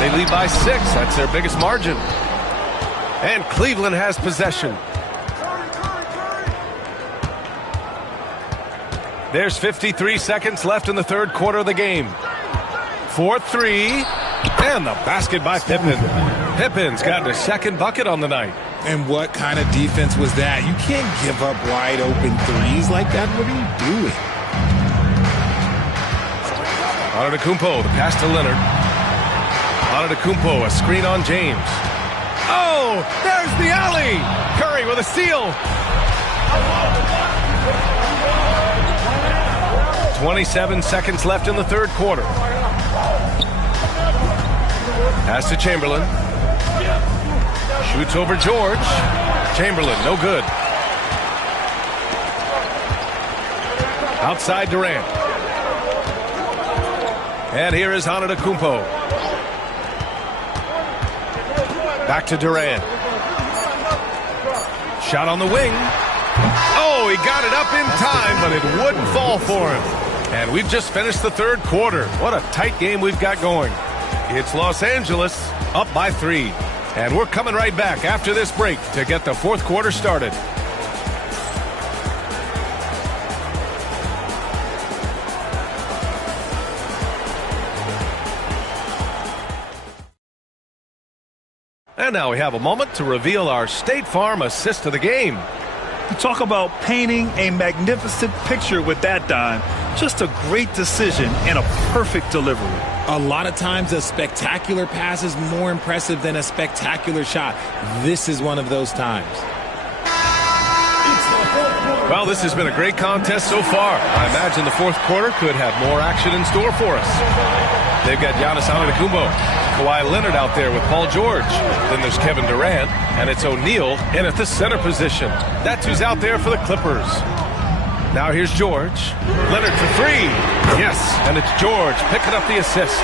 They lead by 6. That's their biggest margin. And Cleveland has possession. There's 53 seconds left in the third quarter of the game. 4-3. And the basket by Pippen. Pippen's got his second bucket on the night. And what kind of defense was that? You can't give up wide open threes like that. What are you doing? Antetokounmpo, the pass to Leonard. Antetokounmpo, a screen on James. Oh, there's the alley. Curry with a steal. 27 seconds left in the third quarter. Pass to Chamberlain. Shoots over George. Chamberlain, no good. Outside Durant. And here is Antetokounmpo. Back to Durant. Shot on the wing. Oh, he got it up in time, but it wouldn't fall for him. And we've just finished the third quarter. What a tight game we've got going. It's Los Angeles up by 3. And we're coming right back after this break to get the fourth quarter started. And now we have a moment to reveal our State Farm assist of the game. You talk about painting a magnificent picture with that dime. Just a great decision and a perfect delivery. A lot of times a spectacular pass is more impressive than a spectacular shot. This is one of those times. Well, this has been a great contest so far. I imagine the fourth quarter could have more action in store for us. They've got Giannis Antetokounmpo, Kawhi Leonard out there with Paul George. Then there's Kevin Durant, and it's O'Neal in at the center position. That's who's out there for the Clippers. Now here's George. Leonard for three. Yes, and it's George picking up the assist.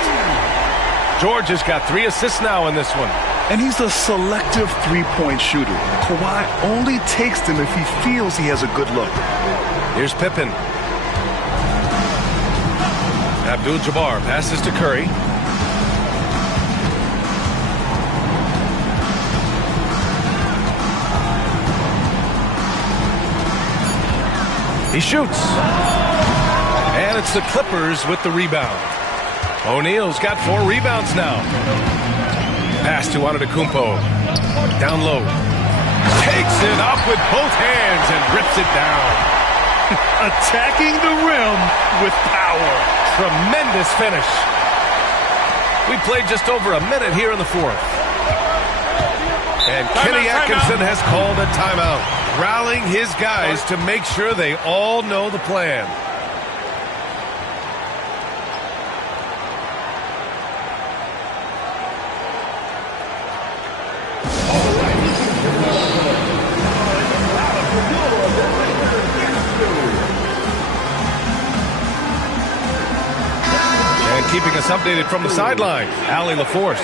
George has got 3 assists now in this one. And he's a selective three-point shooter. Kawhi only takes them if he feels he has a good look. Here's Pippen. Abdul-Jabbar passes to Curry. He shoots. And it's the Clippers with the rebound. O'Neal's got 4 rebounds now. Pass to Antetokounmpo. Down low. Takes it up with both hands and rips it down. Attacking the rim with power. Tremendous finish. We played just over a minute here in the fourth. And Kenny Atkinson has called a timeout, rallying his guys to make sure they all know the plan. Keeping us updated from the sideline, Allie LaForce.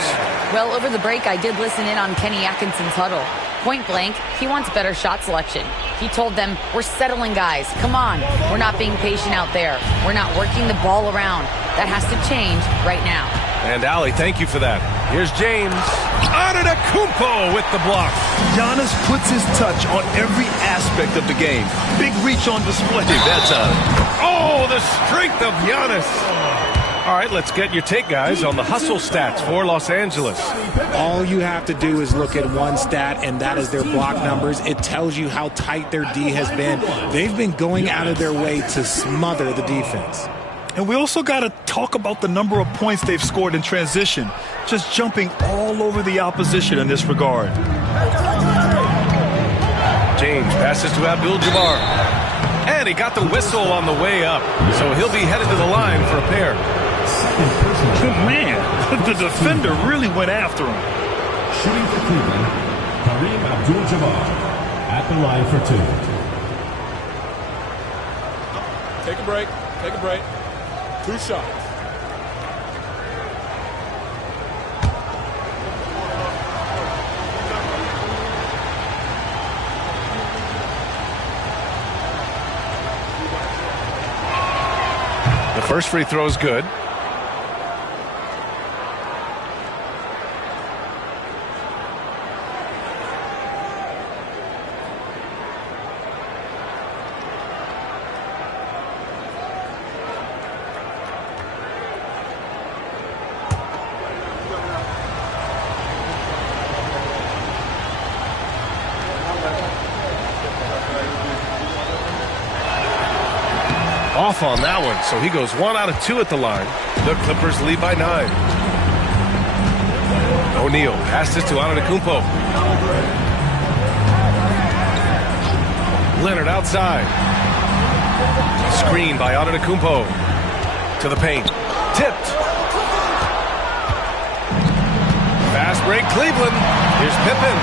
Well, over the break, I did listen in on Kenny Atkinson's huddle. Point blank, he wants better shot selection. He told them, we're settling guys. Come on. We're not being patient out there. We're not working the ball around. That has to change right now. And Allie, thank you for that. Here's James. Antetokounmpo with the block. Giannis puts his touch on every aspect of the game. Big reach on display that time. Oh, the strength of Giannis. All right, let's get your take, guys, on the hustle stats for Los Angeles. All you have to do is look at one stat, and that is their block numbers. It tells you how tight their D has been. They've been going out of their way to smother the defense. And we also got to talk about the number of points they've scored in transition, just jumping all over the opposition in this regard. James passes to Abdul-Jabbar. And he got the whistle on the way up, so he'll be headed to the line for a pair. Good man. The defender really went after him. Shooting for Cleveland, Kareem Abdul-Jabbar at the line for 2. Take a break. Take a break. 2 shots. The first free throw is good. Off on that one, so he goes 1 out of 2 at the line. The Clippers lead by 9. O'Neal passes to Antetokounmpo. Leonard outside. Screen by Antetokounmpo. To the paint. Tipped. Fast break, Cleveland. Here's Pippen.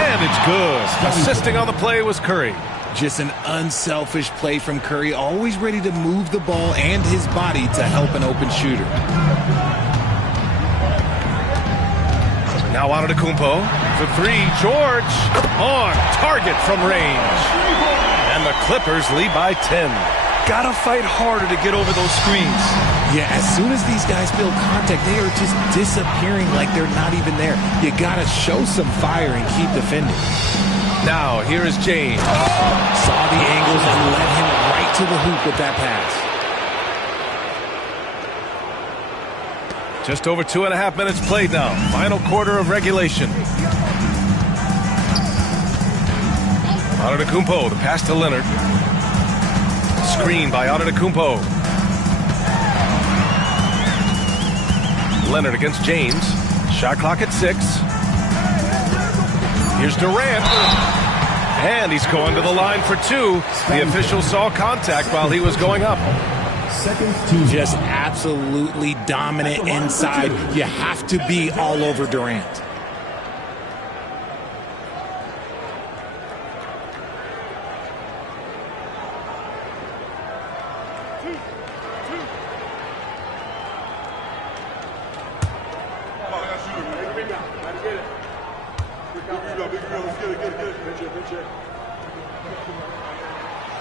And it's good. Assisting on the play was Curry. Just an unselfish play from Curry, always ready to move the ball and his body to help an open shooter. Now Antetokounmpo for 3. George on target from range. And the Clippers lead by 10. Gotta fight harder to get over those screens. Yeah, as soon as these guys feel contact, they are just disappearing like they're not even there. You gotta show some fire and keep defending. Now, here is James. Saw the angles and led him right to the hoop with that pass. To Just over 2.5 minutes played now. Final quarter of regulation. Antetokounmpo, the pass to Leonard. Screen by Antetokounmpo. Leonard against James. Shot clock at 6. Here's Durant. And he's going to the line for 2. The official saw contact while he was going up. Just absolutely dominant inside. You have to be all over Durant.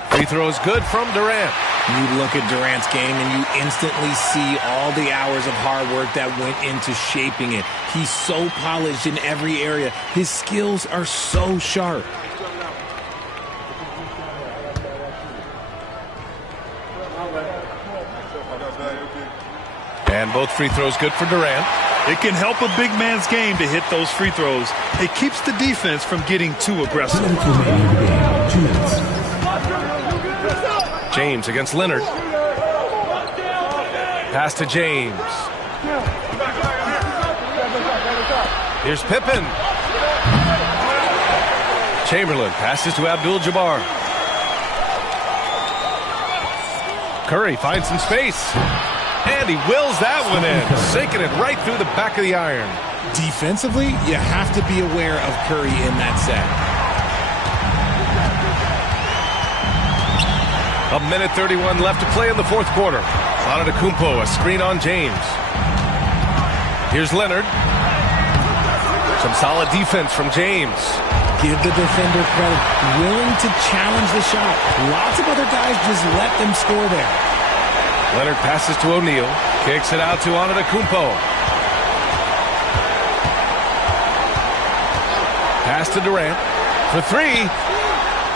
Free throw is good from Durant. You look at Durant's game and you instantly see all the hours of hard work that went into shaping it. He's so polished in every area. His skills are so sharp. And both free throws good for Durant. It can help a big man's game to hit those free throws. It keeps the defense from getting too aggressive. James against Leonard. Pass to James. Here's Pippen. Chamberlain passes to Abdul-Jabbar. Curry finds some space. And he wills that one in, sinking it right through the back of the iron. Defensively, you have to be aware of Curry in that set. 1:31 left to play in the fourth quarter. Antetokounmpo, a screen on James. Here's Leonard. Some solid defense from James. Give the defender credit. Willing to challenge the shot. Lots of other guys just let them score there. Leonard passes to O'Neal. Kicks it out to Antetokounmpo. Pass to Durant. For 3.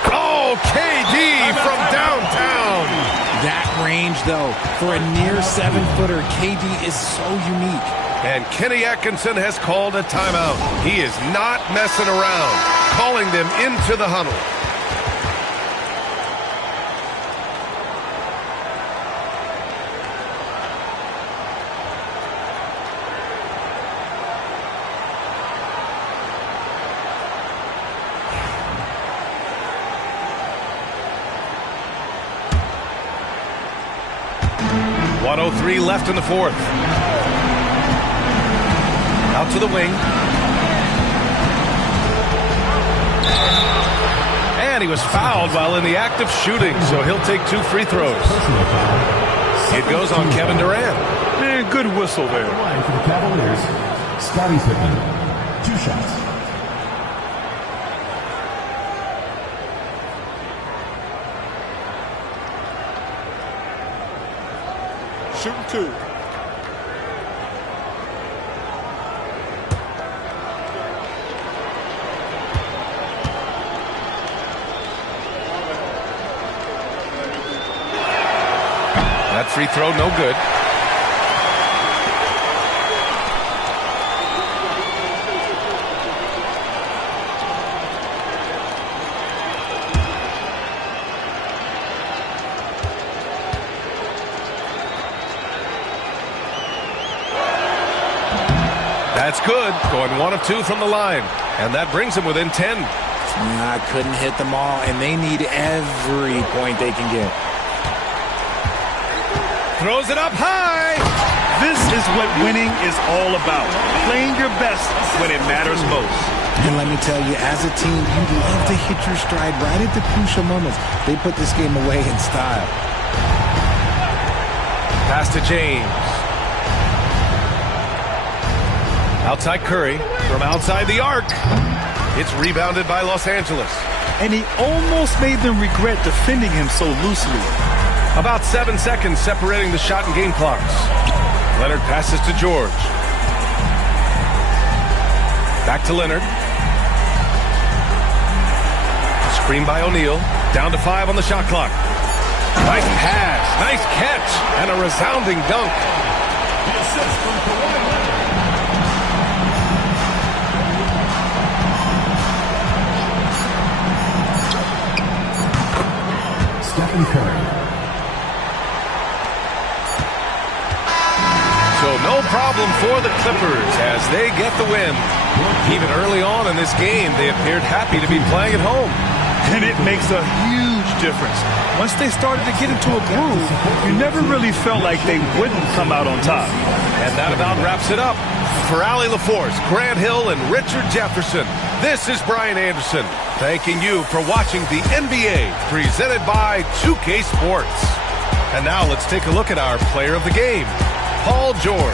Oh, KD from downtown. That range, though, for a near 7-footer, KD is so unique. And Kenny Atkinson has called a timeout. He is not messing around, calling them into the huddle. .103 left in the fourth. Out to the wing. And he was fouled while in the act of shooting, so he'll take 2 free throws. It goes on Kevin Durant. Man, good whistle there. For the Cavaliers, Scottie Pippen, 2 shots. Shooting 2. That free throw, no good. That's good. Going 1 of 2 from the line. And that brings him within 10. I couldn't hit them all, and they need every point they can get. Throws it up high. This is what winning is all about. Playing your best when it matters most. And let me tell you, as a team, you love to hit your stride right at the crucial moments. They put this game away in style. Pass to James. Outside Curry. From outside the arc. It's rebounded by Los Angeles. And he almost made them regret defending him so loosely. About 7 seconds separating the shot and game clocks. Leonard passes to George. Back to Leonard. Screen by O'Neal. Down to 5 on the shot clock. Nice pass. Nice catch. And a resounding dunk. The assist from Kawhi no problem for the Clippers as they get the win. Even early on in this game, they appeared happy to be playing at home. And it makes a huge difference. Once they started to get into a groove, you never really felt like they wouldn't come out on top. And that about wraps it up. For Allie LaForce, Grant Hill, and Richard Jefferson, this is Brian Anderson, thanking you for watching the NBA presented by 2K Sports. And now let's take a look at our player of the game, Paul George.